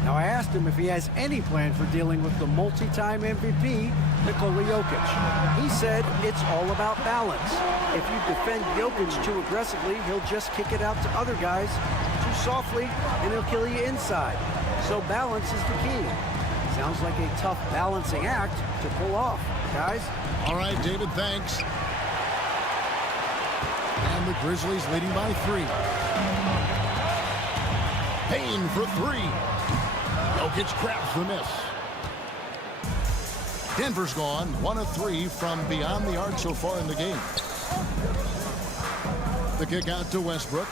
Now, I asked him if he has any plan for dealing with the multi-time MVP, Nikola Jokic. He said it's all about balance. If you defend Jokic too aggressively, he'll just kick it out to other guys too softly, and he'll kill you inside. So balance is the key. Sounds like a tough balancing act to pull off, guys. All right, David, thanks. And the Grizzlies leading by 3. Payne for 3. Jokic grabs the miss. Denver's gone 1 of 3 from beyond the arc so far in the game. The kick out to Westbrook.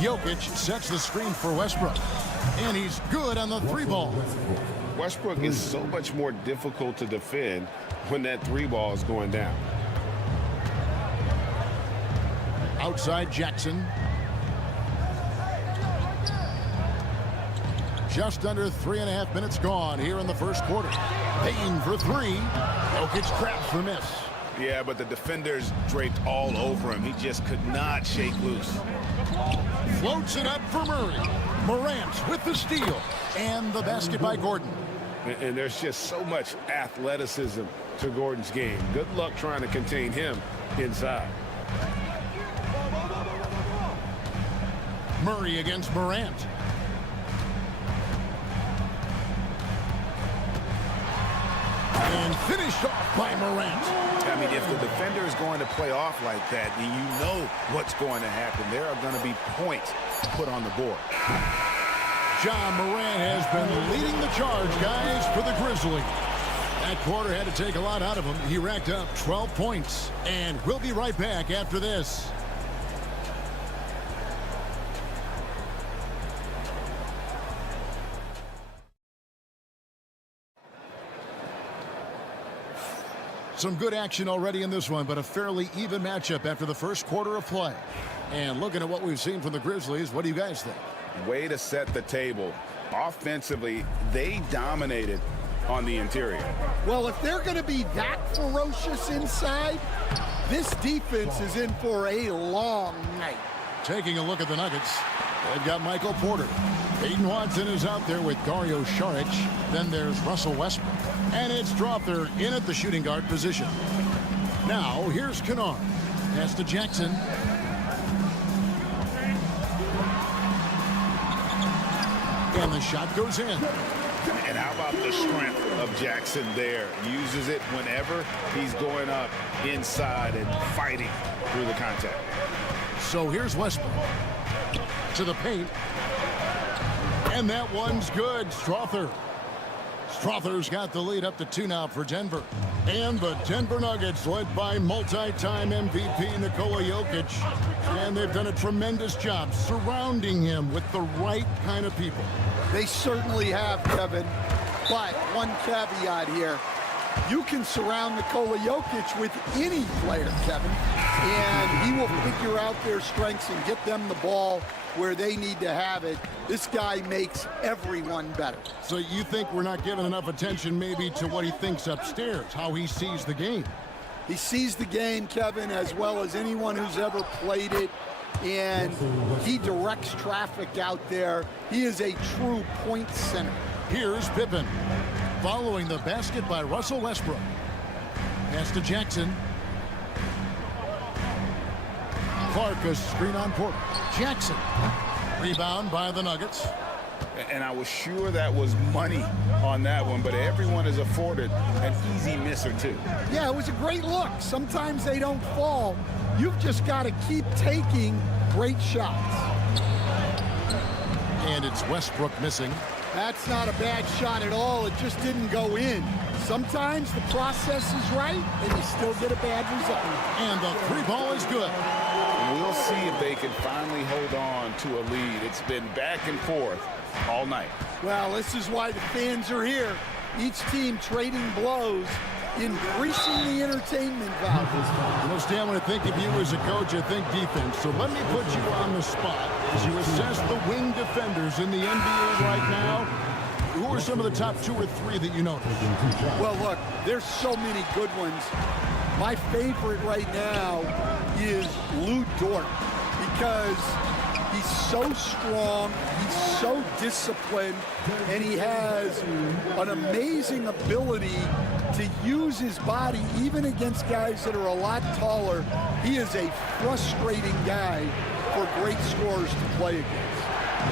Jokic sets the screen for Westbrook. And he's good on the 3-ball. Westbrook is so much more difficult to defend when that 3-ball is going down. Outside Jackson. Just under 3.5 minutes gone here in the first quarter. Payne for 3. Jokic grabs the miss. Yeah, but the defenders draped all over him. He just could not shake loose. Floats it up for Murray. Morant with the steal. And the basket by Gordon. And there's just so much athleticism to Gordon's game. Good luck trying to contain him inside. Murray against Morant. And finished off by Morant. I mean, if the defender is going to play off like that, then you know what's going to happen. There are going to be points put on the board. John Morant has been leading the charge, guys, for the Grizzlies. That quarter had to take a lot out of him. He racked up 12 points. And we'll be right back after this. Some good action already in this one, but a fairly even matchup after the first quarter of play. And looking at what we've seen from the Grizzlies, what do you guys think? Way to set the table. Offensively, they dominated on the interior. Well, if they're going to be that ferocious inside, this defense is in for a long night. Taking a look at the Nuggets, they've got Michael Porter. Peyton Watson is out there with Dario Saric. Then there's Russell Westbrook. And it's Strother in at the shooting guard position. Now, here's Kennard. Pass to Jackson. And the shot goes in. And how about the strength of Jackson there? Uses it whenever he's going up inside and fighting through the contact. So here's Westbrook to the paint. And that one's good. Strother. Strother's got the lead up to 2 now for Denver. And the Denver Nuggets, led by multi-time MVP Nikola Jokic. And they've done a tremendous job surrounding him with the right kind of people. They certainly have, Kevin. But one caveat here. You can surround Nikola Jokic with any player, Kevin, and he will figure out their strengths and get them the ball where they need to have it. This guy makes everyone better. So you think we're not giving enough attention maybe to what he thinks upstairs, how he sees the game? He sees the game, Kevin, as well as anyone who's ever played it, and he directs traffic out there. He is a true point center. Here's Pippen. Following the basket by Russell Westbrook. Pass to Jackson. Clark, a screen on Porter. Jackson. Rebound by the Nuggets. And I was sure that was money on that one, but everyone is afforded an easy miss or two. Yeah, it was a great look. Sometimes they don't fall. You've just got to keep taking great shots. And it's Westbrook missing. That's not a bad shot at all. It just didn't go in. Sometimes the process is right, and you still get a bad result. And the 3 ball is good. We'll see if they can finally hold on to a lead. It's been back and forth all night. Well, this is why the fans are here. Each team trading blows, increasing the entertainment value. You know, Stan, when I think of you as a coach, I think defense. So let me put you on the spot as you assess the wing defenders in the NBA right now. Who are some of the top 2 or 3 that you notice? Well, look, there's so many good ones. My favorite right now is Lou Dort because he's so strong, he's so disciplined, and he has an amazing ability to use his body even against guys that are a lot taller. He is a frustrating guy for great scorers to play against.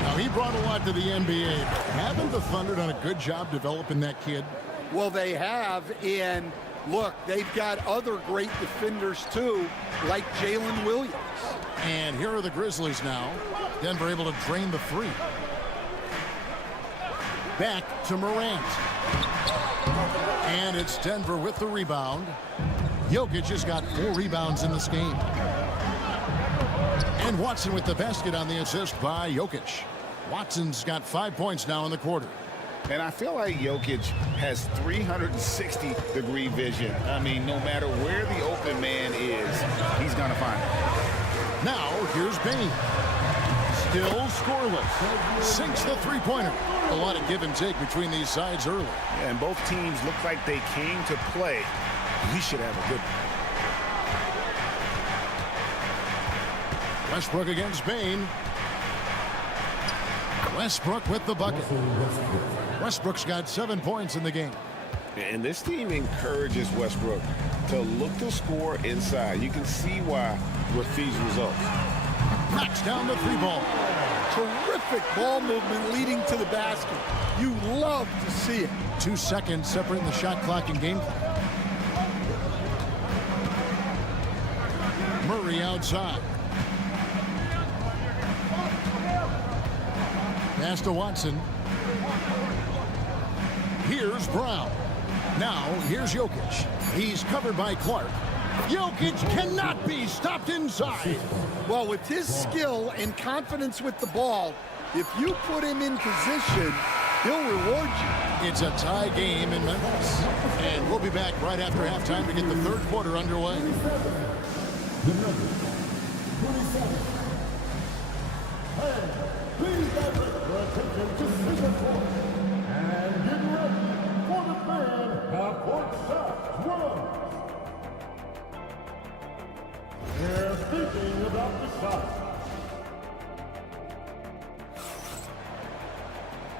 Now, he brought a lot to the NBA. Haven't the Thunder done a good job developing that kid? Well, they have, and look, they've got other great defenders too, like Jalen Williams. And here are the Grizzlies now. Denver able to drain the 3. Back to Morant. And it's Denver with the rebound. Jokic has got 4 rebounds in this game. And Watson with the basket on the assist by Jokic. Watson's got 5 points now in the quarter. And I feel like Jokic has 360-degree vision. I mean, no matter where the open man is, he's going to find it. Now, here's Bane. Still scoreless. Sinks the 3-pointer. A lot of give and take between these sides early. Yeah, and both teams look like they came to play. We should have a good one. Westbrook against Bane. Westbrook with the bucket. Westbrook's got 7 points in the game. And this team encourages Westbrook to look to score inside. You can see why with these results. Knocks down the 3 ball. Terrific ball movement leading to the basket. You love to see it. 2 seconds separating the shot clock and game clock. Murray outside. Pass to Watson. Here's Brown. Now, here's Jokic. He's covered by Clark. Jokic cannot be stopped inside. Well, with his skill and confidence with the ball, if you put him in position, he'll reward you. It's a tie game in Memphis. And we'll be back right after halftime to get the 3rd quarter underway. Please direct your attention to center court. And get ready for the fan half-court shot. They're thinking about the shot.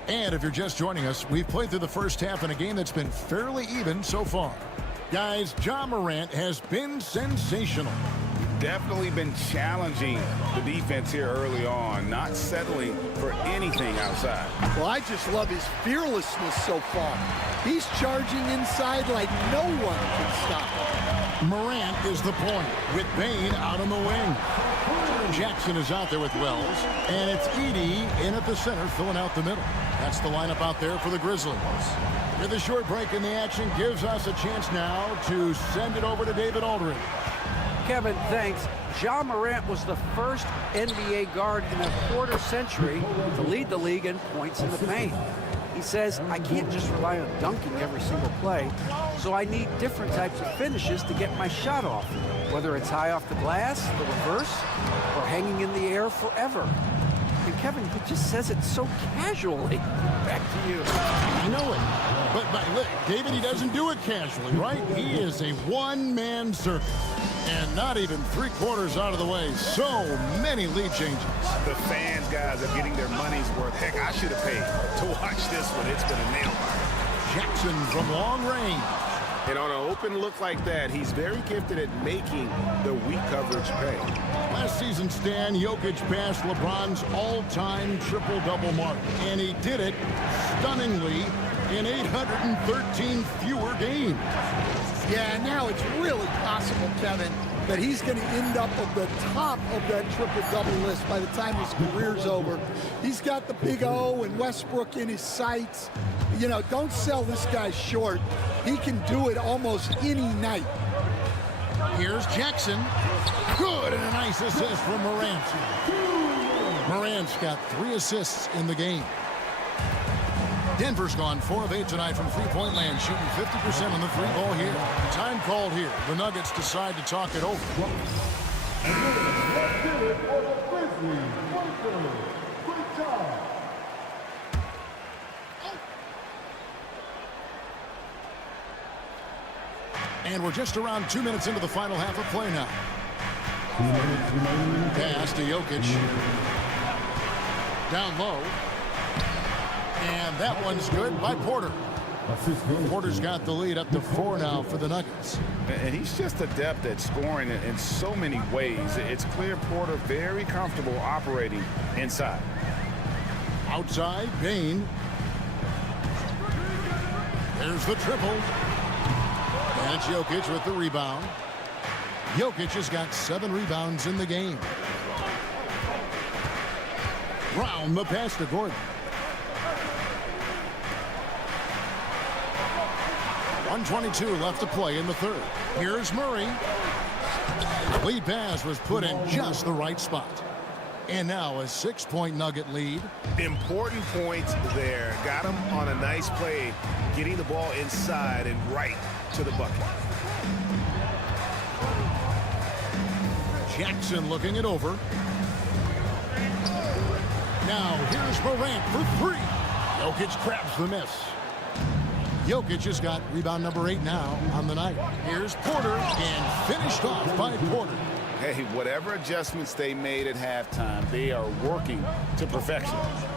And if you're just joining us, we've played through the first half in a game that's been fairly even so far. Guys, Ja Morant has been sensational. definitely been challenging the defense here early on, not settling for anything outside. Well, I just love his fearlessness so far. He's charging inside like no one can stop him. Morant is the point with Bane out on the wing. Jackson is out there with Wells, and it's Edey in at the center, filling out the middle. That's the lineup out there for the Grizzlies. With a short break in the action, gives us a chance now to send it over to David Aldridge. Kevin, thanks. Ja Morant was the first NBA guard in a quarter century to lead the league in points in the paint. He says, I can't just rely on dunking every single play, so I need different types of finishes to get my shot off, whether it's high off the glass, the reverse, or hanging in the air forever. And Kevin, he just says it so casually. Back to you. I know it. But look, David, he doesn't do it casually, right? He is a one-man circus. And not even three-quarters out of the way. So many lead changes. The fans, guys, are getting their money's worth. Heck, I should have paid to watch this one. It's been a nail biter. Jackson from long range. And on an open look like that, he's very gifted at making the weak coverage pay. Last season, Stan, Jokic passed LeBron's all-time triple-double mark. And he did it stunningly in 813 fewer games. Yeah, now it's really possible, Kevin, that he's going to end up at the top of that triple-double list by the time his career's over. He's got the Big O and Westbrook in his sights. You know, don't sell this guy short. He can do it almost any night. Here's Jackson. Good, and a nice assist from Morant. Morant's got 3 assists in the game. Denver's gone 4 of 8 tonight from three-point land, shooting 50% on the free ball here. Time called here. The Nuggets decide to talk it over. And we're just around 2 minutes into the final half of play now. Pass to Jokic. Down low. And that one's good by Porter. Porter's got the lead up to 4 now for the Nuggets. And he's just adept at scoring in so many ways. It's clear Porter very comfortable operating inside. Outside, Bane. There's the triple. And it's Jokic with the rebound. Jokic has got 7 rebounds in the game. Brown the pass to Gordon. 1:22 left to play in the third. Here's Murray. Lead pass was put in just the right spot. And now a 6-point Nugget lead. Important points there. Got him on a nice play, getting the ball inside and right to the bucket. Jackson looking it over. Now here's Morant for 3. Jokic grabs the miss. Jokic has got rebound number 8 now on the night. Here's Porter, and finished off by Porter. Hey, whatever adjustments they made at halftime, they are working to perfection.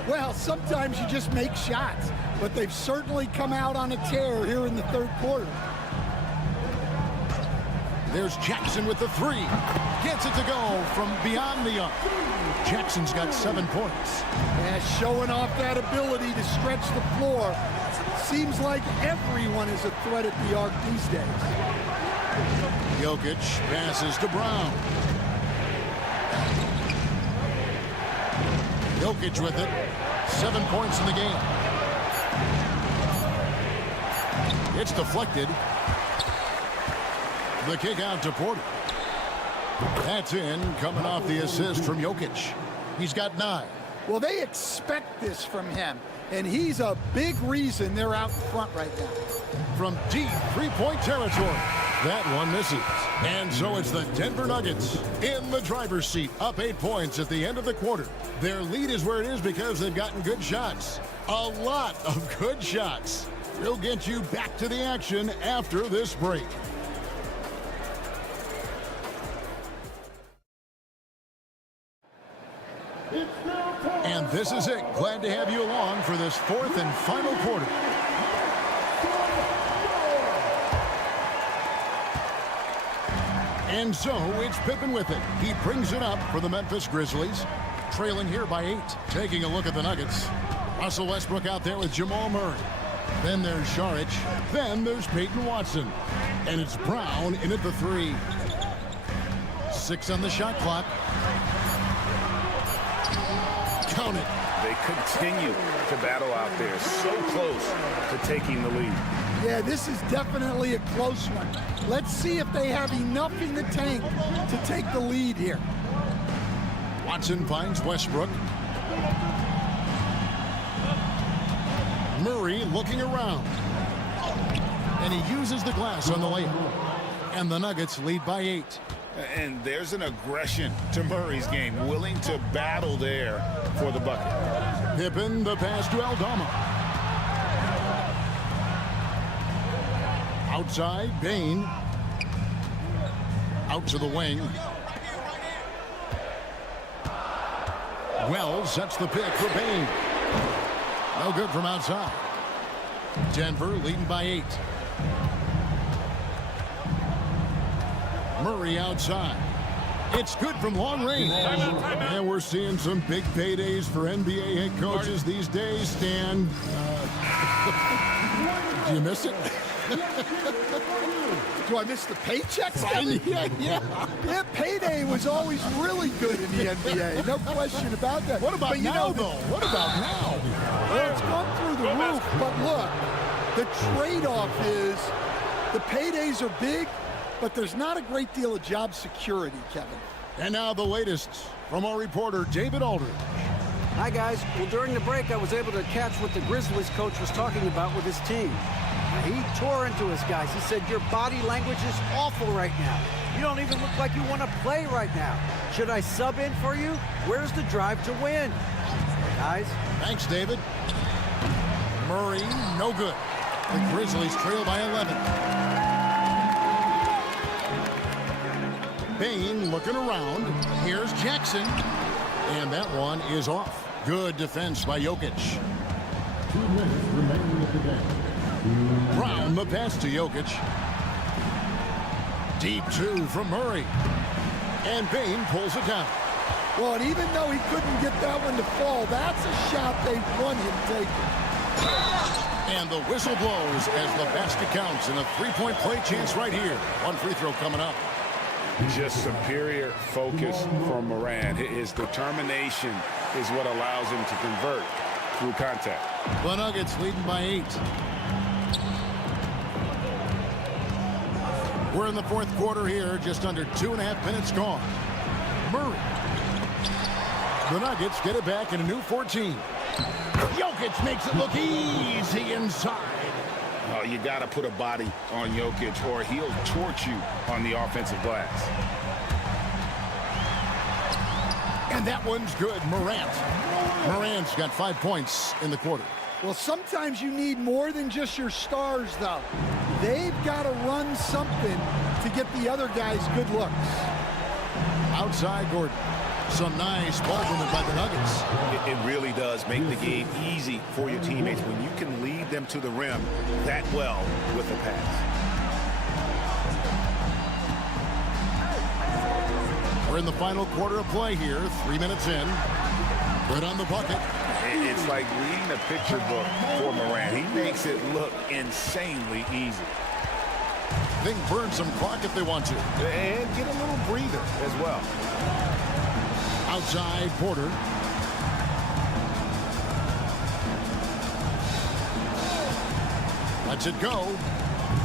Well, sometimes you just make shots, but they've certainly come out on a tear here in the third quarter. There's Jackson with the 3. Gets it to go from beyond the arc. Jackson's got 7 points. And showing off that ability to stretch the floor. Seems like everyone is a threat at the arc these days. Jokic passes to Brown. Jokic with it. 7 points in the game. It's deflected. The kick out to Porter. That's in, coming off the assist from Jokic. He's got 9. Well, they expect this from him, and he's a big reason they're out in front right now. From deep three-point territory. That one misses. And so it's the Denver Nuggets in the driver's seat, up 8 points at the end of the quarter. Their lead is where it is because they've gotten good shots. A lot of good shots. We'll get you back to the action after this break. And this is it. Glad to have you along for this 4th and final quarter. And so it's Pippen with it. He brings it up for the Memphis Grizzlies, trailing here by 8. Taking a look at the Nuggets. Russell Westbrook out there with Jamal Murray. Then there's Šarić. Then there's Peyton Watson. And it's Brown in at the 3. 6 on the shot clock. Count it. They continue to battle out there, so close to taking the lead. Yeah, this is definitely a close one. Let's see if they have enough in the tank to take the lead here. Watson finds Westbrook. Murray looking around. And he uses the glass on the layup. And the Nuggets lead by 8. And there's an aggression to Murray's game, willing to battle there for the bucket. Pippen, the pass to Aldama. Outside, Bane. Out to the wing. Wells sets the pick for Bane. No good from outside. Denver leading by 8. Murray outside. It's good from long range. And we're seeing some big paydays for NBA head coaches these days, Stan. Do you miss it? Do I miss the paychecks? Yeah, payday was always really good in the NBA. No question about that. What about now, though? What about now? Well, it's gone through the roof. But look, the trade-off is the paydays are big, but there's not a great deal of job security, Kevin. And now the latest from our reporter, David Aldridge. Hi, guys. Well, during the break, I was able to catch what the Grizzlies coach was talking about with his team. He tore into his guys. He said, your body language is awful right now. You don't even look like you want to play right now. Should I sub in for you? Where's the drive to win? Guys? Thanks, David. Murray, no good. The Grizzlies trail by 11. Bane looking around. Here's Jackson. And that one is off. Good defense by Jokic. 2 minutes remaining of the game. Brown the pass to Jokic. Deep 2 from Murray. And Bane pulls it down. Well, and even though he couldn't get that one to fall, that's a shot they want him taking. And the whistle blows as the basket counts in a 3-point play chance right here. One free throw coming up. Just superior focus from Moran. His determination is what allows him to convert through contact. The Nuggets leading by 8. We're in the 4th quarter here, just under 2.5 minutes gone. Murray. The Nuggets get it back in a new 14. Jokic makes it look easy inside. Oh, you got to put a body on Jokic or he'll torch you on the offensive glass. And that one's good. Morant's got 5 points in the quarter. Well, sometimes you need more than just your stars, though. They've got to run something to get the other guys good looks. Outside Gordon. Some nice ball movement by the Nuggets. It really does make the game easy for your teammates when you can lead them to the rim that well with a pass. We're in the final quarter of play here. 3 minutes in. Good on the bucket. It's like reading a picture book for Moran. He makes it look insanely easy. They can burn some clock if they want to. And get a little breather as well. Outside Porter. Lets it go.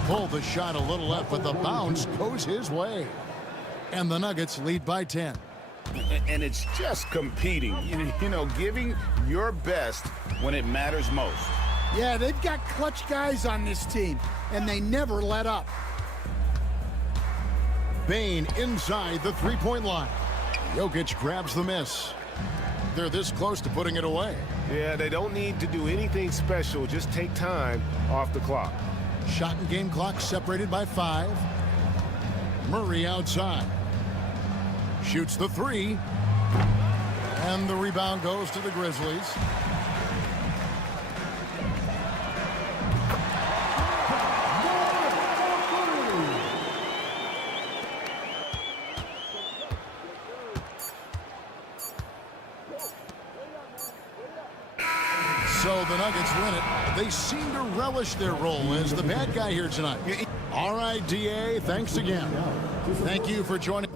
Pulled the shot a little left, but the bounce goes his way. And the Nuggets lead by 10. And it's just competing, you know, giving your best when it matters most. Yeah, they've got clutch guys on this team, and they never let up. Bane inside the 3-point line. Jokic grabs the miss. They're this close to putting it away. Yeah, they don't need to do anything special. Just take time off the clock. Shot and game clock separated by 5. Murray outside. Shoots the 3. And the rebound goes to the Grizzlies. So the Nuggets win it. They seem to relish their role as the bad guy here tonight. All right, DA, thanks again. Thank you for joining.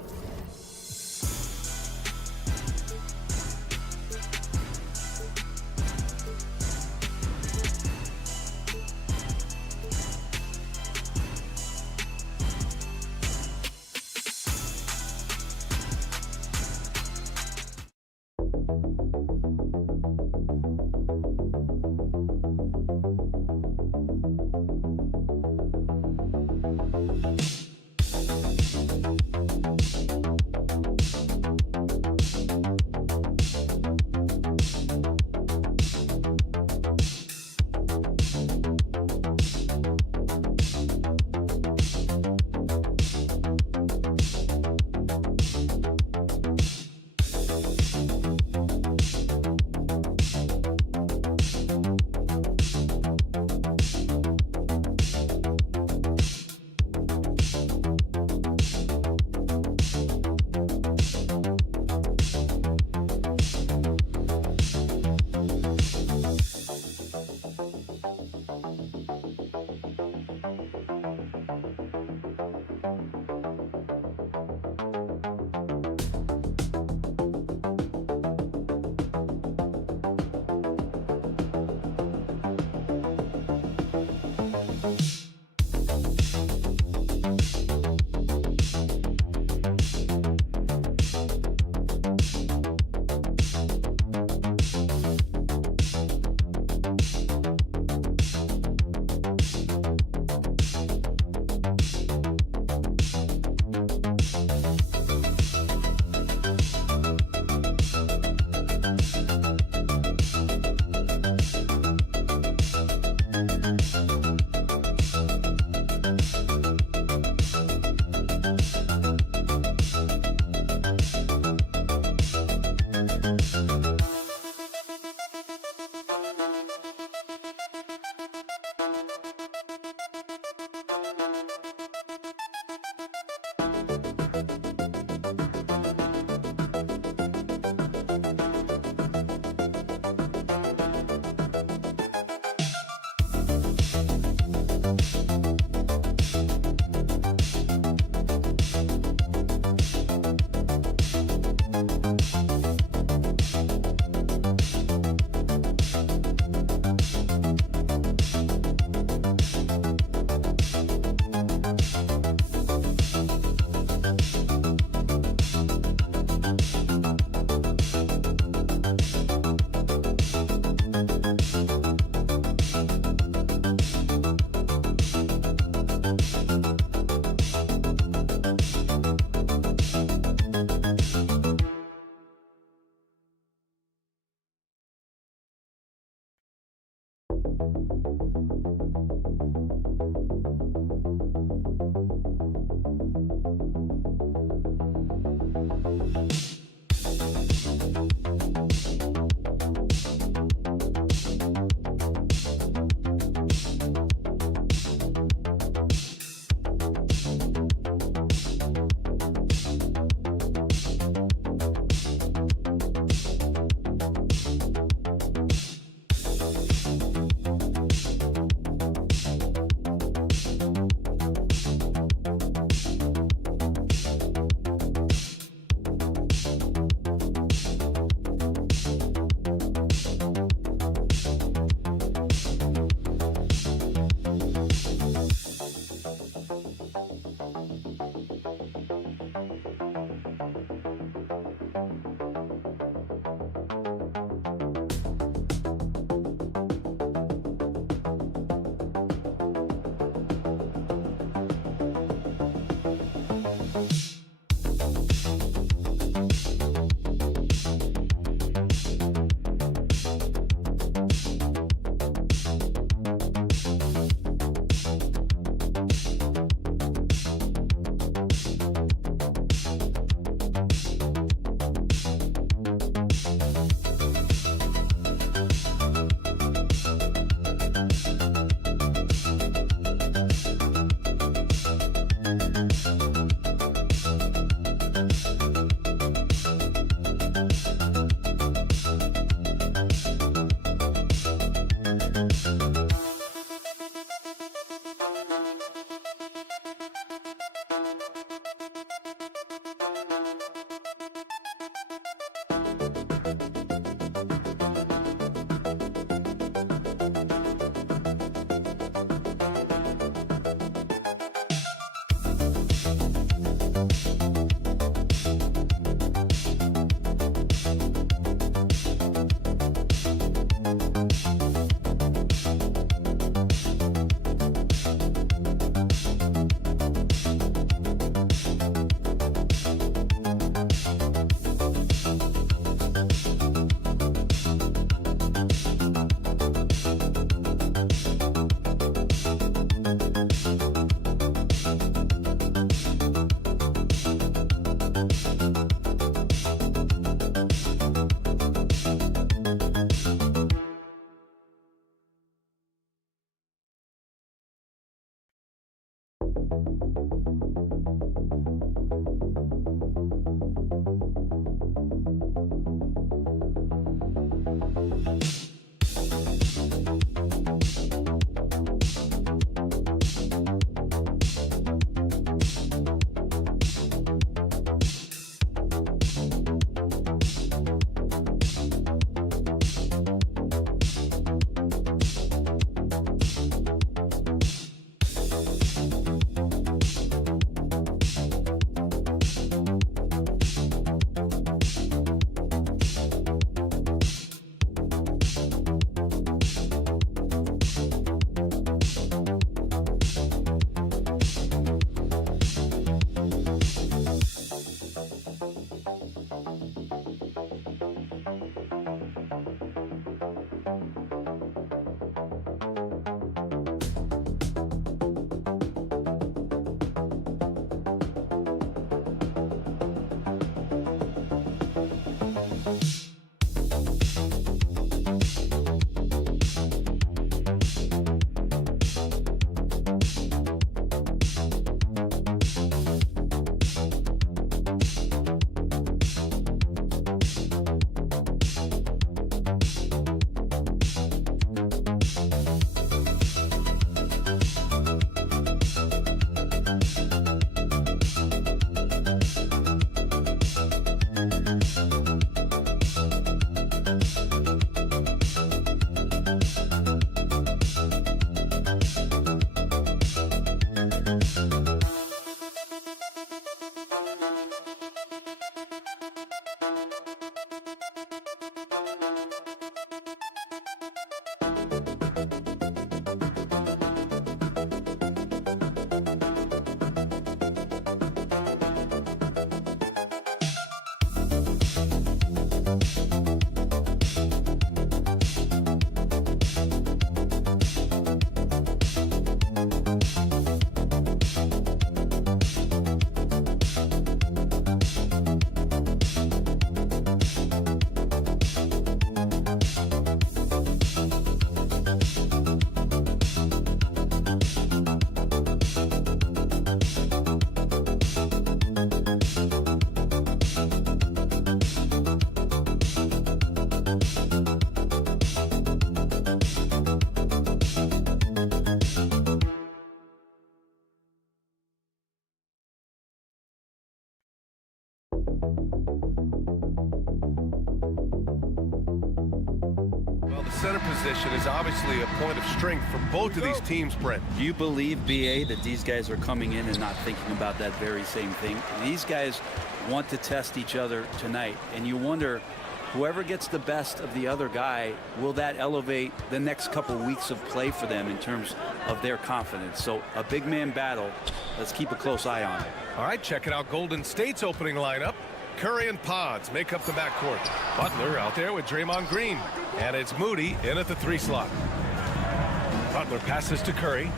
Center position is obviously a point of strength for both of these teams, Brent. Do you believe, BA, that these guys are coming in and not thinking about that very same thing? These guys want to test each other tonight, and you wonder, whoever gets the best of the other guy, will that elevate the next couple weeks of play for them in terms of their confidence? So a big man battle. Let's keep a close eye on it. All right, checking out Golden State's opening lineup. Curry and Pods make up the backcourt. Butler out there with Draymond Green. And it's Moody in at the 3 slot. Butler passes to Curry.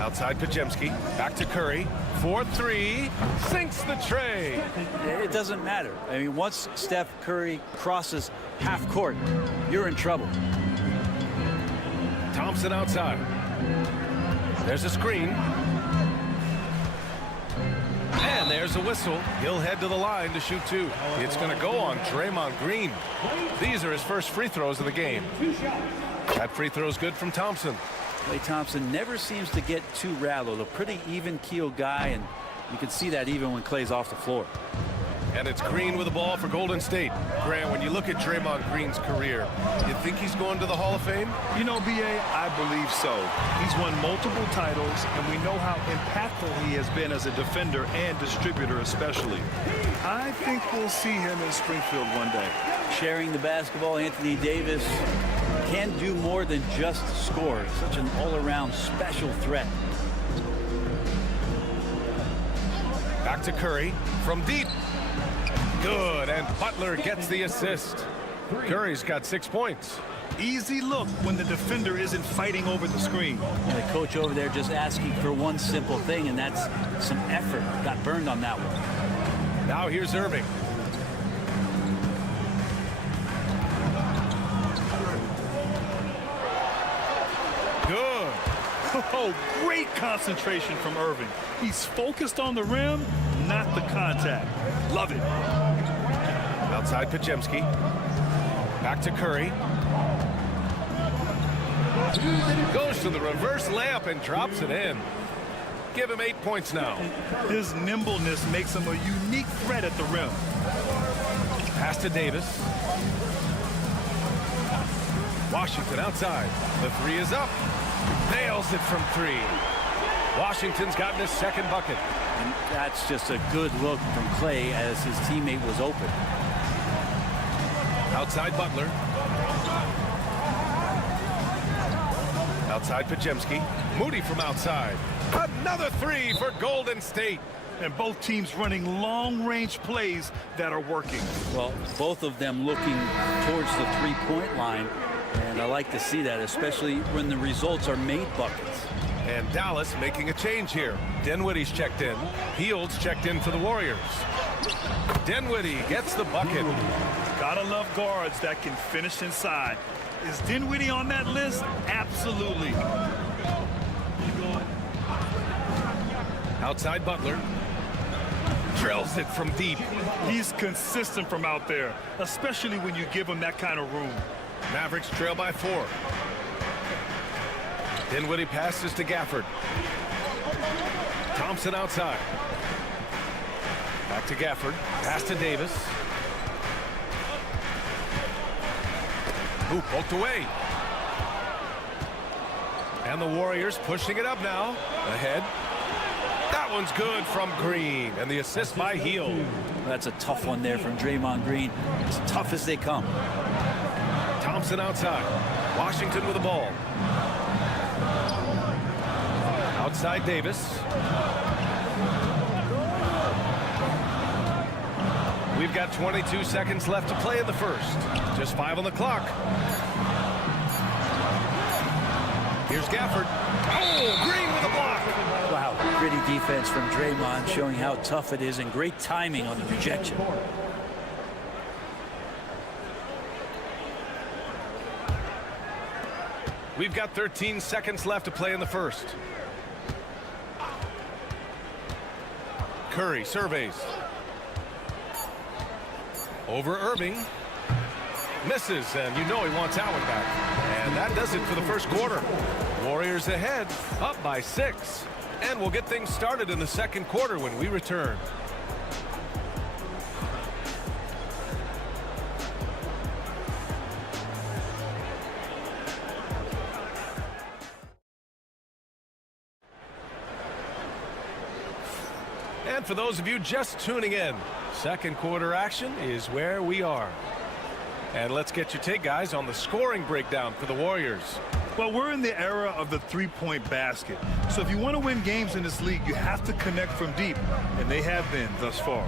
Outside Pajemski. Back to Curry. 4-3. Sinks the tray. It doesn't matter. I mean, once Steph Curry crosses half court, you're in trouble. Thompson outside. There's a screen. And there's a whistle. He'll head to the line to shoot 2. It's going to go on Draymond Green. These are his first free throws of the game. That free throw is good from Thompson. Klay Thompson never seems to get too rattled. A pretty even-keeled guy, and you can see that even when Klay's off the floor. And it's Green with the ball for Golden State. Grant, when you look at Draymond Green's career, you think he's going to the Hall of Fame? You know, BA, I believe so. He's won multiple titles, and we know how impactful he has been as a defender and distributor especially. I think we'll see him in Springfield one day. Sharing the basketball, Anthony Davis can do more than just score. Such an all-around special threat. Back to Curry from deep. Good, and Butler gets the assist. Curry's got 6 points. Easy look when the defender isn't fighting over the screen. And the coach over there just asking for one simple thing, and that's some effort. Got burned on that one. Now here's Irving. Good. Oh, great concentration from Irving. He's focused on the rim, not the contact. Love it. Outside Pajemski. Back to Curry. Goes to the reverse layup and drops it in. Give him 8 points now. His nimbleness makes him a unique threat at the rim. Pass to Davis. Washington outside. The 3 is up. Nails it from 3. Washington's gotten his second bucket. And that's just a good look from Klay as his teammate was open. Outside Butler. Outside Pajemski. Moody from outside. Another 3 for Golden State. And both teams running long-range plays that are working. Well, both of them looking towards the three-point line. And I like to see that, especially when the results are made buckets. And Dallas making a change here. Dinwiddie's checked in. Hield's checked in for the Warriors. Dinwiddie gets the bucket. Gotta love guards that can finish inside. Is Dinwiddie on that list? Absolutely. Outside Butler. Drills it from deep. He's consistent from out there, especially when you give him that kind of room. Mavericks trail by 4. Dinwiddie passes to Gafford. Thompson outside. Back to Gafford. Pass to Davis. Ooh, poked away. And the Warriors pushing it up now. Ahead. That one's good from Green. And the assist by Hield. That's a tough one there from Draymond Green. As tough as they come. Thompson outside. Washington with the ball. Outside Davis. We've got 22 seconds left to play in the first. Just 5 on the clock. Here's Gafford. Oh, Green with a block. Wow, gritty defense from Draymond, showing how tough it is, and great timing on the rejection. We've got 13 seconds left to play in the first. Curry surveys. Over Irving. Misses, and you know he wants Allen back. And that does it for the first quarter. Warriors ahead, up by 6. And we'll get things started in the second quarter when we return. And for those of you just tuning in, second quarter action is where we are. And let's get your take, guys, on the scoring breakdown for the Warriors. Well, we're in the era of the three-point basket. So if you want to win games in this league, you have to connect from deep. And they have been thus far.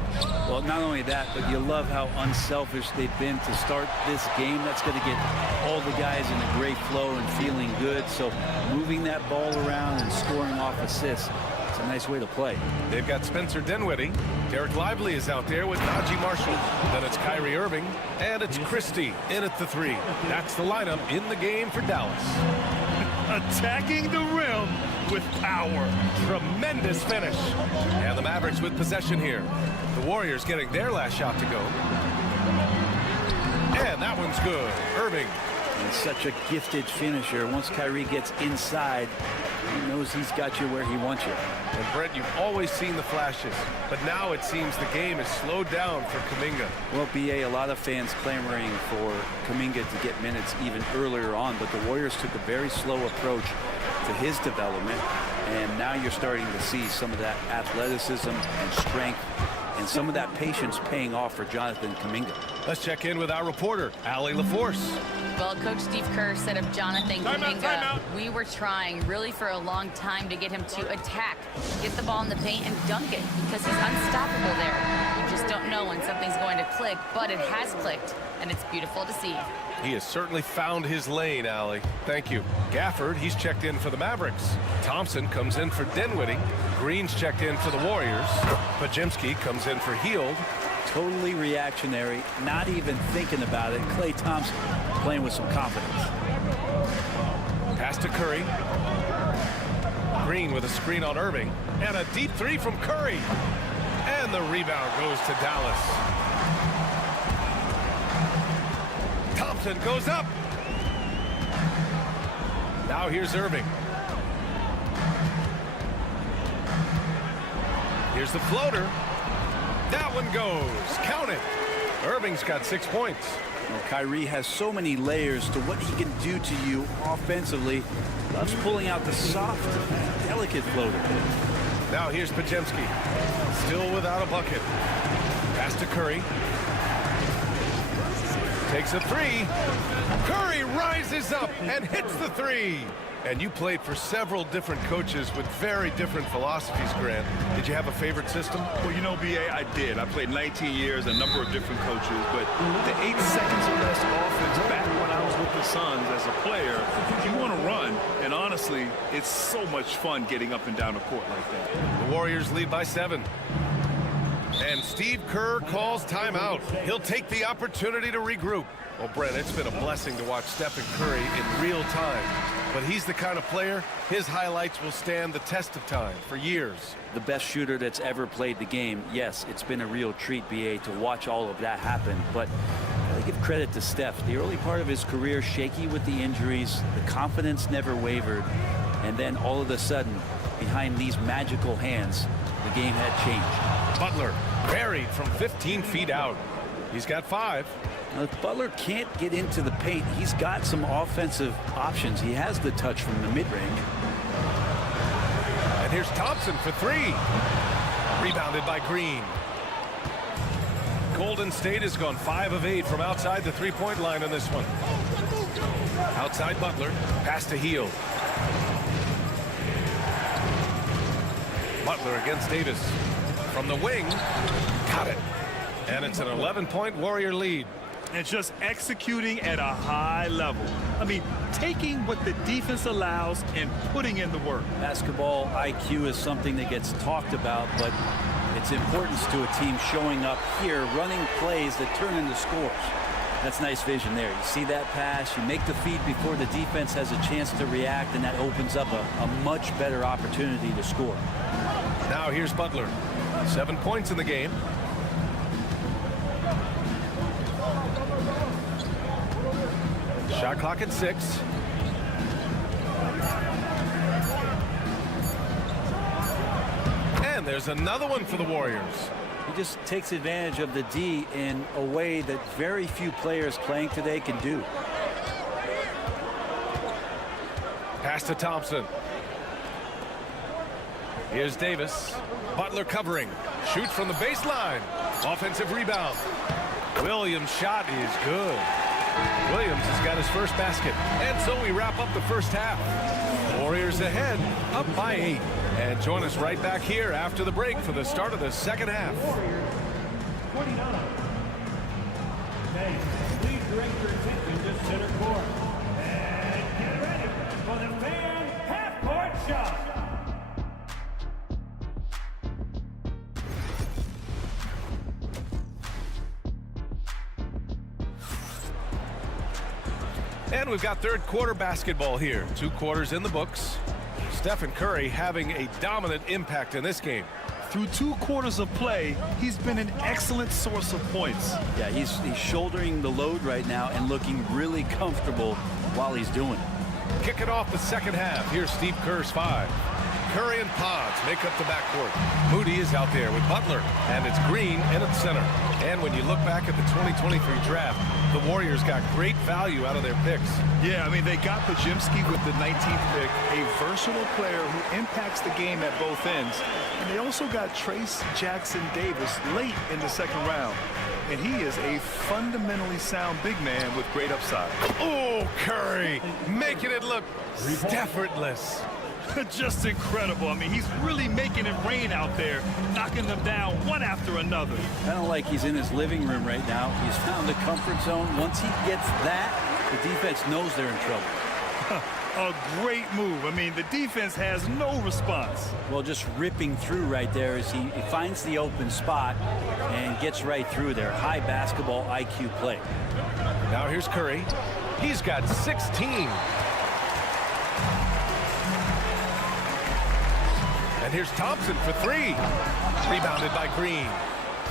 Well, not only that, but you love how unselfish they've been to start this game. That's going to get all the guys in a great flow and feeling good. So moving that ball around and scoring off assists, it's a nice way to play. They've got Spencer Dinwiddie. Derek Lively is out there with Najee Marshall. Then it's Kyrie Irving. And it's Christie in at the 3. That's the lineup in the game for Dallas. Attacking the rim with power. Tremendous finish. And the Mavericks with possession here. The Warriors getting their last shot to go. And that one's good. Irving. And such a gifted finisher. Once Kyrie gets inside, he knows he's got you where he wants you. And Brent, you've always seen the flashes, but now it seems the game is slowed down for Kuminga. Well, BA, a lot of fans clamoring for Kuminga to get minutes even earlier on, but the Warriors took a very slow approach to his development, and now you're starting to see some of that athleticism and strength and some of that patience paying off for Jonathan Kuminga. Let's check in with our reporter, Allie LaForce. Well, Coach Steve Kerr said of Jonathan Kuminga, we were trying really for a long time to get him to attack, get the ball in the paint and dunk it, because he's unstoppable there. You just don't know when something's going to click, but it has clicked, and it's beautiful to see. He has certainly found his lane, Allie. Thank you. Gafford, he's checked in for the Mavericks. Thompson comes in for Dinwiddie. Green's checked in for the Warriors. Pajemski comes in for Hield. Totally reactionary, not even thinking about it. Klay Thompson playing with some confidence. Pass to Curry. Green with a screen on Irving. And a deep 3 from Curry. And the rebound goes to Dallas. Thompson goes up. Now here's Irving. Here's the floater. That one goes. Count it. Irving's got 6 points. Well, Kyrie has so many layers to what he can do to you offensively. Loves pulling out the soft, delicate floater. Now here's Pajemski. Still without a bucket. Pass to Curry. Takes a 3. Curry rises up and hits the 3. And you played for several different coaches with very different philosophies, Grant. Did you have a favorite system? Well, you know, BA, I did. I played 19 years, a number of different coaches, but the 8 seconds or less offense back when I was with the Suns as a player, you want to run, and honestly, it's so much fun getting up and down the court like that. The Warriors lead by 7. And Steve Kerr calls timeout. He'll take the opportunity to regroup. Well, Brent, it's been a blessing to watch Stephen Curry in real time. But he's the kind of player, his highlights will stand the test of time for years. The best shooter that's ever played the game. Yes, it's been a real treat, BA, to watch all of that happen. But I give credit to Steph. The early part of his career, shaky with the injuries. The confidence never wavered. And then all of a sudden, behind these magical hands, the game had changed. Butler buried from 15 feet out. He's got 5. Now, if Butler can't get into the paint, he's got some offensive options. He has the touch from the mid-range. And here's Thompson for 3. Rebounded by Green. Golden State has gone 5 of 8 from outside the three-point line on this one. Outside Butler, pass to Hield. Butler against Davis. From the wing, got it. And it's an 11-point Warrior lead. And just executing at a high level. I mean, taking what the defense allows and putting in the work. Basketball IQ is something that gets talked about, but its importance to a team showing up here, running plays that turn into scores. That's nice vision there. You see that pass, you make the feed before the defense has a chance to react, and that opens up a much better opportunity to score. Now here's Butler. 7 points in the game. Shot clock at 6. And there's another one for the Warriors. He just takes advantage of the D in a way that very few players playing today can do. Pass to Thompson. Here's Davis. Butler covering. Shoots from the baseline. Offensive rebound. Williams' shot is good. Williams has got his first basket. And so we wrap up the first half. Warriors ahead, up by 8. And join us right back here after the break for the start of the second half. Okay, please direct your attention to center court. And get ready for the fan half-court shot. And we've got third quarter basketball here. 2 quarters in the books. Stephen Curry having a dominant impact in this game. Through 2 quarters of play, he's been an excellent source of points. Yeah, he's shouldering the load right now and looking really comfortable while he's doing it. Kicking off the second half. Here's Steve Kerr's 5. Curry and Pods make up the backcourt. Moody is out there with Butler, and it's Green in at center. And when you look back at the 2023 draft, the Warriors got great value out of their picks. Yeah, I mean, they got Podziemski with the 19th pick, a versatile player who impacts the game at both ends. And they also got Trace Jackson Davis late in the second round. And he is a fundamentally sound big man with great upside. Oh, Curry, making it look effortless. Just incredible. I mean, he's really making it rain out there, knocking them down one after another. Kind of like he's in his living room right now. He's found a comfort zone. Once he gets that, the defense knows they're in trouble. A great move. I mean, the defense has no response. Well, just ripping through right there as he finds the open spot and gets right through there. High basketball IQ play. Now here's Curry. He's got 16. And here's Thompson for 3. Rebounded by Green.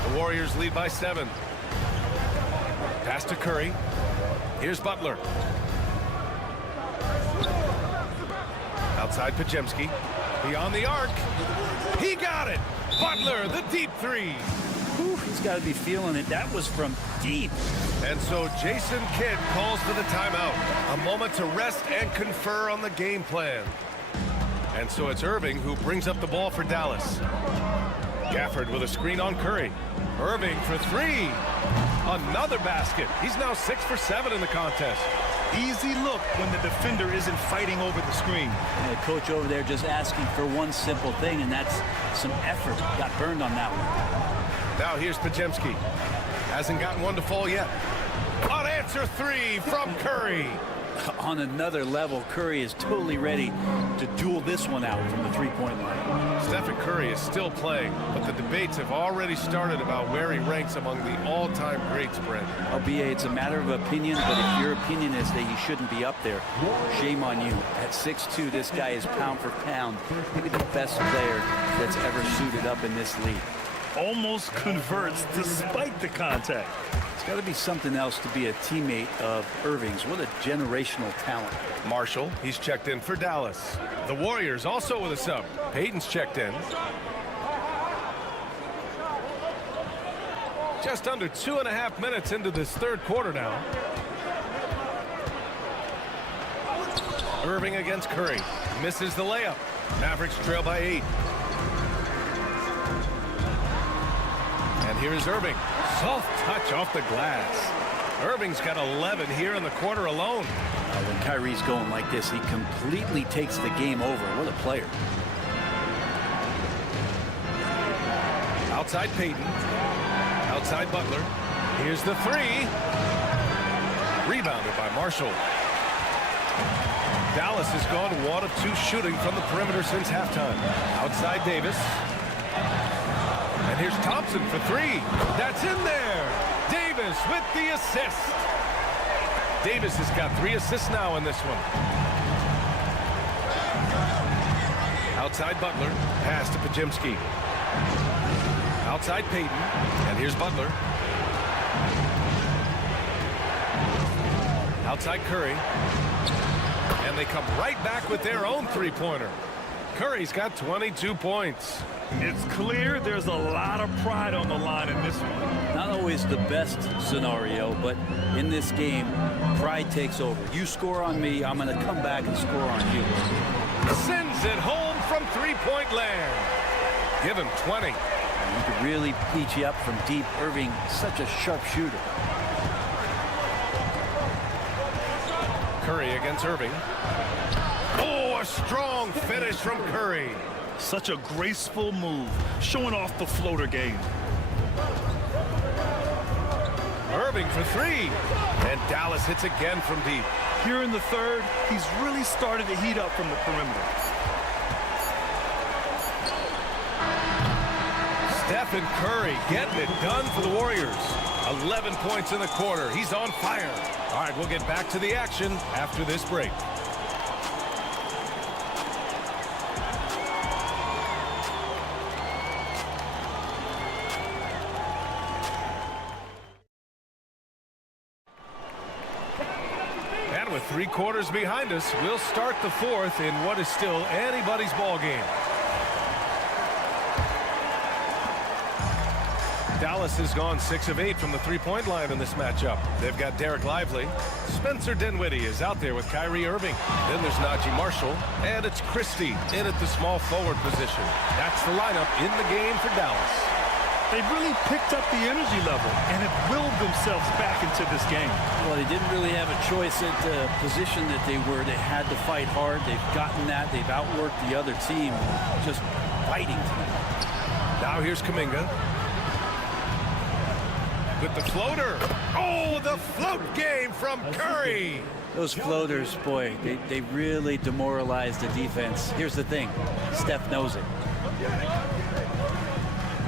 The Warriors lead by 7. Pass to Curry. Here's Butler. Outside Podziemski. Beyond the arc. He got it. Butler, the deep 3. Whew, he's got to be feeling it. That was from deep. And so Jason Kidd calls for the timeout. A moment to rest and confer on the game plan. And so it's Irving who brings up the ball for Dallas. Gafford with a screen on Curry. Irving for 3. Another basket. He's now 6 for 7 in the contest. Easy look when the defender isn't fighting over the screen. And the coach over there just asking for one simple thing, and that's some effort. Got burned on that one. Now here's Podziemski. Hasn't gotten one to fall yet. answer three from Curry. On another level, Curry is totally ready to duel this one out from the three-point line. Stephen Curry is still playing, but the debates have already started about where he ranks among the all-time greats, Brent. LBA, it's a matter of opinion, but if your opinion is that he shouldn't be up there, shame on you. At 6'2", this guy is pound for pound, maybe the best player that's ever suited up in this league. Almost converts despite the contact. It's got to be something else to be a teammate of Irving's. What a generational talent. Marshall, he's checked in for Dallas. The Warriors also with a sub. Payton's checked in. Just under 2.5 minutes into this third quarter now. Irving against Curry. Misses the layup. Mavericks trail by 8. And here's Irving. Soft touch off the glass. Irving's got 11 here in the quarter alone. When Kyrie's going like this, he completely takes the game over. What a player. Outside Payton. Outside Butler. Here's the three. Rebounded by Marshall. Dallas has gone 1 of 2 shooting from the perimeter since halftime. Outside Davis. And here's Thompson for 3. That's in there. Davis with the assist. Davis has got 3 assists now in this one. Outside Butler. Pass to Pajemski. Outside Payton. And here's Butler. Outside Curry. And they come right back with their own three-pointer. Curry's got 22 points. It's clear there's a lot of pride on the line in this one. Not always the best scenario, but in this game, pride takes over. You score on me, I'm going to come back and score on you. Sends it home from three-point land. Give him 20. And he could really beat you up from deep. Irving, such a sharp shooter. Curry against Irving. Oh, a strong finish from Curry. Such a graceful move, showing off the floater game. Irving for 3. And Dallas hits again from deep. Here in the third, he's really started to heat up from the perimeter. Stephen Curry getting it done for the Warriors. 11 points in the quarter. He's on fire. All right, we'll get back to the action after this break. And with 3 quarters behind us, we'll start the fourth in what is still anybody's ball game. Dallas has gone 6 of 8 from the three-point line in this matchup. They've got Derek Lively. Spencer Dinwiddie is out there with Kyrie Irving. Then there's Najee Marshall. And it's Christie in at the small forward position. That's the lineup in the game for Dallas. They've really picked up the energy level and have willed themselves back into this game. Well, they didn't really have a choice at the position that they were. They had to fight hard. They've gotten that. They've outworked the other team, just fighting tonight. Now here's Kuminga. With the floater. Oh, the float game from Curry. Those floaters, boy, they really demoralize the defense. Here's the thing. Steph knows it.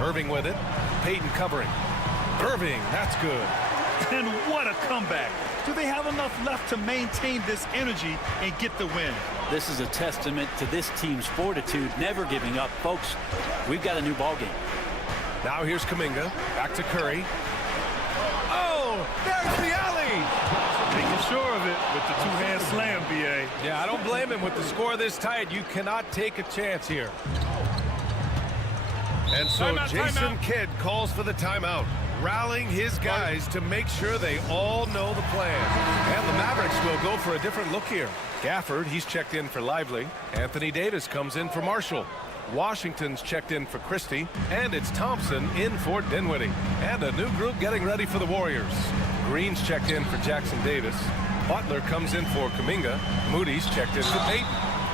Irving with it. Payton covering. Irving, that's good. And what a comeback. Do they have enough left to maintain this energy and get the win? This is a testament to this team's fortitude, never giving up. Folks, we've got a new ball game. Now here's Kuminga. Back to Curry. Oh, there's the alley. Making sure of it with the two-hand slam, B.A. Yeah, I don't blame him with the score this tight. You cannot take a chance here. And so Jason Kidd calls for the timeout, rallying his guys to make sure they all know the plan. And the Mavericks will go for a different look here. Gafford, he's checked in for Lively. Anthony Davis comes in for Marshall. Washington's checked in for Christie. And it's Thompson in for Dinwiddie. And a new group getting ready for the Warriors. Green's checked in for Jackson Davis. Butler comes in for Kuminga. Moody's checked in for Payton.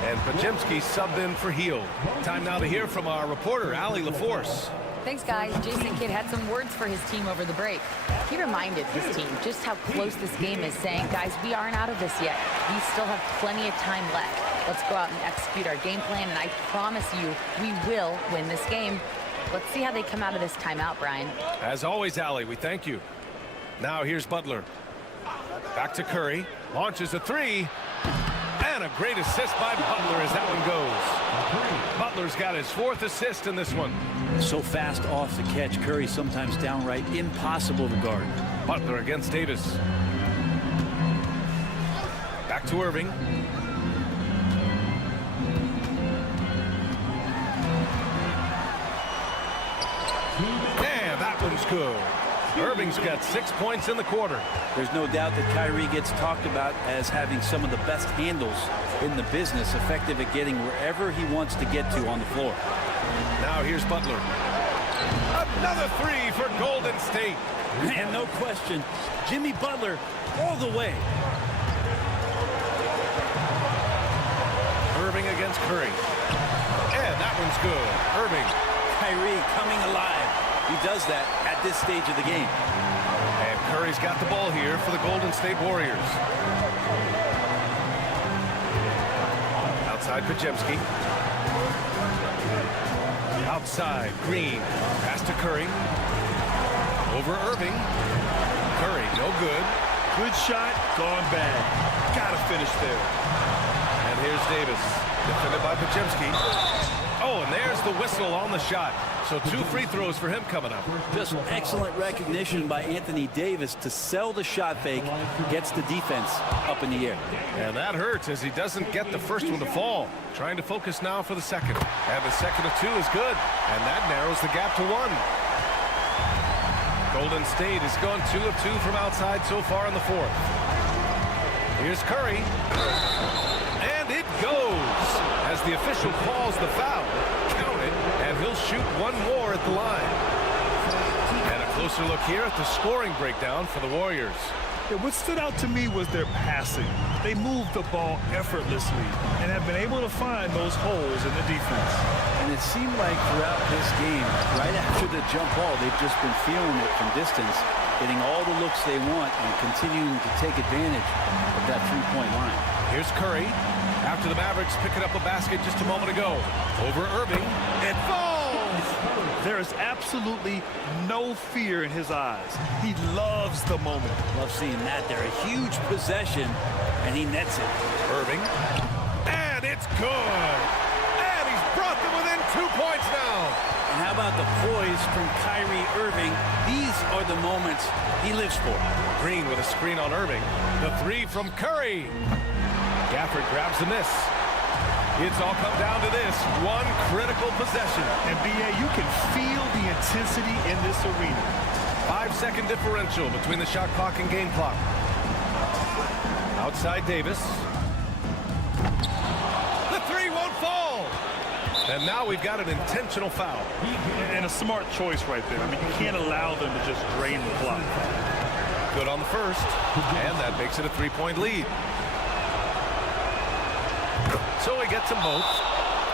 And Pajemski subbed in for Hield. Time now to hear from our reporter, Allie LaForce. Thanks, guys. Jason Kidd had some words for his team over the break. He reminded his team just how close this game is, saying, guys, we aren't out of this yet. We still have plenty of time left. Let's go out and execute our game plan, and I promise you, we will win this game. Let's see how they come out of this timeout, Brian. As always, Allie, we thank you. Now here's Butler. Back to Curry. Launches a three. And a great assist by Butler as that one goes. Butler's got his 4th assist in this one. So fast off the catch. Curry sometimes downright impossible to guard. Butler against Davis. Back to Irving. And that one's good. Irving's got 6 points in the quarter. There's no doubt that Kyrie gets talked about as having some of the best handles in the business, effective at getting wherever he wants to get to on the floor. Now here's Butler. Another three for Golden State. Man, no question. Jimmy Butler all the way. Irving against Curry. And that one's good. Irving. Kyrie coming alive. He does that at this stage of the game. And Curry's got the ball here for the Golden State Warriors. Outside Pajemski. Outside Green. Pass to Curry. Over Irving. Curry, no good. Good shot, gone bad. Gotta finish there. And here's Davis. Defended by Pajemski. Oh, and there's the whistle on the shot. So 2 free throws for him coming up. Just excellent recognition by Anthony Davis to sell the shot fake. Gets the defense up in the air. And that hurts as he doesn't get the first one to fall. Trying to focus now for the second. And the second of 2 is good. And that narrows the gap to 1. Golden State has gone 2 of 2 from outside so far in the 4th. Here's Curry. And it goes as the official calls the foul. Count it, and he'll shoot 1 more at the line. And a closer look here at the scoring breakdown for the Warriors. Yeah, what stood out to me was their passing. They moved the ball effortlessly and have been able to find those holes in the defense. And it seemed like throughout this game, right after the jump ball, they've just been feeling it from distance, getting all the looks they want and continuing to take advantage of that three-point line. Here's Curry. After the Mavericks picking up a basket just a moment ago. Over Irving. It falls! There is absolutely no fear in his eyes. He loves the moment. Love seeing that there. A huge possession, and he nets it. Irving. And it's good! And he's brought them within 2 points now! And how about the poise from Kyrie Irving? These are the moments he lives for. Green with a screen on Irving. The 3 from Curry. Gafford grabs the miss. It's all come down to this one critical possession. And B.A., you can feel the intensity in this arena. 5-second differential between the shot clock and game clock. Outside Davis. The 3 won't fall. And now we've got an intentional foul. And a smart choice right there. I mean, you can't allow them to just drain the clock. Good on the first. And that makes it a 3-point lead. So he gets them both,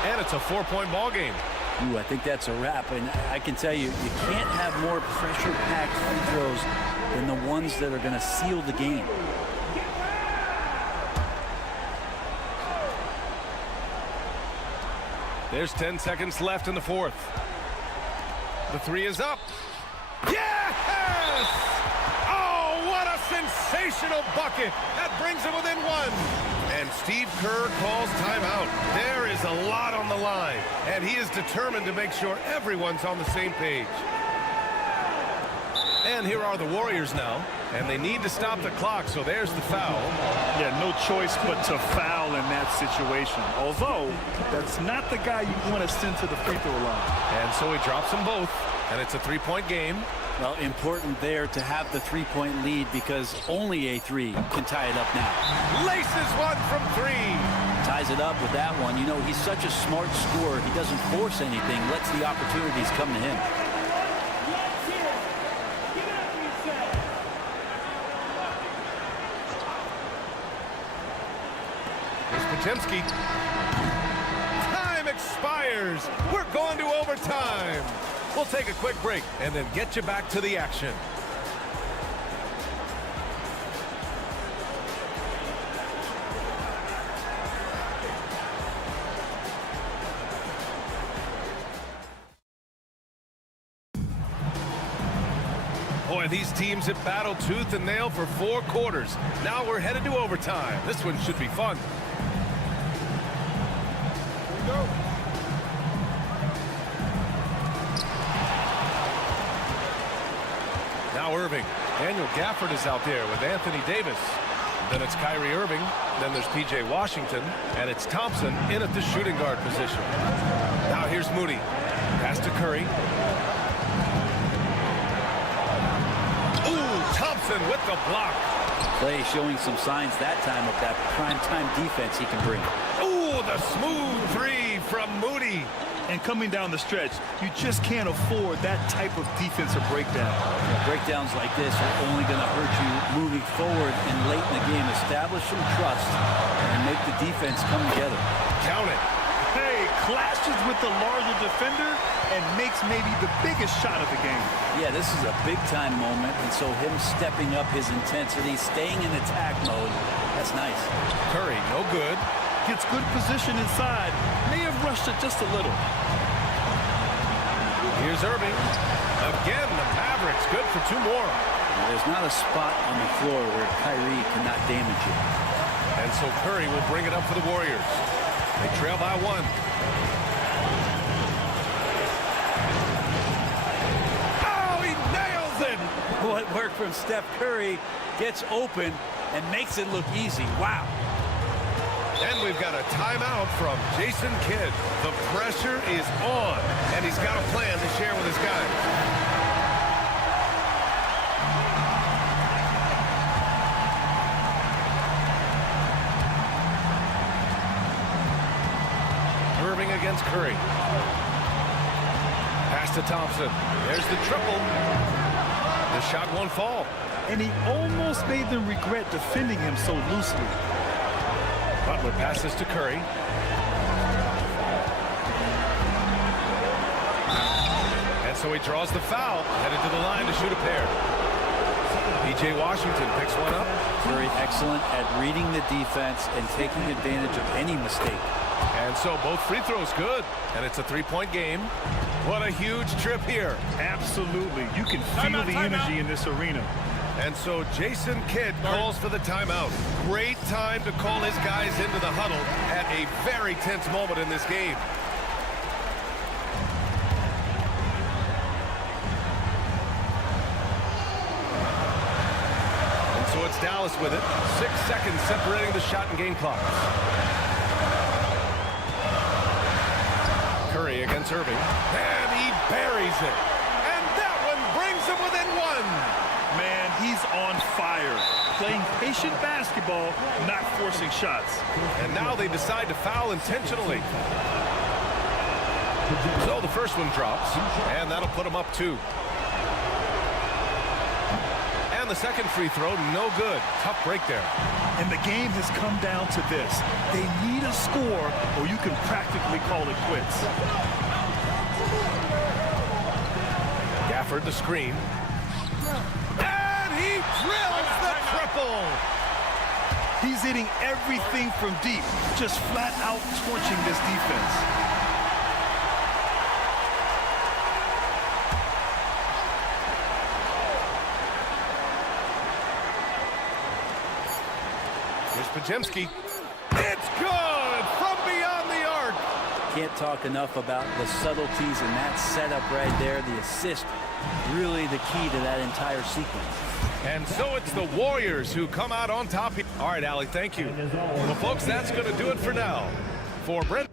and it's a 4-point ball game. Ooh, I think that's a wrap, and I can tell you, you can't have more pressure-packed free throws than the ones that are going to seal the game. There's 10 seconds left in the 4th. The 3 is up. Yes! Oh, what a sensational bucket. That brings him within 1. And Steve Kerr calls timeout. There is a lot on the line, and he is determined to make sure everyone's on the same page. And here are the Warriors now, and they need to stop the clock, so there's the foul. Yeah, no choice but to foul in that situation. Although, that's not the guy you want to send to the free throw line. And so he drops them both, and it's a 3-point game. Well, important there to have the 3-point lead because only a 3 can tie it up now. Laces one from 3. Ties it up with that one. You know, he's such a smart scorer. He doesn't force anything, lets the opportunities come to him. Here's Pajemski. Time expires. We're going to overtime. We'll take a quick break and then get you back to the action. Boy, these teams have battled tooth and nail for 4 quarters. Now we're headed to overtime. This one should be fun. Here we go. Now Irving. Daniel Gafford is out there with Anthony Davis. Then it's Kyrie Irving. Then there's P.J. Washington. And it's Thompson in at the shooting guard position. Now here's Moody. Pass to Curry. Thompson with the block. Clay showing some signs that time of that prime-time defense he can bring. Ooh, the smooth 3 from Moody. And coming down the stretch, you just can't afford that type of defensive breakdown. Breakdowns like this are only going to hurt you moving forward and late in the game. Establish some trust and make the defense come together. Count it. Hey, clashes with the larger defender and makes maybe the biggest shot of the game. Yeah, this is a big-time moment, and so him stepping up his intensity, staying in attack mode, that's nice. Curry, no good. Gets good position inside. May have rushed it just a little. Here's Irving. Again, the Mavericks good for 2 more. There's not a spot on the floor where Kyrie cannot damage you. And so Curry will bring it up for the Warriors. They trail by 1. What work from Steph Curry, gets open and makes it look easy. Wow. And we've got a timeout from Jason Kidd. The pressure is on, and he's got a plan to share with his guys. Irving against Curry. Pass to Thompson. There's the triple. The shot won't fall. And he almost made them regret defending him so loosely. Butler passes to Curry. And so he draws the foul, headed to the line to shoot a pair. P.J. Washington picks one up. Very excellent at reading the defense and taking advantage of any mistake. And so both free throws good. And it's a 3-point game. What a huge trip here. Absolutely. You can feel the energy in this arena. And so Jason Kidd calls for the timeout. Great time to call his guys into the huddle at a very tense moment in this game. And so it's Dallas with it. 6 seconds separating the shot and game clocks. Curry against Irving. And he buries it. And that one brings him within 1. Man, he's on fire. Playing patient basketball, not forcing shots. And now they decide to foul intentionally. So the first one drops, and that'll put him up 2. And the second free throw, no good. Tough break there. And the game has come down to this. They need a score, or you can practically call it quits. Gafford the screen. And he drills the triple. He's hitting everything from deep, just flat out torching this defense. Here's Pajemski. It's good from beyond the arc. Can't talk enough about the subtleties in that setup right there. The assist, really the key to that entire sequence. And so it's the Warriors who come out on top. All right, Allie, thank you. Well, folks, that's going to do it for now. For Brent.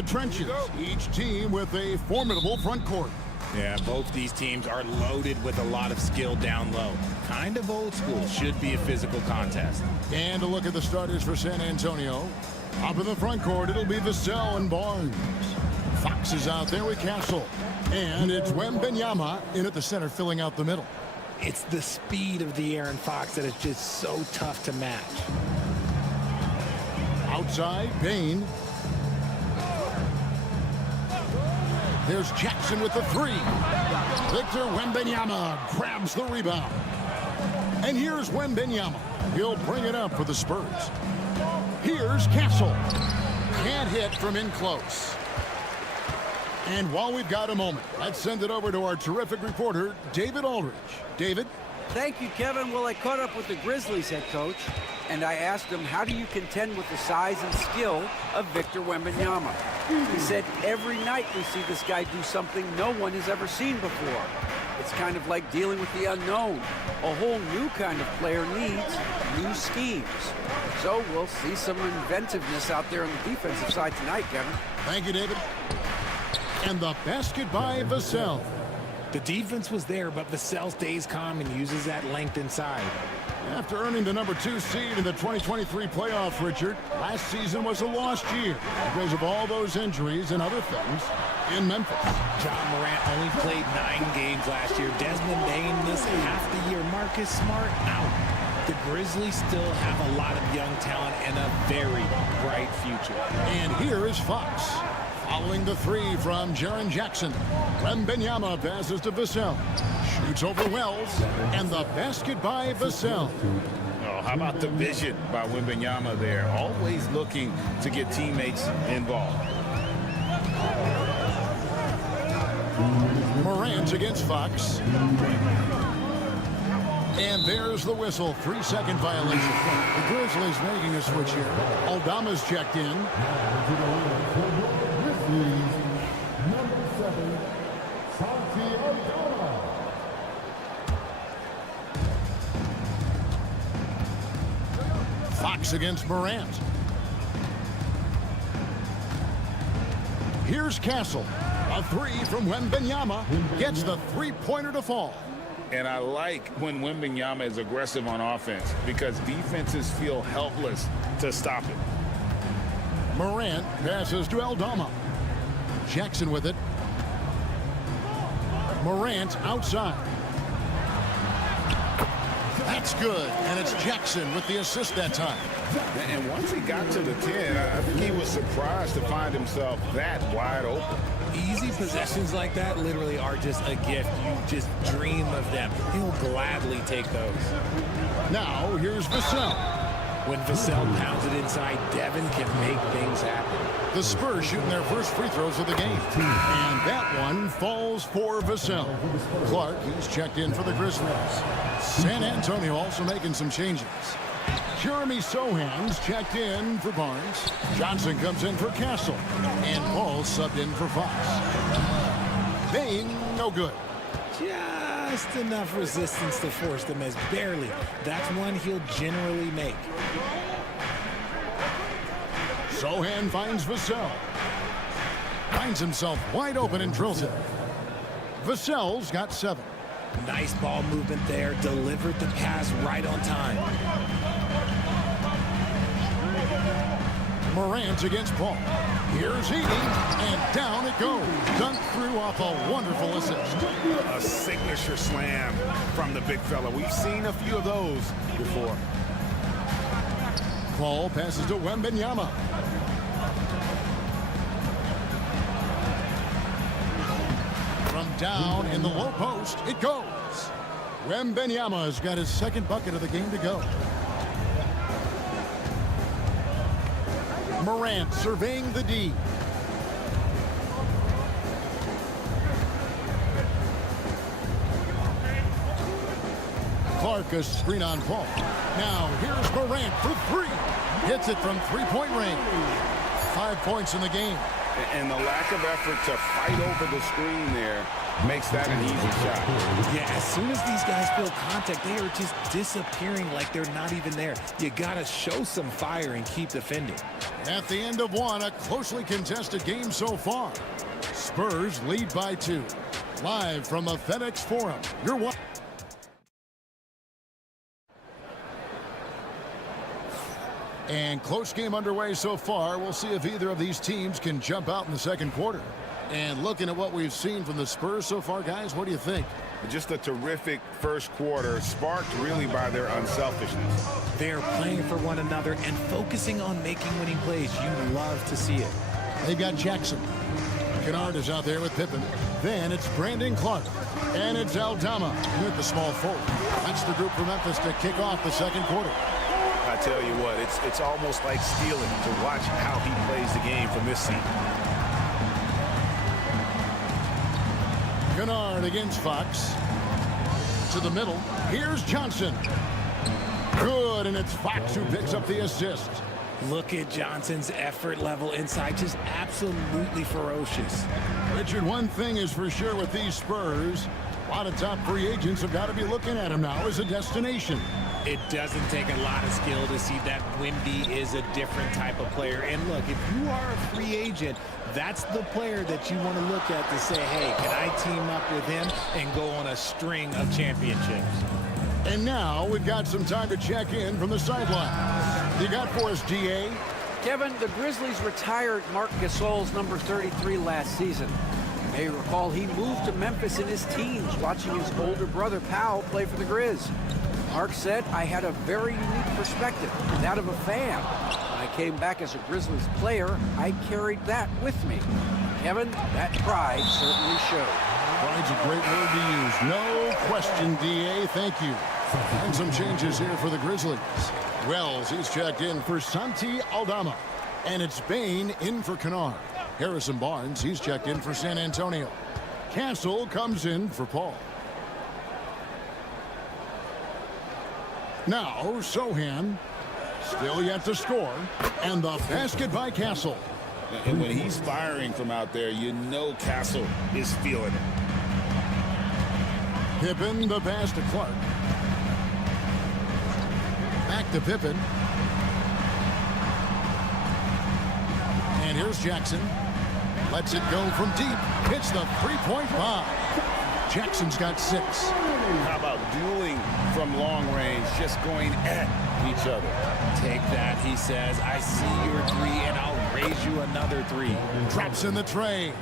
the trenches, each team with a formidable front court. Yeah, both these teams are loaded with a lot of skill down low. Kind of old school. Should be a physical contest. And a look at the starters for San Antonio. Up in the front court, it'll be Vassell and Barnes. Fox is out there with Castle. And it's Wembanyama in at the center, filling out the middle. It's the speed of the Aaron Fox that is just so tough to match. Outside, Bain. There's Jackson with the three. Victor Wembanyama grabs the rebound. And here's Wembanyama. He'll bring it up for the Spurs. Here's Castle. Can't hit from in close. And while we've got a moment, let's send it over to our terrific reporter, David Aldridge. David? Thank you, Kevin. Well, I caught up with the Grizzlies head coach, and I asked him, how do you contend with the size and skill of Victor Wembanyama? He said, every night we see this guy do something no one has ever seen before. It's kind of like dealing with the unknown. A whole new kind of player needs new schemes. So we'll see some inventiveness out there on the defensive side tonight, Kevin. Thank you, David. And the basket by Vassell. The defense was there, but Vassell stays calm and uses that length inside. After earning the #2 seed in the 2023 playoffs, Richard, last season was a lost year because of all those injuries and other things in Memphis. John Morant only played 9 games last year. Desmond Bain missed half the year. Marcus Smart out. The Grizzlies still have a lot of young talent and a very bright future. And here is Fox. Following the three from Jaren Jackson. Wembanyama passes to Vassell. Shoots over Wells. And the basket by Vassell. Oh, how about the vision by Wembanyama there? Always looking to get teammates involved. Morant against Fox. And there's the whistle. 3-second violation. The Grizzlies making a switch here. Aldama's checked in. Fox against Morant. Here's Castle. A three from Wembanyama. Gets the three-pointer to fall. And I like when Wembanyama is aggressive on offense because defenses feel helpless to stop it. Morant passes to Aldama. Jackson with it. Morant outside. That's good, and it's Jackson with the assist that time. And once he got to the 10, I think he was surprised to find himself that wide open. Easy possessions like that literally are just a gift. You just dream of them. He'll gladly take those. Now, here's Vassell. When Vassell pounds it inside, Devin can make things happen. The Spurs shooting their first free throws of the game. And that one falls for Vassell. Clark, he's checked in for the Grizzlies. San Antonio also making some changes. Jeremy Sohan's checked in for Barnes. Johnson comes in for Castle. And Paul subbed in for Fox. Bain, no good. Just enough resistance to force them as barely. That's one he'll generally make. Sohan finds Vassell. Finds himself wide open and drills it. Vassell's got 7. Nice ball movement there. Delivered the pass right on time. Morant against Paul. Here's Heating, and down it goes. Dunked through off a wonderful assist. A signature slam from the big fella. We've seen a few of those before. Paul passes to Wembanyama. From down in the low post, it goes. Wembanyama's got his second bucket of the game to go. Morant surveying the D. Clark a screen on Paul. Now here's Morant for 3. Hits it from 3-point range. 5 points in the game. And the lack of effort to fight over the screen there makes that an easy shot. Yeah, as soon as these guys feel contact, they are just disappearing like they're not even there. You got to show some fire and keep defending. At the end of one, a closely contested game so far. Spurs lead by 2. Live from the FedEx Forum, you're watching. And close game underway so far. We'll see if either of these teams can jump out in the second quarter. And looking at what we've seen from the Spurs so far, guys, what do you think? Just a terrific first quarter, sparked really by their unselfishness. They're playing for one another and focusing on making winning plays. You love to see it. They've got Jackson. Kennard is out there with Pippen. Then it's Brandon Clark. And it's Aldama with the small forward. That's the group for Memphis to kick off the second quarter. I tell you what, it's almost like stealing to watch how he plays the game from this seat. Kennard against Fox. To the middle. Here's Johnson. Good, and it's Fox who picks up the assist. Look at Johnson's effort level inside, just absolutely ferocious. Richard, one thing is for sure with these Spurs, a lot of top free agents have got to be looking at him now as a destination. It doesn't take a lot of skill to see that Wemby is a different type of player. And look, if you are a free agent, that's the player that you want to look at to say, hey, can I team up with him and go on a string of championships? And now we've got some time to check in from the sideline. You got for us, DA? Kevin, the Grizzlies retired Marc Gasol's number 33 last season. You may recall he moved to Memphis in his teens, watching his older brother Powell play for the Grizz. Mark said, I had a very unique perspective, that of a fan. When I came back as a Grizzlies player, I carried that with me. Kevin, that pride certainly showed. Pride's a great word to use. No question, DA. Thank you. And some changes here for the Grizzlies. Wells, he's checked in for Santi Aldama. And it's Bain in for Kennard. Harrison Barnes, he's checked in for San Antonio. Castle comes in for Paul. Now, Sohan, still yet to score, and the basket by Castle. And when he's firing from out there, you know Castle is feeling it. Pippen, the pass to Clark. Back to Pippen. And here's Jackson. Lets it go from deep. Hits the three-point bomb. Jackson's got 6. How about dueling from long range, just going at each other? Take that, he says. I see your 3, and I'll raise you another 3. Drops in the tray.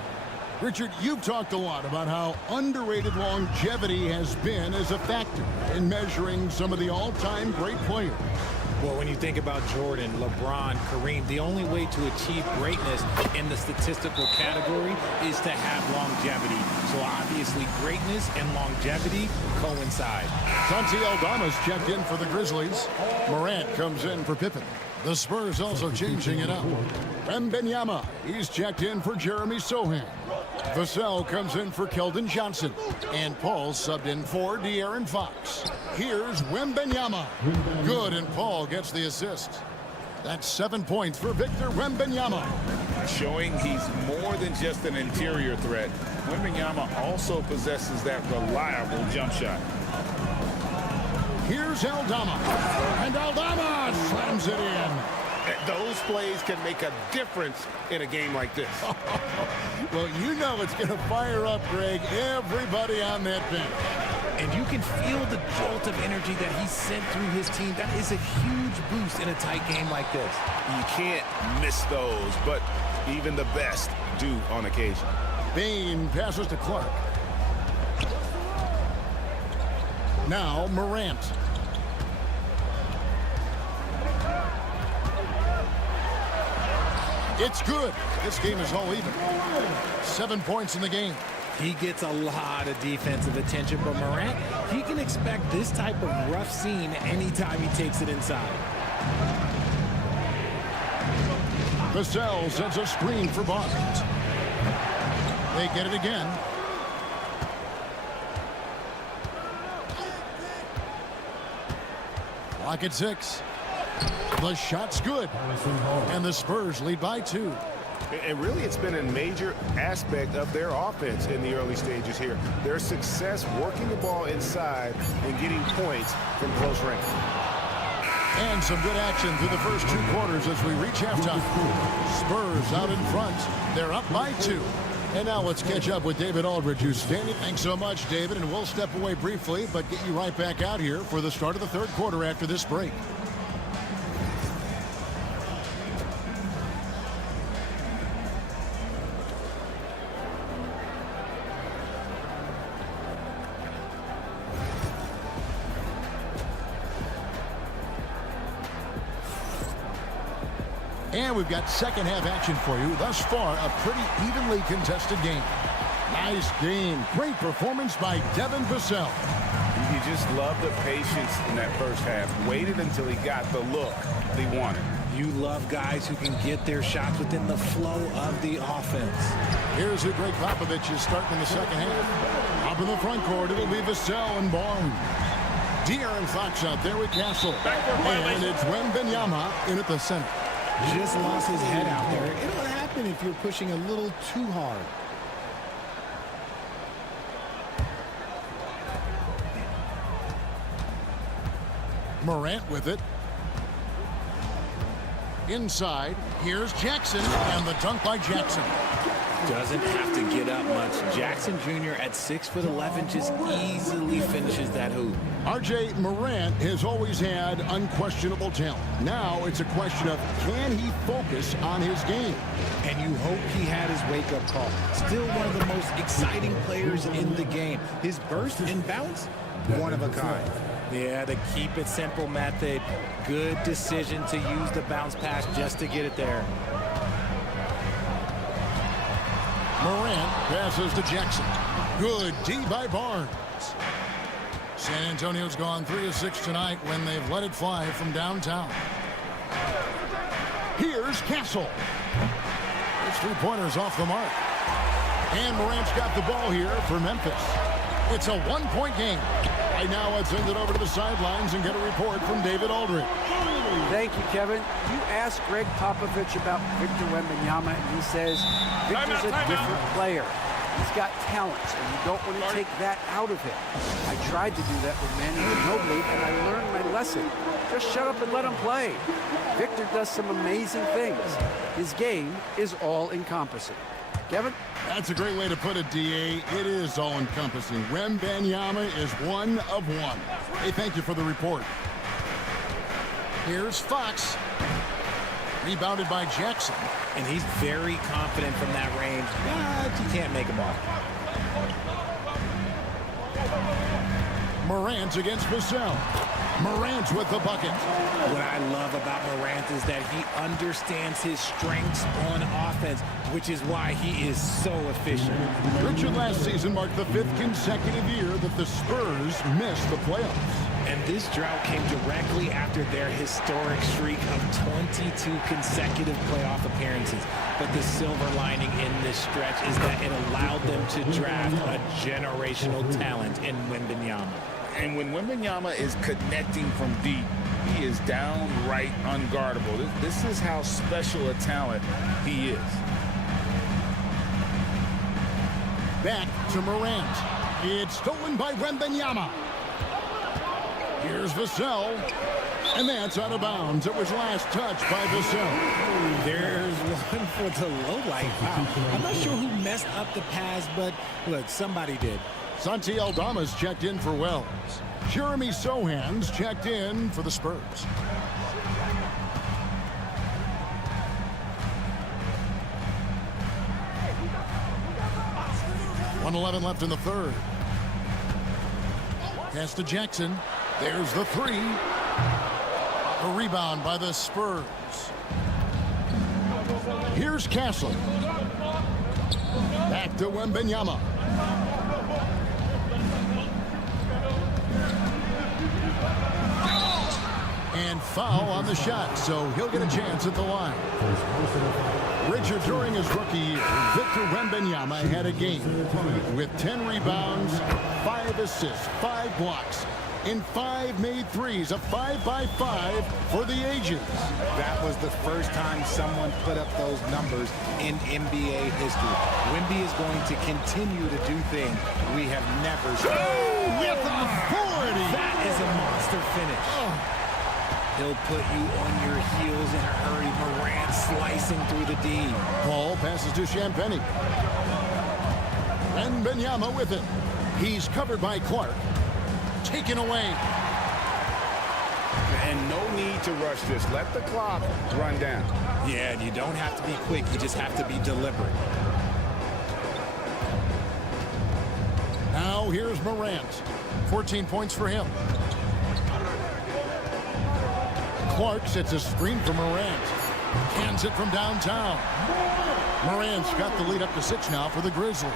Richard, you've talked a lot about how underrated longevity has been as a factor in measuring some of the all-time great players. Well, when you think about Jordan, LeBron, Kareem, the only way to achieve greatness in the statistical category is to have longevity. So obviously greatness and longevity coincide. Santi Aldama's checked in for the Grizzlies. Morant comes in for Pippen. The Spurs also changing it up. Wembanyama, he's checked in for Jeremy Sohan. Vassell comes in for Keldon Johnson. And Paul subbed in for De'Aaron Fox. Here's Wembanyama. Good, and Paul gets the assist. That's 7 points for Victor Wembanyama. Showing he's more than just an interior threat. Wembanyama also possesses that reliable jump shot. Here's Aldama. And Aldama slams it in. Those plays can make a difference in a game like this. Well, you know it's going to fire up, Greg, everybody on that bench. And you can feel the jolt of energy that he sent through his team. That is a huge boost in a tight game like this. You can't miss those, but even the best do on occasion. Bain passes to Clark. Now Morant. It's good. This game is all even. 7 points in the game. He gets a lot of defensive attention, but Morant, he can expect this type of rough scene anytime he takes it inside. Vassell sends a screen for Barnes. They get it again. Clock at 6. The shot's good. And the Spurs lead by 2. And really, it's been a major aspect of their offense in the early stages here. Their success working the ball inside and getting points from close range. And some good action through the first 2 quarters as we reach halftime. Spurs out in front. They're up by 2. And now let's catch up with David Aldridge, who's standing. Thanks so much, David. And we'll step away briefly, but get you right back out here for the start of the 3rd quarter after this break. And we've got second half action for you. Thus far, a pretty evenly contested game. Nice game. Great performance by Devin Vassell. You just love the patience in that first half. Waited until he got the look he wanted. You love guys who can get their shots within the flow of the offense. Here's who Greg Popovich is starting in the second half. Up in the front court, it'll be Vassell and Barnes. De'Aaron Fox out there with Castle. And it's Wembanyama in at the center. Just lost his head out there. It'll happen if you're pushing a little too hard. Morant with it. Inside, here's Jackson, and the dunk by Jackson. Doesn't have to get up much. Jackson Jr. at 6'11" just easily finishes that hoop. R.J. Morant has always had unquestionable talent. Now it's a question of, can he focus on his game? And you hope he had his wake-up call. Still one of the most exciting players in the game. His burst and bounce, one of a kind. Yeah, the keep it simple method. Good decision to use the bounce pass just to get it there. Morant passes to Jackson. Good D by Barnes. San Antonio's gone 3 of 6 tonight when they've let it fly from downtown. Here's Castle. It's 3-pointers off the mark. And Morant's got the ball here for Memphis. It's a 1-point game. Right now, let's send it over to the sidelines and get a report from David Aldridge. Thank you, Kevin. You asked Greg Popovich about Victor Wembanyama, and he says Victor's a different player. He's got talent, and you don't want to take that out of him. I tried to do that with Manu Ginobili, and I learned my lesson. Just shut up and let him play. Victor does some amazing things. His game is all-encompassing. Kevin? That's a great way to put it, D.A. It is all-encompassing. Wembanyama is 1 of 1. Hey, thank you for the report. Here's Fox. Rebounded by Jackson. And he's very confident from that range, but you can't make him off. Morant against Vassell. Morant with the bucket. What I love about Morant is that he understands his strengths on offense, which is why he is so efficient. Richard last season marked the 5th consecutive year that the Spurs missed the playoffs. And this drought came directly after their historic streak of 22 consecutive playoff appearances. But the silver lining in this stretch is that it allowed them to draft a generational talent in Wembanyama. And when Wembanyama is connecting from deep, he is downright unguardable. This is how special a talent he is. Back to Morant. It's stolen by Wembanyama. Here's Vassell. And that's out of bounds. It was last touched by Vassell. There's one for the low light. Wow. I'm not sure who messed up the pass, but look, somebody did. Santi Aldama's checked in for Wells. Jeremy Sohan's checked in for the Spurs. .111 left in the 3rd. Pass to Jackson. There's the 3. A rebound by the Spurs. Here's Castle. Back to Wembanyama. And foul on the shot, so he'll get a chance at the line. Richard, during his rookie year, Victor Wembanyama had a game with 10 rebounds, 5 assists, 5 blocks, in 5 made threes, a 5-by-5 for the ages. That was the first time someone put up those numbers in NBA history. Wemby is going to continue to do things we have never seen. With authority. That is a monster finish. He'll put you on your heels in a hurry. Morant slicing through the D. Paul passes to Champagnie. And Wembanyama with it. He's covered by Clark. Taken away. And no need to rush this. Let the clock run down. Yeah, and you don't have to be quick. You just have to be deliberate. Now here's Morant. 14 points for him. Clark sets a screen for Morant. Hands it from downtown. Morant's got the lead up to 6 now for the Grizzlies.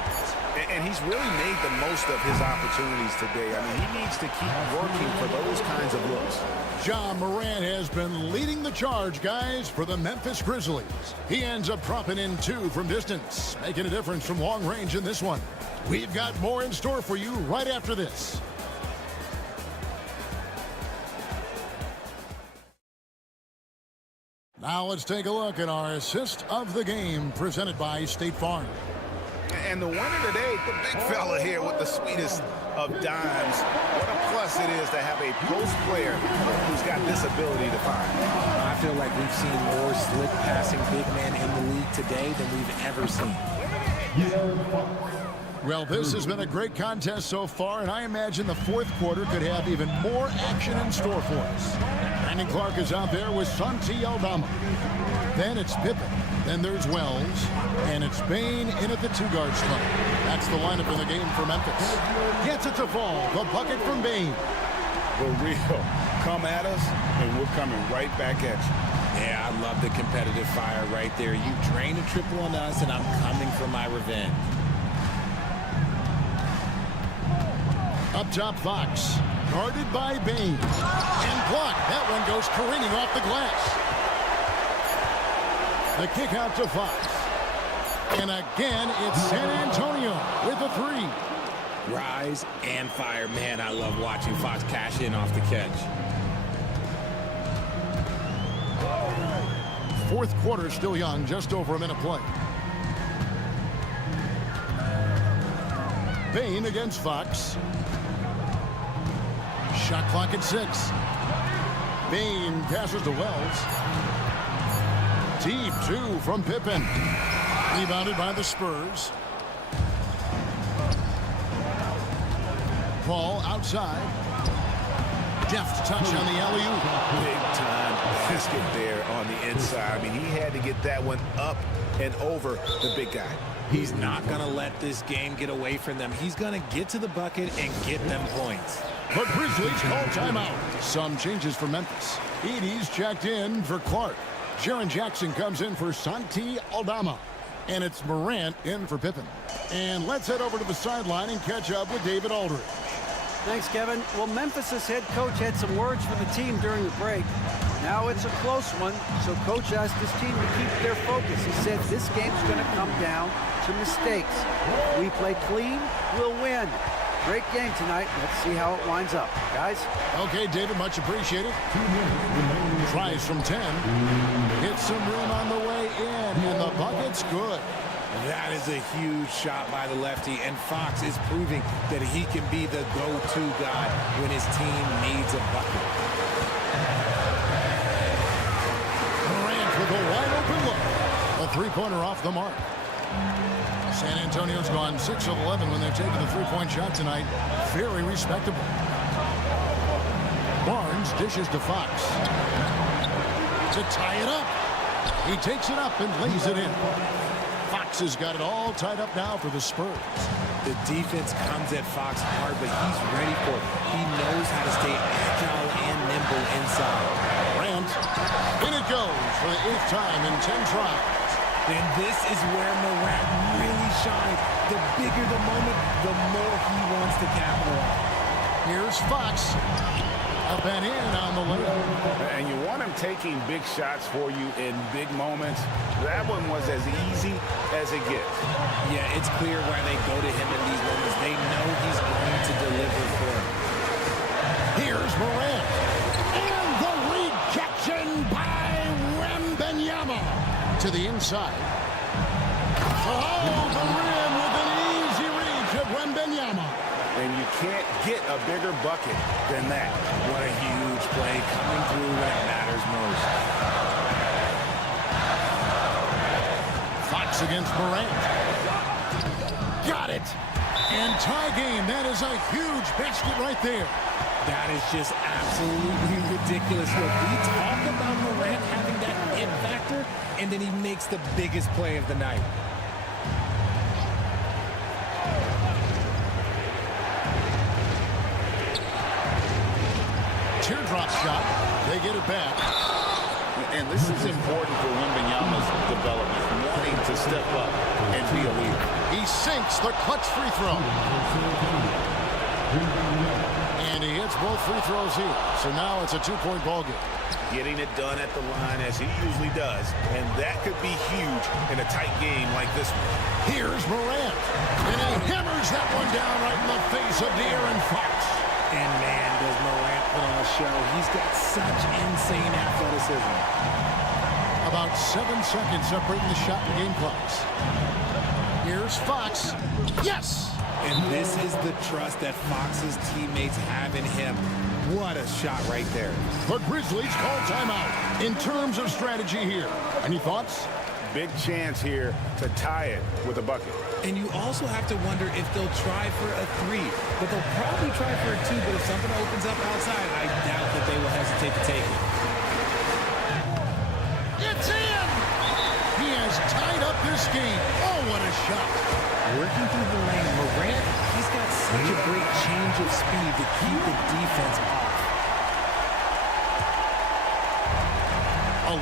And he's really made the most of his opportunities today. I mean, he needs to keep working for those kinds of looks. Ja Morant has been leading the charge, guys, for the Memphis Grizzlies. He ends up dropping in 2 from distance, making a difference from long range in this one. We've got more in store for you right after this. Now let's take a look at our assist of the game presented by State Farm. And the winner today, the big fella here with the sweetest of dimes. What a plus it is to have a post player who's got this ability to find. I feel like we've seen more slick passing big men in the league today than we've ever seen. Well, this has been a great contest so far, and I imagine the fourth quarter could have even more action in store for us. Brandon Clark is out there with Santi Aldama. Then it's Pippen. Then there's Wells. And it's Bane in at the 2-guard spot. That's the lineup in the game for Memphis. Gets it to fall. The bucket from Bane. For real. Come at us, and we're coming right back at you. Yeah, I love the competitive fire right there. You drain a triple on us, and I'm coming for my revenge. Up top, Fox. Guarded by Bane. And blocked. That one goes careening off the glass. The kick out to Fox. And again, it's San Antonio with a 3. Rise and fire. Man, I love watching Fox cash in off the catch. Fourth quarter still young, just over a minute play. Bane against Fox. Shot clock at 6. Bane passes to Wells. Deep 2 from Pippen. Rebounded by the Spurs. Ball outside. Deft touch on the alley-oop. Big time biscuit there on the inside. I mean, he had to get that one up and over the big guy. He's not going to let this game get away from them. He's going to get to the bucket and get them points. The Grizzlies call timeout. Some changes for Memphis. Edey's checked in for Clark. Jaren Jackson comes in for Santi Aldama. And it's Morant in for Pippen. And let's head over to the sideline and catch up with David Aldridge. Thanks, Kevin. Well, Memphis' head coach had some words for the team during the break. Now it's a close one, so coach asked his team to keep their focus. He said this game's going to come down to mistakes. If we play clean, we'll win. Great game tonight. Let's see how it winds up. Guys? Okay, David, much appreciated. Tries from 10. Hits some room on the way in, and the bucket's good. That is a huge shot by the lefty, and Fox is proving that he can be the go-to guy when his team needs a bucket. Morant with a wide-open look. A three-pointer off the mark. San Antonio's gone 6 of 11 when they've taken the three-point shot tonight. Very respectable. Barnes dishes to Fox. To tie it up. He takes it up and lays it in. Fox has got it all tied up now for the Spurs. The defense comes at Fox hard, but he's ready for it. He knows how to stay agile and nimble inside. Grant. In it goes for the 8th time in 10 tries. And this is where Morant really shines. The bigger the moment, the more he wants to capitalize. Here's Fox. Up and in on the layup. And you want him taking big shots for you in big moments. That one was as easy as it gets. Yeah, it's clear why they go to him in these moments. They know he's going to deliver for them. Here's Morant. And the rejection by Wembanyama. To the inside. Oh, the rim with an easy reach of Wembanyama. And you can't get a bigger bucket than that. What a huge play coming through when it matters most. Fox against Morant. Got it. And tie game. That is a huge basket right there. That is just absolutely ridiculous. Look, we talk about Morant having that it factor, and then he makes the biggest play of the night. Teardrop shot. They get it back. And this is important for Wembanyama's development, wanting to step up and be a leader. He sinks the clutch free throw. And he hits both free throws here. So now it's a two-point ball game. Getting it done at the line as he usually does. And that could be huge in a tight game like this one. Here's Morant. And he hammers that one down right in the face of De'Aaron Fox. And man, does Morant put on a show. He's got such insane athleticism. About 7 seconds separating the shot and game clocks. Here's Fox. Yes! And this is the trust that Fox's teammates have in him. What a shot right there. The Grizzlies call timeout in terms of strategy here. Any thoughts? Big chance here to tie it with a bucket. And you also have to wonder if they'll try for a three. But they'll probably try for a two. But if something opens up outside, I doubt that they will hesitate to take it. It's in! He has tied up this game. Oh, what a shot. Working through the lane, Morant, he's got such a great change of speed to keep the defense off.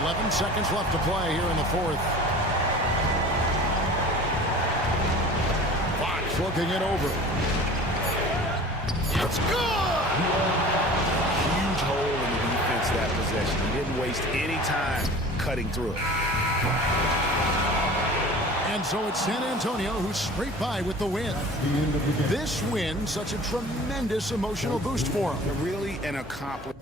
11 seconds left to play here in the fourth. Fox looking it over. It's good! Huge hole in the defense that possession. He didn't waste any time cutting through it. And so it's San Antonio who's straight by with the win. This win, such a tremendous emotional boost for them. Really an accomplishment.